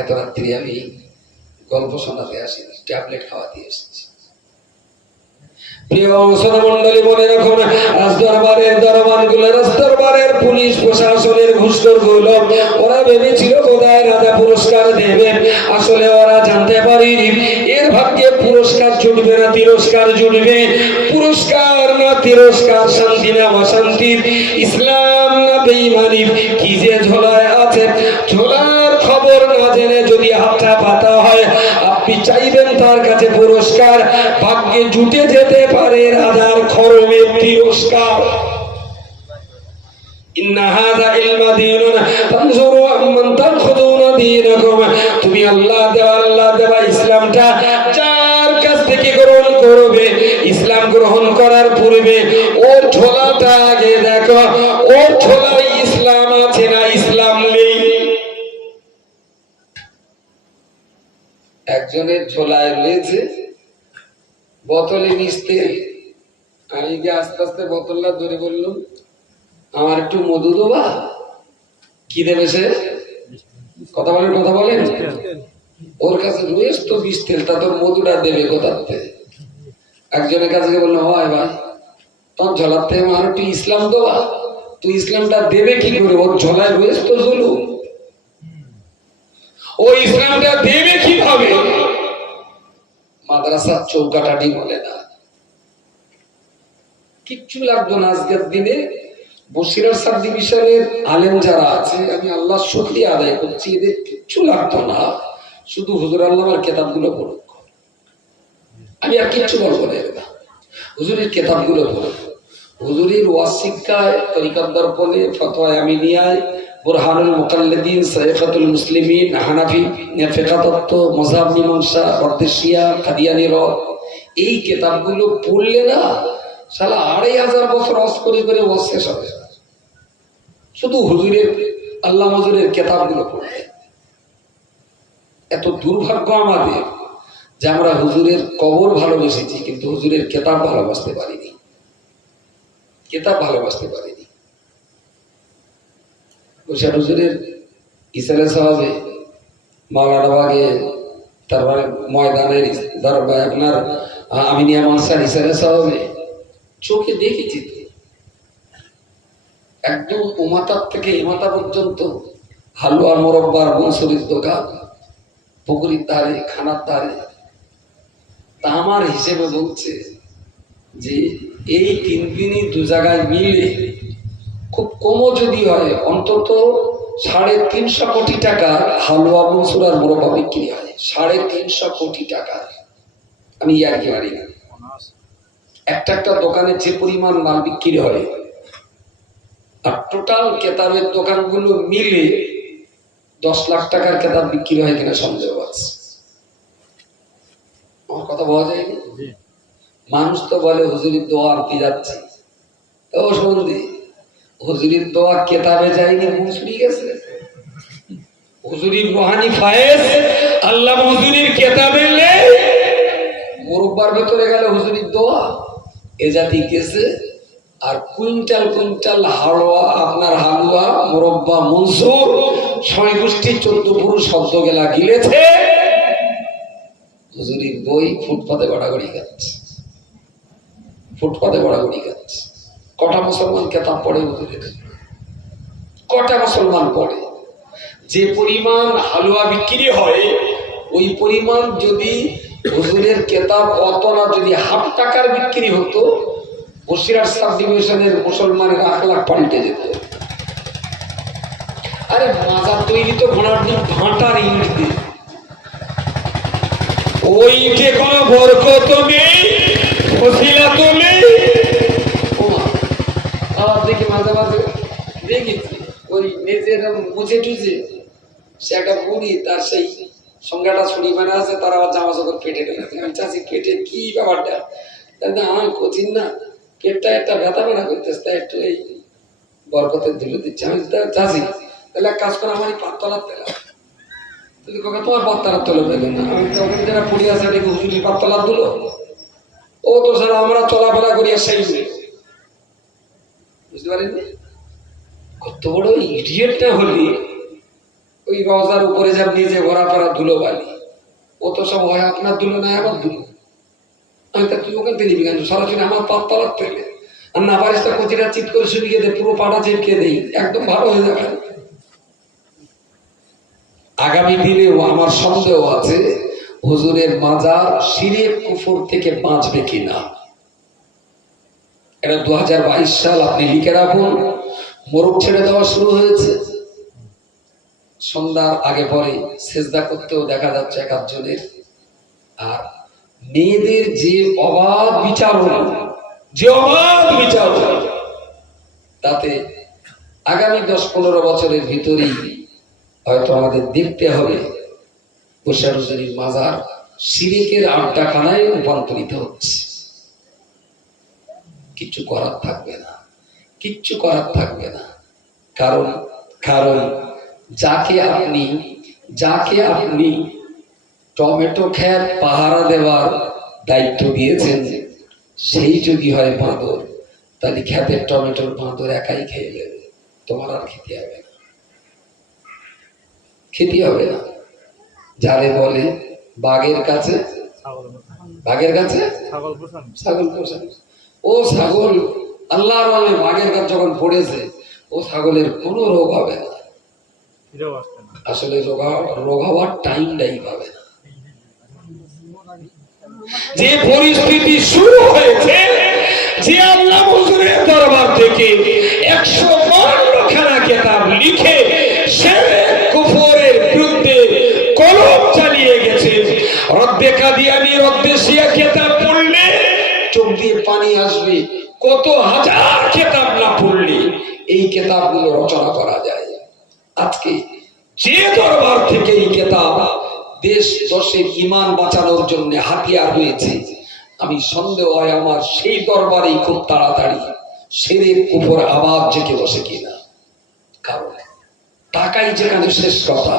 এত রাত্রি আমি গল্প শোনাতে আসিনি, ট্যাবলেট খাওয়াতে এসেছি। প্রিয় মন্ডলী, মনে রাখুন, রাজদরবারের দরবান গুলো, রাজদরবারের পুলিশ প্রশাসনের ঘুষখোর গুলো, ওরা ভেবেছিল বোধহয় রাজা পুরস্কার দেবেন। আসলে ওরা জানতে পারেনি এর ভাগ্যে পুরস্কার জুটবে না তিরস্কার জুটবে। পুরস্কার না তিরস্কার, শান্তি না অশান্তি, ইসলাম না বেঈমানি, কি যে ঝোলায় আছে। ঝোলার খবর না জেনে যদি হাতটা পাতা হয়, আপনি চাইবেন তার কাছে পুরস্কার, ভাগ্যে জুটে যেতে পারে রাজার খরমের তিরস্কার। তুমি আল্লাহ দেওয়া ইসলামটা যার কাছ থেকে গ্রহণ করবে, ইসলাম গ্রহণ করার পূর্বে ওর ঝোলাটা আগে দেখো, ওর ঝোলায় ইসলাম আছে না ইসলাম নেই। একজনের ঝোলায় রয়েছে বোতলে মিশতে, আমি গিয়ে আস্তে আস্তে বোতলটা ধরে বললাম, আমার একটু মধু দেবা। কি দেবে সে? কথা বলেন। ওর কাছে রয়েছে তো 20 তেল, তা তোর মধুটা দেবে কোথার থেকে? একজনের কাছে বললো, হয় ভাই তোর ঝোলার থেকে আমার একটু ইসলাম দেবা। তুই ইসলামটা দেবে কি করে? ওর ঝোলায় রয়েছে তো জুলুম, ও ইসলামটা দেবে কিভাবে? মাদ্রাসার চৌকাটাটি বলে না, কিচ্ছু লাগতো না। আজকের দিনে বসিরার সাব ডিভিশনের আলেম যারা আছে, আমি আল্লাহ শুকরিয়া আদায় করছি, এদের কিচ্ছু লাগতো না, শুধু হুজুর আল্লাহর কেতাবগুলো পড়ুক। আমি আর কিচ্ছু বলবো না, হুজুরের কেতাবগুলো পড়ুক। হুজুরের ওয়াজ শিক্ষায়, তরিকাত দর্পণে, ফতোয়া আমিনিয়ায়, বুরহানুল মুকাল্লিদিন, সাইফাতুল মুসলিমিন, হানাফি ফিকহ তত্ত্ব, মাযহাব মীমাংসা, রদ্দেশিয়া, কাদিয়ানী রদ, এই কেতাবগুলো পড়লে না শালা 2500 বছর ওয়াজ করে ওয়াজ শেষ হবে। শুধু হুজুরের আল্লাহ হুজুরের কেতাবগুলো পড়তে। এত দুর্ভাগ্য আমাদের যে আমরা হুজুরের কবর ভালোবেসেছি কিন্তু হুজুরের কেতাব ভালোবাসতে পারিনি, কেতাব ভালোবাসতে পারিনি। বৈশাখ হুজুরের ইসালে সাহাবে মাওলানা বাগে, তারপরে ময়দানের আপনার আমিনিয়া মাসার ইসালে সাহাবে চোখে দেখেছি তো, একদম উমাতার থেকে ইমাতা পর্যন্ত হালুয়া মোরব্বার মনসুরির দোকান, পুকুরির ধারে, খানার ধারে। তা আমার হিসেবে বলছে যে এই 3 দিনই 2 জায়গায় মিলে খুব কমও যদি হয় অন্তত 350 কোটি টাকার হালুয়া মনসুর আর মোরব্বা বিক্রি হয়। 350 কোটি টাকার। আমি আর কি পারি না, একটা দোকানে যে পরিমাণ মাল বিক্রি হয় আর টোটাল কেতাবের দোকানগুলো মিলে 10 লাখ টাকার কেতাব বিক্রি হয় কিনা সন্দেহ আছে। আমার কথা বলা যায়নি। মানুষ তো বলে হুজুরির দোয়া আনতে যাচ্ছি, ও সন্ধি হুজুরির দোয়া কেতাবে যায়নি, মনসুরি গেছে। হুজুরির রুহানি ফায়েজ আল্লাহ হুজুরির কেতাবে নেই, মুরব্বার ভেতরে গেলে হুজুরির দোয়া এ জাতি গেছে। আর কুইন্টাল কুইন্টাল হালুয়া, আপনার হালুয়া মুরব্বা মনসুর 6 গোষ্ঠী 14 পুরুষ শব্দ গেলা গিলেছে, হুজুরির বই ফুটপাতে গড়াগড়ি খাচ্ছে, ফুটপাতে গড়াগড়ি খাচ্ছে। কটা মুসলমান কেতাব পড়ে হুজুরের? কটা মুসলমান পড়ে? যে পরিমাণ হালুয়া বিক্রি হয় ওই পরিমাণ যদি হুজুরের কেতাব অত না, যদি ½ টাকার বিক্রি হতো বসিরহাট সাব ডিভিশনের মুসলমানের আখলাখ পাল্টে যেত। আরে মাজার তৈরি তো ঘোড়ার দিন ভাঁটার ইট দিয়ে, ওই ইটে কোনো বরকত নেই, ফজিলত নেই। দেখি মাঝে মাঝে দেখেছি ওই নিজের মুছে টুছে সে একটা বুড়ি, তার সেই সংজ্ঞাটা ছুরি মানে আছে, তার আবার জামা কাপড় কেটে গেছে। আমি চাচ্ছি কেটে কি ব্যাপারটা, আমি কচিন না পেটটা একটা ব্যথা বেড়া করতেছে, তাই একটু এই বরকতের ধুলে দিচ্ছে। আমি চাচ্ছি তাহলে এক কাজ করে আমার এই পাততলার পেলাম, যদি কাকা তোমার পাততলার তলে পেলে না, আমি তো ওখানে যারা পড়ি আছে এটাকে হুজুরি পাততলার দিল, ও তো স্যার আমরা চলাফেরা করি সেই বুঝতে পারেননি। কত বড় ইডিয়েটটা হলি, ওই রওজার উপরে যা নিজে ঘোরাফেরা ধুলো বালি, ও তো সব হয় আপনার ধুলো না আমার ধুলো। আমি তা তুই ওখান থেকে নিবি কেন, সরাসরি আমার পাততলার পেলে। আর না পারিস তো কচিরা চিৎ করে শুনিয়ে দে, পুরো পাড়া চেপকে দেই, একদম ভালো হয়ে যাবে। আগামী দিনেও আমার সন্দেহ আছে হুজুরের মাজার শিরক কুফর থেকে বাঁচবে কিনা। এটা 2022 সাল, আপনি লিখে রাখুন। মোরগ ছেড়ে দেওয়া শুরু হয়েছে, সন্ধ্যার আগে পরে সেজদা করতেও দেখা যাচ্ছে এক আধজনের। আর মেয়েদের যে অবাধ বিচারণ, তাতে আগামী 10-15 বছরের ভিতরেই হয়তো আমাদের দেখতে হবে বসিরহাট হুজুরির মাজার শিরকের আড্ডাখানায় রূপান্তরিত হচ্ছে। কিচ্ছু করার থাকবে না, কিচ্ছু করার থাকবে না। কারণ যাকে আপনি টমেটো ক্ষেত পাহারা দেওয়ার দায়িত্ব দিয়েছেন, সেই যদি হয় বাঁদর, তাহলে ক্ষেতের টমেটোর বাঁদর একাই খেয়ে নেবে, তোমার আর খেতে হবে না, খেতে হবে না। যারে বলে বাঘের কাছে ছাগল পোষা, ও ছাগল আল্লাহর নামে বাঘের কাছে যখন পড়েছে, ও ছাগলের কোনো রোগ হবে না। আসলে রোগ হওয়ার টাইমটাই পাবে না। যে পরিস্থিতি শুরু হয়েছে, যে আল্লাহ হুজুরের দরবার থেকে 152 খানা কিতাব লিখে শিরক কুফরের বিরুদ্ধে কলম চালিয়ে গেছে। রদ্দে কাদিয়ানি, রদ্দে শিয়া কিতাব পড়লে চোখ দিয়ে পানি আসবে, কত হাজার কিতাব না পড়লে এই কিতাবগুলো রচনা করা যায়। আজকে যে দরবার থেকে এই কিতাব দেশ দশের ঈমান বাঁচানোর জন্য হাতিয়ার হয়েছে, আমি সন্দেহ হয় আমার সেই দরবারেই খুব তাড়াতাড়ি শিরক কুফর আবার জেগে বসে কিনা। কারণে। টাকাই যেখানে শেষ কথা,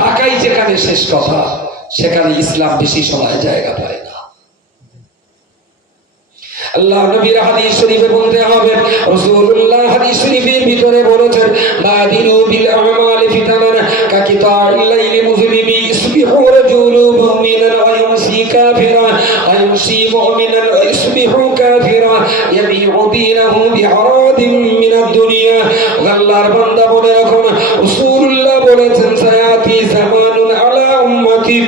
টাকাই যেখানে শেষ কথা, সেখানে ইসলাম বেশি সময় জায়গা পায় না। আল্লাহ নবীর হাদিস শরীফে বলতে হবে, রাসূলুল্লাহ হাদিস শরীফের ভিতরে বলেছেন, বাদিনু বিল আমালি ফিতানান কাকিতাইল লাইলি মুজলিমি ইসবিহু রাজুলু মুমিনান ওয়া ইউমসি কাফিরান ওয়া ইউমসি মুমিনান ওয়া ইসবিহু কাফিরান ইয়াবিউ দীনাহু বিআরাদিন মিনাদ দুনিয়া। আল্লাহর বান্দা বলে রাখুন, রাসূলুল্লাহ বলেছেন, সায়াতি জামানুন আলা উম্মতি,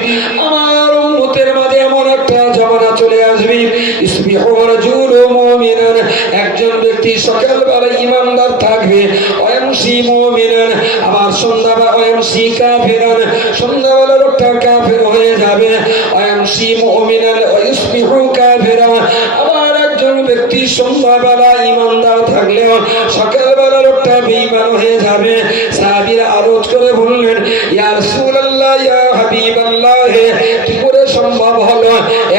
আমার উম্মতের মাঝে এমন একটা জামানা চলে আসবে, ইসবিহু রাজুলু মুমিনান, একজন ব্যক্তি সকালবেলা ঈমানদার থাকবে, ওয়ায়ামসি মুমিনান, আবার সন্ধ্যাবেলা ওয়ায়ামসি কাফিরান, সন্ধ্যাবেলা লোকটা কাফের হয়ে যাবে, ওয়ায়ামসি মুমিনান ওয়া ইসবিহু কাফিরান, আবার একজন ব্যক্তি সন্ধ্যাবেলা ঈমানদার থাকলেও সকালবেলা লোকটা বেঈমান হয়ে যাবে। সাহাবীরা আরজ করে বললেন, ইয়া রাসূলুল্লাহ, ইয়া হাবিবাল্লাহ, কি করে সম্ভব হলো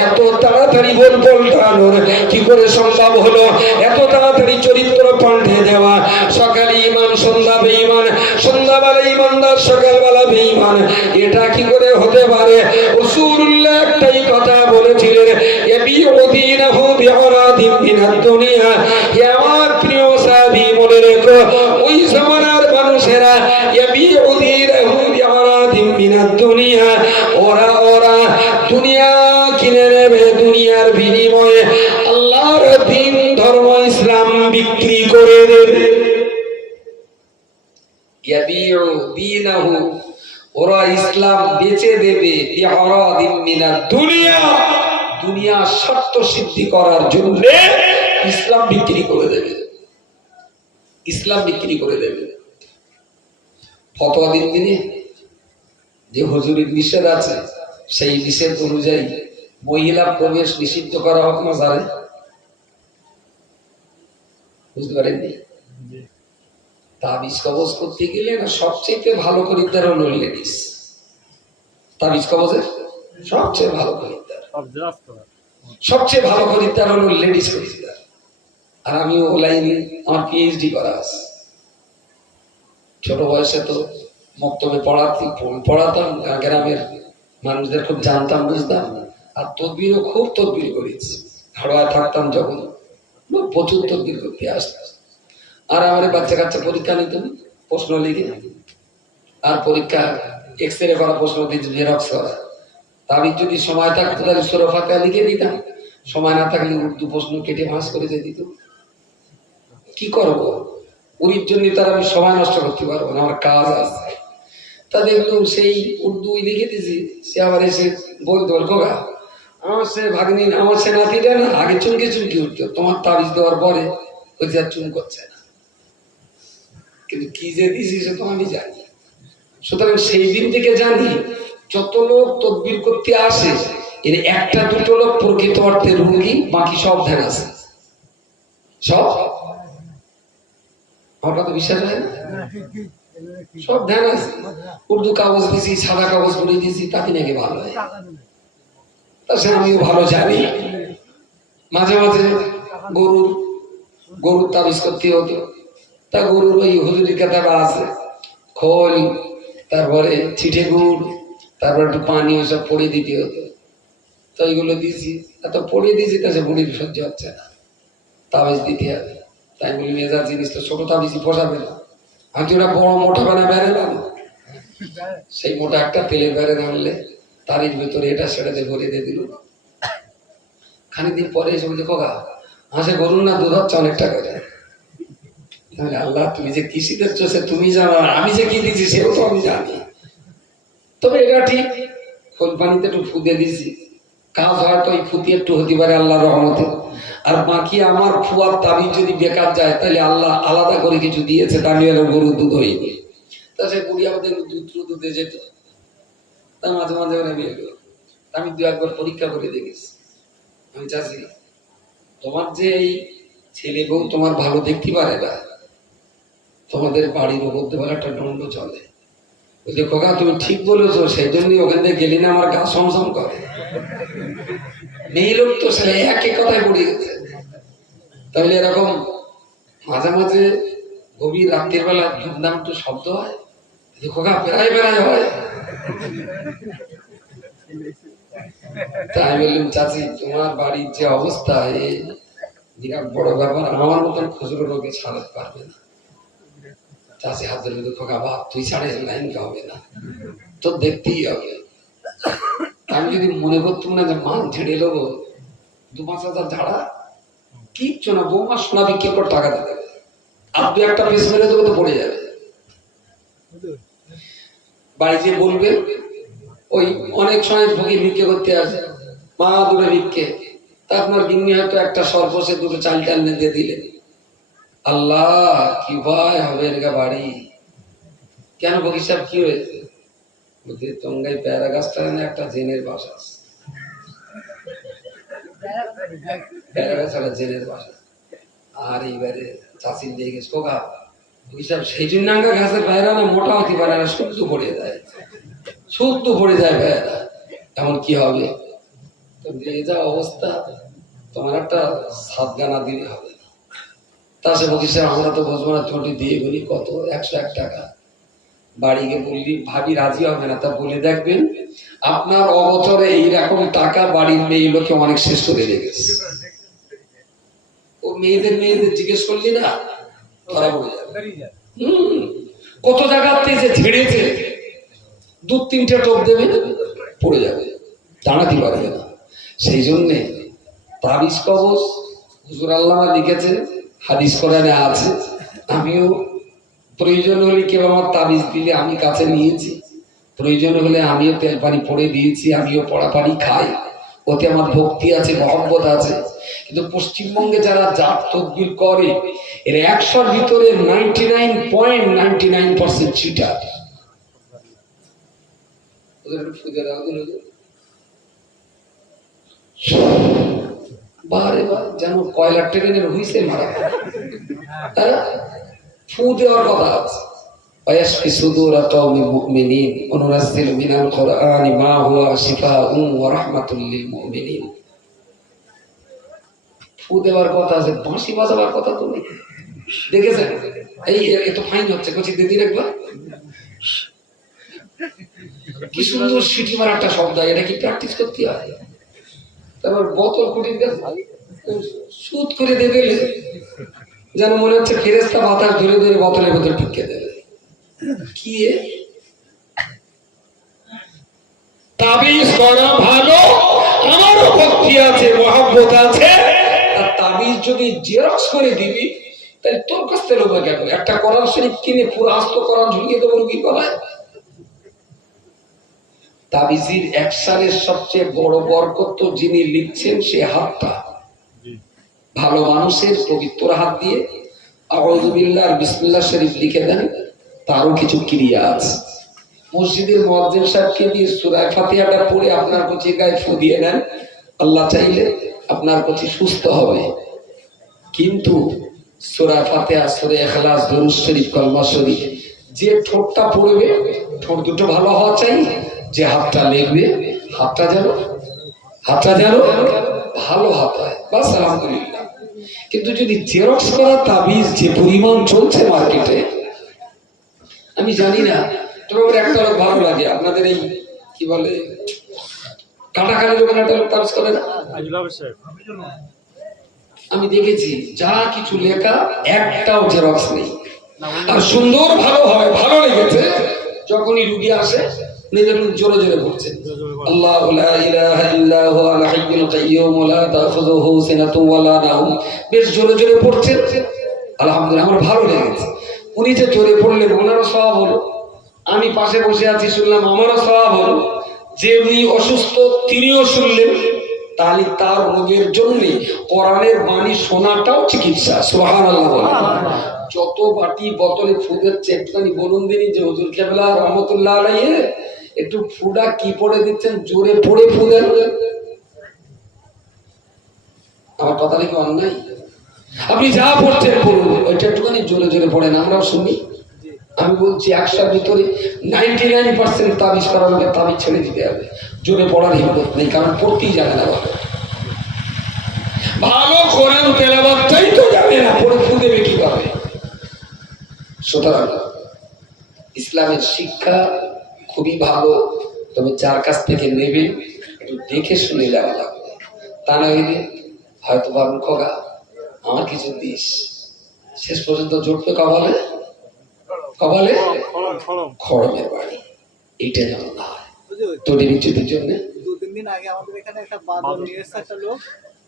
এত তাড়াতাড়ি পাল্টানোর, কি করে সম্ভব হলো এত তাড়াতাড়ি চরিত্র পাল্টে দেওয়া? সকালে ঈমান, সন্ধ্যা বেঈমান, সন্ধ্যাবেলা ঈমানদার, সকালবেলা বেঈমান, এটা কি করে হতে পারে? রাসূলুল্লাহ একটাই কথা বলেছিলেন, ইয়াবিউ দীনাহু বিআরাদিন মিনাদ দুনিয়া। হে আমার প্রিয় সাহাবী, মনে রেখো, ওই জামানার মানুষেরা ইয়াবিউ দীনাহু বিআরাদিন মিনাদ দুনিয়া, ওরা দুনিয়া কিনে নেবে, দুনিয়ার বিনিময়ে আল্লাহর দ্বীন, ধর্ম, ইসলাম বিক্রি করে দেবে। ইয়াবিউ দীনাহু, ওরা ইসলাম বেচে দেবে, বিআরাদিন মিনাদ দুনিয়া, দুনিয়া স্বার্থ সিদ্ধি করার জন্য ইসলাম বিক্রি করে দেবে, ইসলাম বিক্রি করে দেবে। ফতোয়া দিন দিনে যে হুজুরের নিষেধ আছে, সেই নিষেধ অনুযায়ী মহিলা প্রবেশ নিষিদ্ধ করা হোক মাজারে। বুঝতে পারেননি? তাবিজ কবজ করতে গেলে না সবচেয়ে ভালো খরিদ্দার হলো লেডিস। তাবিজ কবজের সবচেয়ে ভালো খরিদ্দার, সবচেয়ে ভালো খরিদ্দার হলো লেডিস খরিদ্দার। আর আমি ও লাইনে আমার পিএইচডি করা আছে। ছোট বয়সে তো মক্তবে পড়াতাম, গ্রামের মানুষদের খুব জানতাম, বুঝতাম, আর তদবিরও খুব তদবির করেছি। হাড়োয়া থাকতাম যখন, প্রচুর তদবির করতে আসতাম। আর আমার বাচ্চা কাচ্চা পরীক্ষা নিত, প্রশ্ন লিখে, আর পরীক্ষা এক্সরে করা, প্রশ্ন দিয়ে জেরক্স করা। আমি যদি সময় থাকতো তাহলে সূরা ফাতিহা লিখে দিতাম, সময় না থাকলে উর্দু প্রশ্ন কেটে ভাঁজ করে দিয়ে দিত। কি করবো, ওর জন্য তার আমি সময় নষ্ট করতে পারবো না, আমার কাজ আছে। তা দেখলাম সেই উর্দু লিখে দিয়েছি, সে আবার এসে বলতো, খোকা আমার সে ভাগ্নি, আমার সে নাতিটা না আগে চুমকে চুমকি উঠতো, তোমার তাবিজ দেওয়ার পরে ওই যে আর চুম করছে না। কিন্তু কি যে দিয়েছি সে তো আমি জানি। সুতরাং সেই দিন থেকে জানি, যত লোক তদবির করতে আসে এর একটা দুটো লোক প্রকৃত অর্থে রোগী, বাকি সব ধ্যান আছে। সব আমার তো বিশ্বাস হয় না, সব ধ্যান আছে। উর্দু কাগজ দিয়েছি, সাদা কাগজ করে দিয়েছি, তাকে নাকি ভালো হয়। তা সে আমিও ভালো জানি। মাঝে মাঝে গরুর তাবিজ করতে হতো। তা গরুর ওই হুজুরির কাতাবা আছে, খোল, তারপরে ছিটে গুড়, তারপর একটু পানি, ওসব পড়ে দিতে হতো। তো ওইগুলো দিয়েছি, এত পড়ে দিয়েছি, তা সে বুড়ির সহ্য হচ্ছে না, তাবিজ দিতে হবে। তাই বলি, মেজার জিনিস তো ছোট তাবিজই পোষাবে না, আমি ওরা বড় মোটা বানায় বেড়ালাম। সেই মোটা একটা তেলের বেড়ে আনলে তারির ভিতরে এটা সেটা দিয়ে ভরে দিয়ে দিল। খানিকদিন পরে এসে বলছে, খোকা হাসে গরুর না দুধ হচ্ছে অনেকটা করে। তাহলে আল্লাহ, তুমি যে কৃষি দিচ্ছ সে তুমি জানো, আমি যে কি দিচ্ছি সেও তো আমি জানি। তবে এটা ঠিক, খোল পানিতে একটু ফুদে দিছি, কাজ হয়তো এই ফুটি একটু হতে পারে আল্লাহর রহমতে। আর বাকি আমার ফুয়ার তাবিজ যদি বেকার যায়, তাহলে আল্লাহ আলাদা করে কিছু দিয়েছে, তা নিয়ে গরুর দুধ হয়নি। তা সে বুড়ি আমাদের দুধে যেত, তা মাঝে মাঝে ওরা নিয়ে গেল। আমি দু একবার পরীক্ষা করে দেখেছি। আমি চাচ্ছি তোমার যে এই ছেলে বউ তোমার ভালো দেখতে পারে না, তোমাদের বাড়ির উপর দেওয়ার একটা দণ্ড চলে। ওই যে খোকা তুমি ঠিক বলেছো, সেই জন্যই ওখান থেকে গেলি না, আমার গা সমসম করে। মেয়ে লোক তো সে একই কথায় পড়ে গেছে। তাহলে এরকম মাঝে মাঝে গভীর রাত্রির বেলা ধুমধাম একটু শব্দ হয়, খোকা বেড়াই বেড়াই হয়। তাই বললাম চাচি তোমার বাড়ির যে অবস্থা এ বিরাট বড় ব্যাপার, আমার মতন খুচরো রোগে ছাড়াতে পারবে না। চাচি হাত ধরে খোকা বাপ তুই ছাড়ে লাইন হবে না, তোর দেখতেই হবে। আমি যদি মনে করতাম না যে মান ছেড়ে দেবো 2-5 হাজার ঝাড়া কিচ্ছু না, বৌমা সোনা বিক্রি করে টাকা দিতে দেবে, আপনি একটা পেস মেরে দেবো তো পড়ে যাবে। বাড়ি যেয়ে বলবেন ওই অনেক সময় ফকির ভিক্ষে করতে আসে, মা দূরে ভিক্ষে, তা আপনার গিন্নি হয়তো একটা সর্বসে 2টো চাল টাল দিয়ে দিলেন, আল্লাহ কি ভয় হবে এরকা বাড়ি। কেন ফকির সাহেব কি হয়েছে? বলতে টঙ্গাই পেয়ারা গাছটা না একটা জেনের বাসা আছে, পেয়ারা গাছ একটা জেনের বাসা। আর এইবারে চাষির দিয়ে গেছে খোকা হিসাব সেই জন্য গাছের পেয়ারা না মোটা হতে পারে না, শুদ্ধ পড়ে যায়, শুদ্ধ পড়ে যায় পেয়ারা। এমন কি হবে? এই যা অবস্থা, তোমার একটা সাতগানা দিলে হবে না। তা সে ফকির সাহেব আমরা তো বুঝবো না, ছোটি দিয়ে বলি কত 101 টাকা। বাড়ি গিয়ে বললি ভাবি রাজি হবে না, তা বলে দেখবেন আপনার অবচরে এইরকম টাকা বাড়ির মেয়ে লোকে অনেক শেষ করে রেখেছে। ও মেয়েদের জিজ্ঞেস করলি না ধরা পড়ে যাবে। কত জায়গাতে যে ছেড়েছে 2-3টে টোপ দেবে পড়ে যাবে, দাঁড়াতে পারবে না। সেই জন্যে তাবিজ কবজ হুজুর আল্লামা লিখেছেন, হাদিস কোরআনে আছে। আমিও প্রয়োজন হলে কেউ আমার তাবিজ দিলে আমি কাছে নিয়েছি, প্রয়োজন হলে আমিও তেল পানি পড়ে দিয়েছি, আমিও পড়া পানি খাই, ওতে আমার ভক্তি আছে, মহব্বত আছে। কিন্তু পশ্চিমবঙ্গে যারা জাত তদবির করে এর 100-র ভিতরে 99.99% চিটার। বারে বার যেন কয়লার ট্রেনের হুইসেল মারা, ফু দেওয়ার কথা আছে। ويشفي صدور قوم مؤمنين وننزل من القرآن ما هو شفاء ورحمة للمؤمنين। ফু দেওয়ার কথা আছে, বাঁশি বাজাবার কথা তো নেই। দেখেছেন এই এত ফাইন হচ্ছে কচি দিদি একবার কি সুন্দর সিটি মারা একটা শব্দ, এটা কি প্র্যাকটিস করতে হয়? তারপর বোতল কুটির সুদ করে দেবে যেন মনে হচ্ছে ফেরেস্তা বাতাস ধরে ধরে বোতলের ভেতর ঢুকে দেবে। কি তাবিজ করা ভালো, আমারও ভক্তি আছে, মহব্বত আছে। আর তাবিজ যদি জেরক্স করে দিবি তাহলে তোর কাছ থেকে লোক কেন? একটা কোরআন শরীফ কিনে পুরো আস্ত কোরআন ঝুলিয়ে দেবো রুগীর গলায়। তাবিজের 1 সালের সবচেয়ে বড় বরকত যিনি লিখছেন সে হাতটা ভালো মানুষের পবিত্র হাত দিয়ে আউযু বিল্লাহ বিসমিল্লাহ শরীফ লিখে দেন, তারও কিছু ক্রিয়া আছে। মসজিদের মুয়াজ্জিন সাহেবকে দিয়ে সূরা ফাতিহাটা পড়ে আপনার কচি গায়ে ফু দিয়ে নেন, আল্লাহ চাইলে আপনার কচি সুস্থ হবে। কিন্তু সূরা ফাতিহা, সূরা ইখলাস, দুরূদ শরীফ, কলমা শরীফ যে ঠোঁটটা পড়বে, ঠোঁট দুটো ভালো হওয়া চাই, যে হাতটা লিখবে হাতটা যেন ভালো হাত হয়, বাস আলহামদুলিল্লাহ। কিন্তু যদি জেরক্স করা তাবিজ যে পরিমাণ চলছে মার্কেটে, আমি জানি না, তবে একটা লোক ভালো লাগে আপনাদের এই কি বলে কাটাখালি লোক একটা লোক তাবিজ করে না, আমি দেখেছি যা কিছু লেখা একটাও জেরক্স নেই। আর সুন্দর ভালো হয়, ভালো লেগেছে যখনই রুগী আসে নিজের জোরে জোরে পড়ছেন আল্লাহু লা ইলাহা ইল্লা হুয়াল হাইয়ুল কাইয়্যুম লা তাখুযুহু সিনাতুন ওয়া লা নাওম, বেশ জোরে জোরে পড়ছেন, আলহামদুলিল্লাহ আমার ভালো লেগেছে। উনি যে জোরে পড়লেন ওনারও সওয়াব হলো, আমি পাশে বসে আছি শুনলাম আমারও সওয়াব হলো। যে উনি অসুস্থ তিনিও শুনলেন, তাহলে তার রোগের জন্য কোরআনের বাণী শোনাটাও চিকিৎসা। সুবহানাল্লাহ বলেন। যত বাটি বোতলে ফু দিচ্ছে একটুখানি বলুন দিনই যে হুজুর কেবলা রহমতুল্লাহ আলাইহি একটু ফুটা কি পড়ে দিচ্ছেন, জোরে পড়ে ফু দেন। আমার কথা নাকি অন্যায়? আপনি যা পড়ছেন পড়ুন, ওইটা একটুখানি জোরে জোরে পড়েন, আমরাও শুনি। আমি বলছি 100-র ভিতরে 99% তাবিজ করার লোকের তাবিজ ছেড়ে দিতে হবে, জোরে পড়ার হিম্মত নেই, কারণ পড়তেই জানে না। ভালো কোরআন তেলাওয়াতটাই তো জানে না, পড়ে ফু দেবে কিভাবে? সুতরাং ইসলামের শিক্ষা খুবই ভালো, তবে যার কাছ থেকে নেবেন একটু দেখে শুনে নেওয়া লাগবে। তা না হইলে হয়তো ভাবুন খোকা আমার কিছু দিস, শেষ পর্যন্ত জুটবে কপালে কপালে খড়মের বাড়ি। এইটা যেন না হয় তোদের বিচ্যুতির জন্য। 2-3 দিন আগে আমাদের এখানে একটা বাদর নিয়ে এসেছে একটা লোক,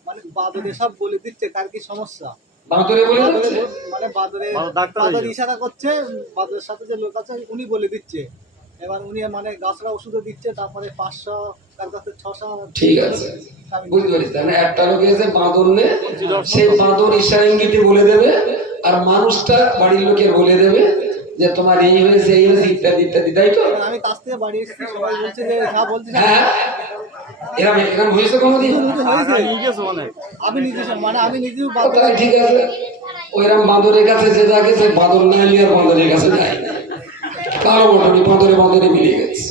মানে বাদরে সব বলে দিচ্ছে কার কি সমস্যা। বাঁদরে বলে দিচ্ছে, মানে বাদর ইশারা করছে, বাদরের সাথে যে লোক আছে উনি বলে দিচ্ছে। এবার উনি মানে গাছরা ওষুধও দিচ্ছে, তারপরে 500 তার কাছে 600। ঠিক আছে বুঝতে পারিস না, একটা লোক এসে বাঁদর নে, সেই বাঁদর ইশারা ইঙ্গিতে বলে দেবে, আর মানুষটা বাড়ির লোকের বলে দেবে যে তোমার এই হয়েছে এই হয়েছে ইত্যাদি ইত্যাদি, তাই তো? আমি কাছ থেকে বাড়ি এসেছি, সবাই বলছে যে হ্যাঁ বলছি। হ্যাঁ এরকম এরকম হয়েছে কোনোদিন? আমি নিজে মানে আমি নিজেও তাই ঠিক আছে, ওইরকম বাঁদরের কাছে যে থাকে সে বাঁদর না এলে আর বাঁদরের কাছে যায় না, কারো মোটামুটি বাঁদরে বাঁদরে মিলে গেছে।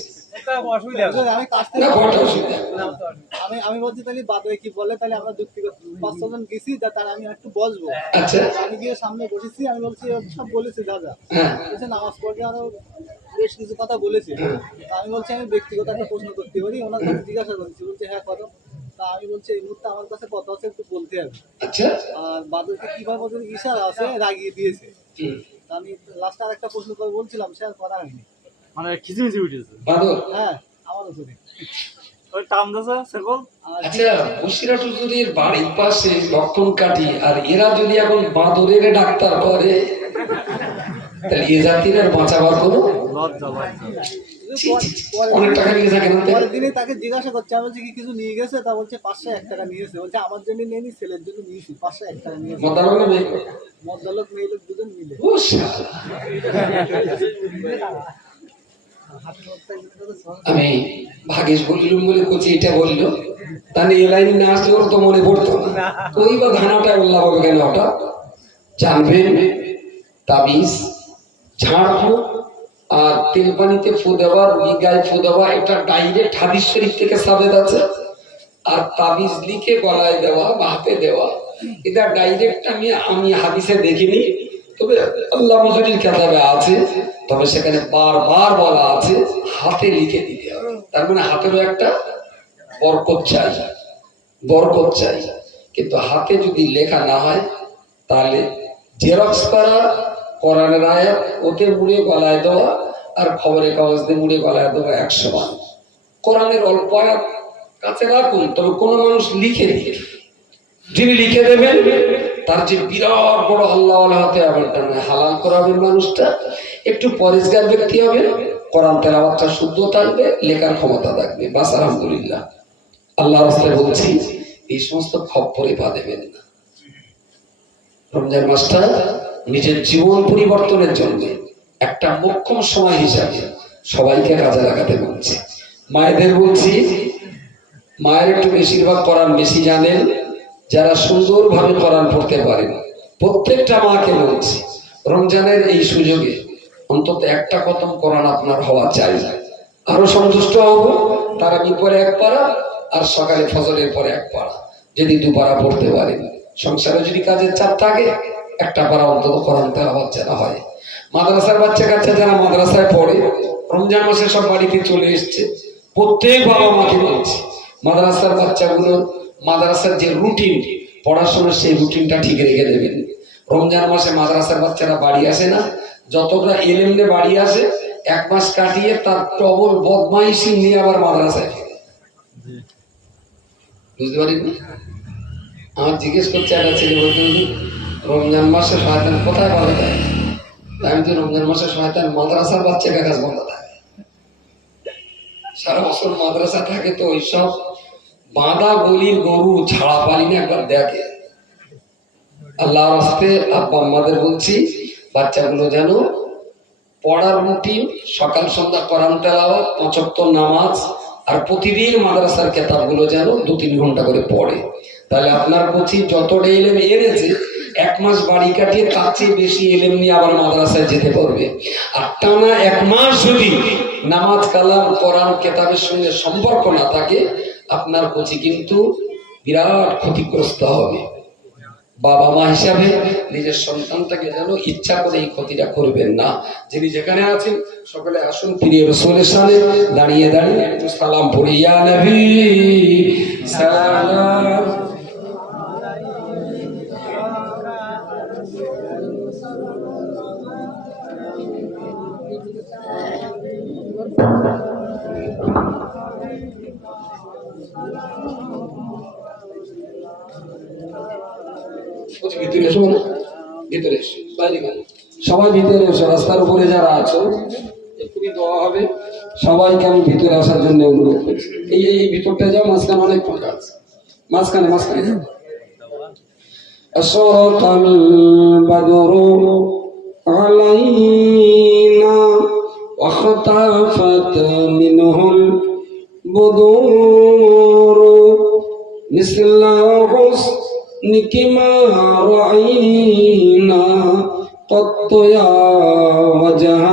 আমি বলছি তাহলে বাদরে কি বলে, তাহলে আমরা যুক্তিগত 500 জন গেছি, তাহলে আমি একটু বসবো। আচ্ছা আমি গিয়ে সামনে বসেছি, আমি বলছি সব বলেছি দাদা, বলছে নামাজ পড়বে আরো বেশ কিছু কথা বলেছে। আমি বলছি আমি ব্যক্তিগত একটা প্রশ্ন করতে পারি, ওনার কাছে জিজ্ঞাসা করছি, বলছে হ্যাঁ করো। তা আমি বলছি এই মুহূর্তে আমার কাছে কথা আছে, একটু বলতে হবে। আচ্ছা আর বাদরকে কিভাবে ওদের ইশারা আছে রাগিয়ে দিয়েছে। আমি লাস্টে আর একটা প্রশ্ন করে বলছিলাম, সে আর করা হয়নি। মানে খিচিমিচি উঠেছে বাদর, হ্যাঁ আমার উপরে ওই টামদাসা সেকল। আচ্ছা বসিরাট হুজুরের বাড়ির পাশে লক্ষণ কাঠি, আর এরা যদি এখন বাঁদরের ডাক্তার করে তাহলে এ জাতির আর বাঁচাবার কোনো লজ্জা অনেক টাকা নিয়ে থাকে না। পরের দিনে তাকে জিজ্ঞাসা করছে, আমি বলছি কি কিছু নিয়ে গেছে, তা বলছে 501 টাকা নিয়েছে। বলছে আমার জন্য নিয়ে ছেলের জন্য নিয়েছি, 501 টাকা নিয়েছে। মদ্দালোক না মেয়ে? মদ্দালোক মেয়ে লোক দুজন মিলে। ও শালা। আমি ভাগেশ বলিলুম বলে কোচি এটা বললো, তাহলে এ লাইন না আসলে ওর তো মনে পড়তো না। ওই বা ধানাটা উল্লাহ হবে কেন? ওটা জানবেন তাবিজ ঝাড়ফুঁক আর তেল পানিতে ফু দেওয়া, রুগী গায়ে ফু দেওয়া, এটা ডাইরেক্ট হাদিস শরীফ থেকে সাবেত আছে। আর তাবিজ লিখে গলায় দেওয়া বা হাতে দেওয়া, এটা ডাইরেক্ট আমি হাদিসে দেখিনি, তবে আল্লাহ মজুরির কিতাবে আছে। তবে সেখানে বারবার বলা আছে হাতে লিখে দিতে হবে, তার মানে হাতেরও একটা বরকত চাই, বরকত চাই। কিন্তু হাতে যদি লেখা না হয় তাহলে জেরক্স করা, কোরআনের আয়াত ওতে মুড়ে গলায় দেওয়া আর খবরের কাগজ দিয়ে মুড়ে গলায় দেওয়া 100 বার। কোরআনের অল্প আয়াত কাছে রাখুন, তবে কোন মানুষ লিখে দিন, যিনি লিখে দেবেন তার যে বিরাট বড় আল্লাহ হাতে আমলটা নয়, হালাল করাবেন মানুষটা, একটু পরেশগার ব্যক্তি হবে, কোরআন তেলাওয়াতটা শুদ্ধ থাকবে, লেখার ক্ষমতা থাকবে, বাস আলহামদুলিল্লাহ। আল্লাহ রাস্তায় বলছি এই সমস্ত খপ্পরে পা দেবেন না। রমজান মাসটা নিজের জীবন পরিবর্তনের জন্য একটা মোক্ষম সময় হিসাবে সবাইকে কাজে লাগাতে বলছি। মায়েদের বলছি, মায়ের একটু বেশিরভাগ কোরআন বেশি জানেন, যারা সুন্দরভাবে কোরআন পড়তে পারেন, প্রত্যেকটা মাকে বলছি রমজানের এই সুযোগে অন্তত একটা খতম কোরআন আপনার হওয়া চাই। আরো সন্তুষ্ট হব তারাবির পরে 1 পারা আর সকালে ফজরের পরে 1 পারা, যদি 2 পারা পড়তে পারেন। সংসারে যদি কাজের চাপ থাকে 1টা পারা অন্তত কোরআন তেলাওয়াত যারা হয়। মাদ্রাসার বাচ্চা কাচ্চা যারা মাদ্রাসায় পড়ে, রমজান মাসে সব বাড়িতে চলে এসছে, প্রত্যেক বাবা মাকে বলছি মাদ্রাসার বাচ্চাগুলোর মাদ্রাসার যে রুটিন পড়াশোনার সেই রুটিনটা ঠিক রেখে দেবেন। রমজান মাসে মাদ্রাসার বাচ্চারা বাড়ি আসে না, যতটা এলেমনে বাড়ি আসে 1 মাস কাটিয়ে তার টবল বদমাইশি নিয়ে আবার মাদ্রাসায় ফিরে। বুঝতে পারি না? আমার জিজ্ঞেস করছে একটা ছেলে, বলতে রমজান মাসে শয়তান কোথায় ভালো থাকে? আমি তো রমজান মাসে শয়তান মাদ্রাসার বাচ্চাকে কাজ বন্ধ থাকে, সারা বছর মাদ্রাসা থাকে, তো ওইসব বাঁধা গলির গরু ছাড়া পালি না, একবার দেখে। আল্লাহ রাস্তে আব্বা আম্মাদের বলছি বাচ্চাগুলো যেন পড়ার রুটিন, সকাল সন্ধ্যা কোরআন তেলাওয়াত, 5 ওয়াক্ত নামাজ, আর প্রতিদিন মাদ্রাসার কিতাবগুলো যেন 2-3 ঘন্টা করে পড়ে। তাহলে আপনার প্রতি যতটা এলেম এনেছে 1 মাস বাড়ি কাটিয়ে তার চেয়ে বেশি এলেম নিয়ে আবার মাদ্রাসায় যেতে পারবে। আর টানা 1 মাস যদি নামাজ কালাম কোরআন কিতাবের সঙ্গে সম্পর্ক না থাকে, আপনার প্রতি কিন্তু বিরাট ক্ষতিগ্রস্ত হবে। বাবা মা হিসাবে নিজের সন্তানটাকে যেন ইচ্ছা করে এই ক্ষতিটা করবেন না। যিনি যেখানে আছেন সকলে আসুন প্রিয় রাসূলের সামনে দাঁড়িয়ে দাঁড়িয়ে একটু সালাম পড়ি, ইয়া নবী সালাম। ভিতরে এসো না, ভিতরে এসো, বাইরে কেন? সবাই ভিতরে এসো, রাস্তার উপরে যারা আছো এক্ষুনি দেওয়া হবে, সবাইকে আমি ভিতরে আসার জন্য অনুরোধ করছি। এই ভিতরটা যাও, মাঝখানে অনেক ফাঁকা আছে, মাঝখানে যাও। أشرق البدر علينا واختفت منه البدور مثل حسنك ما رأينا قط يا وجه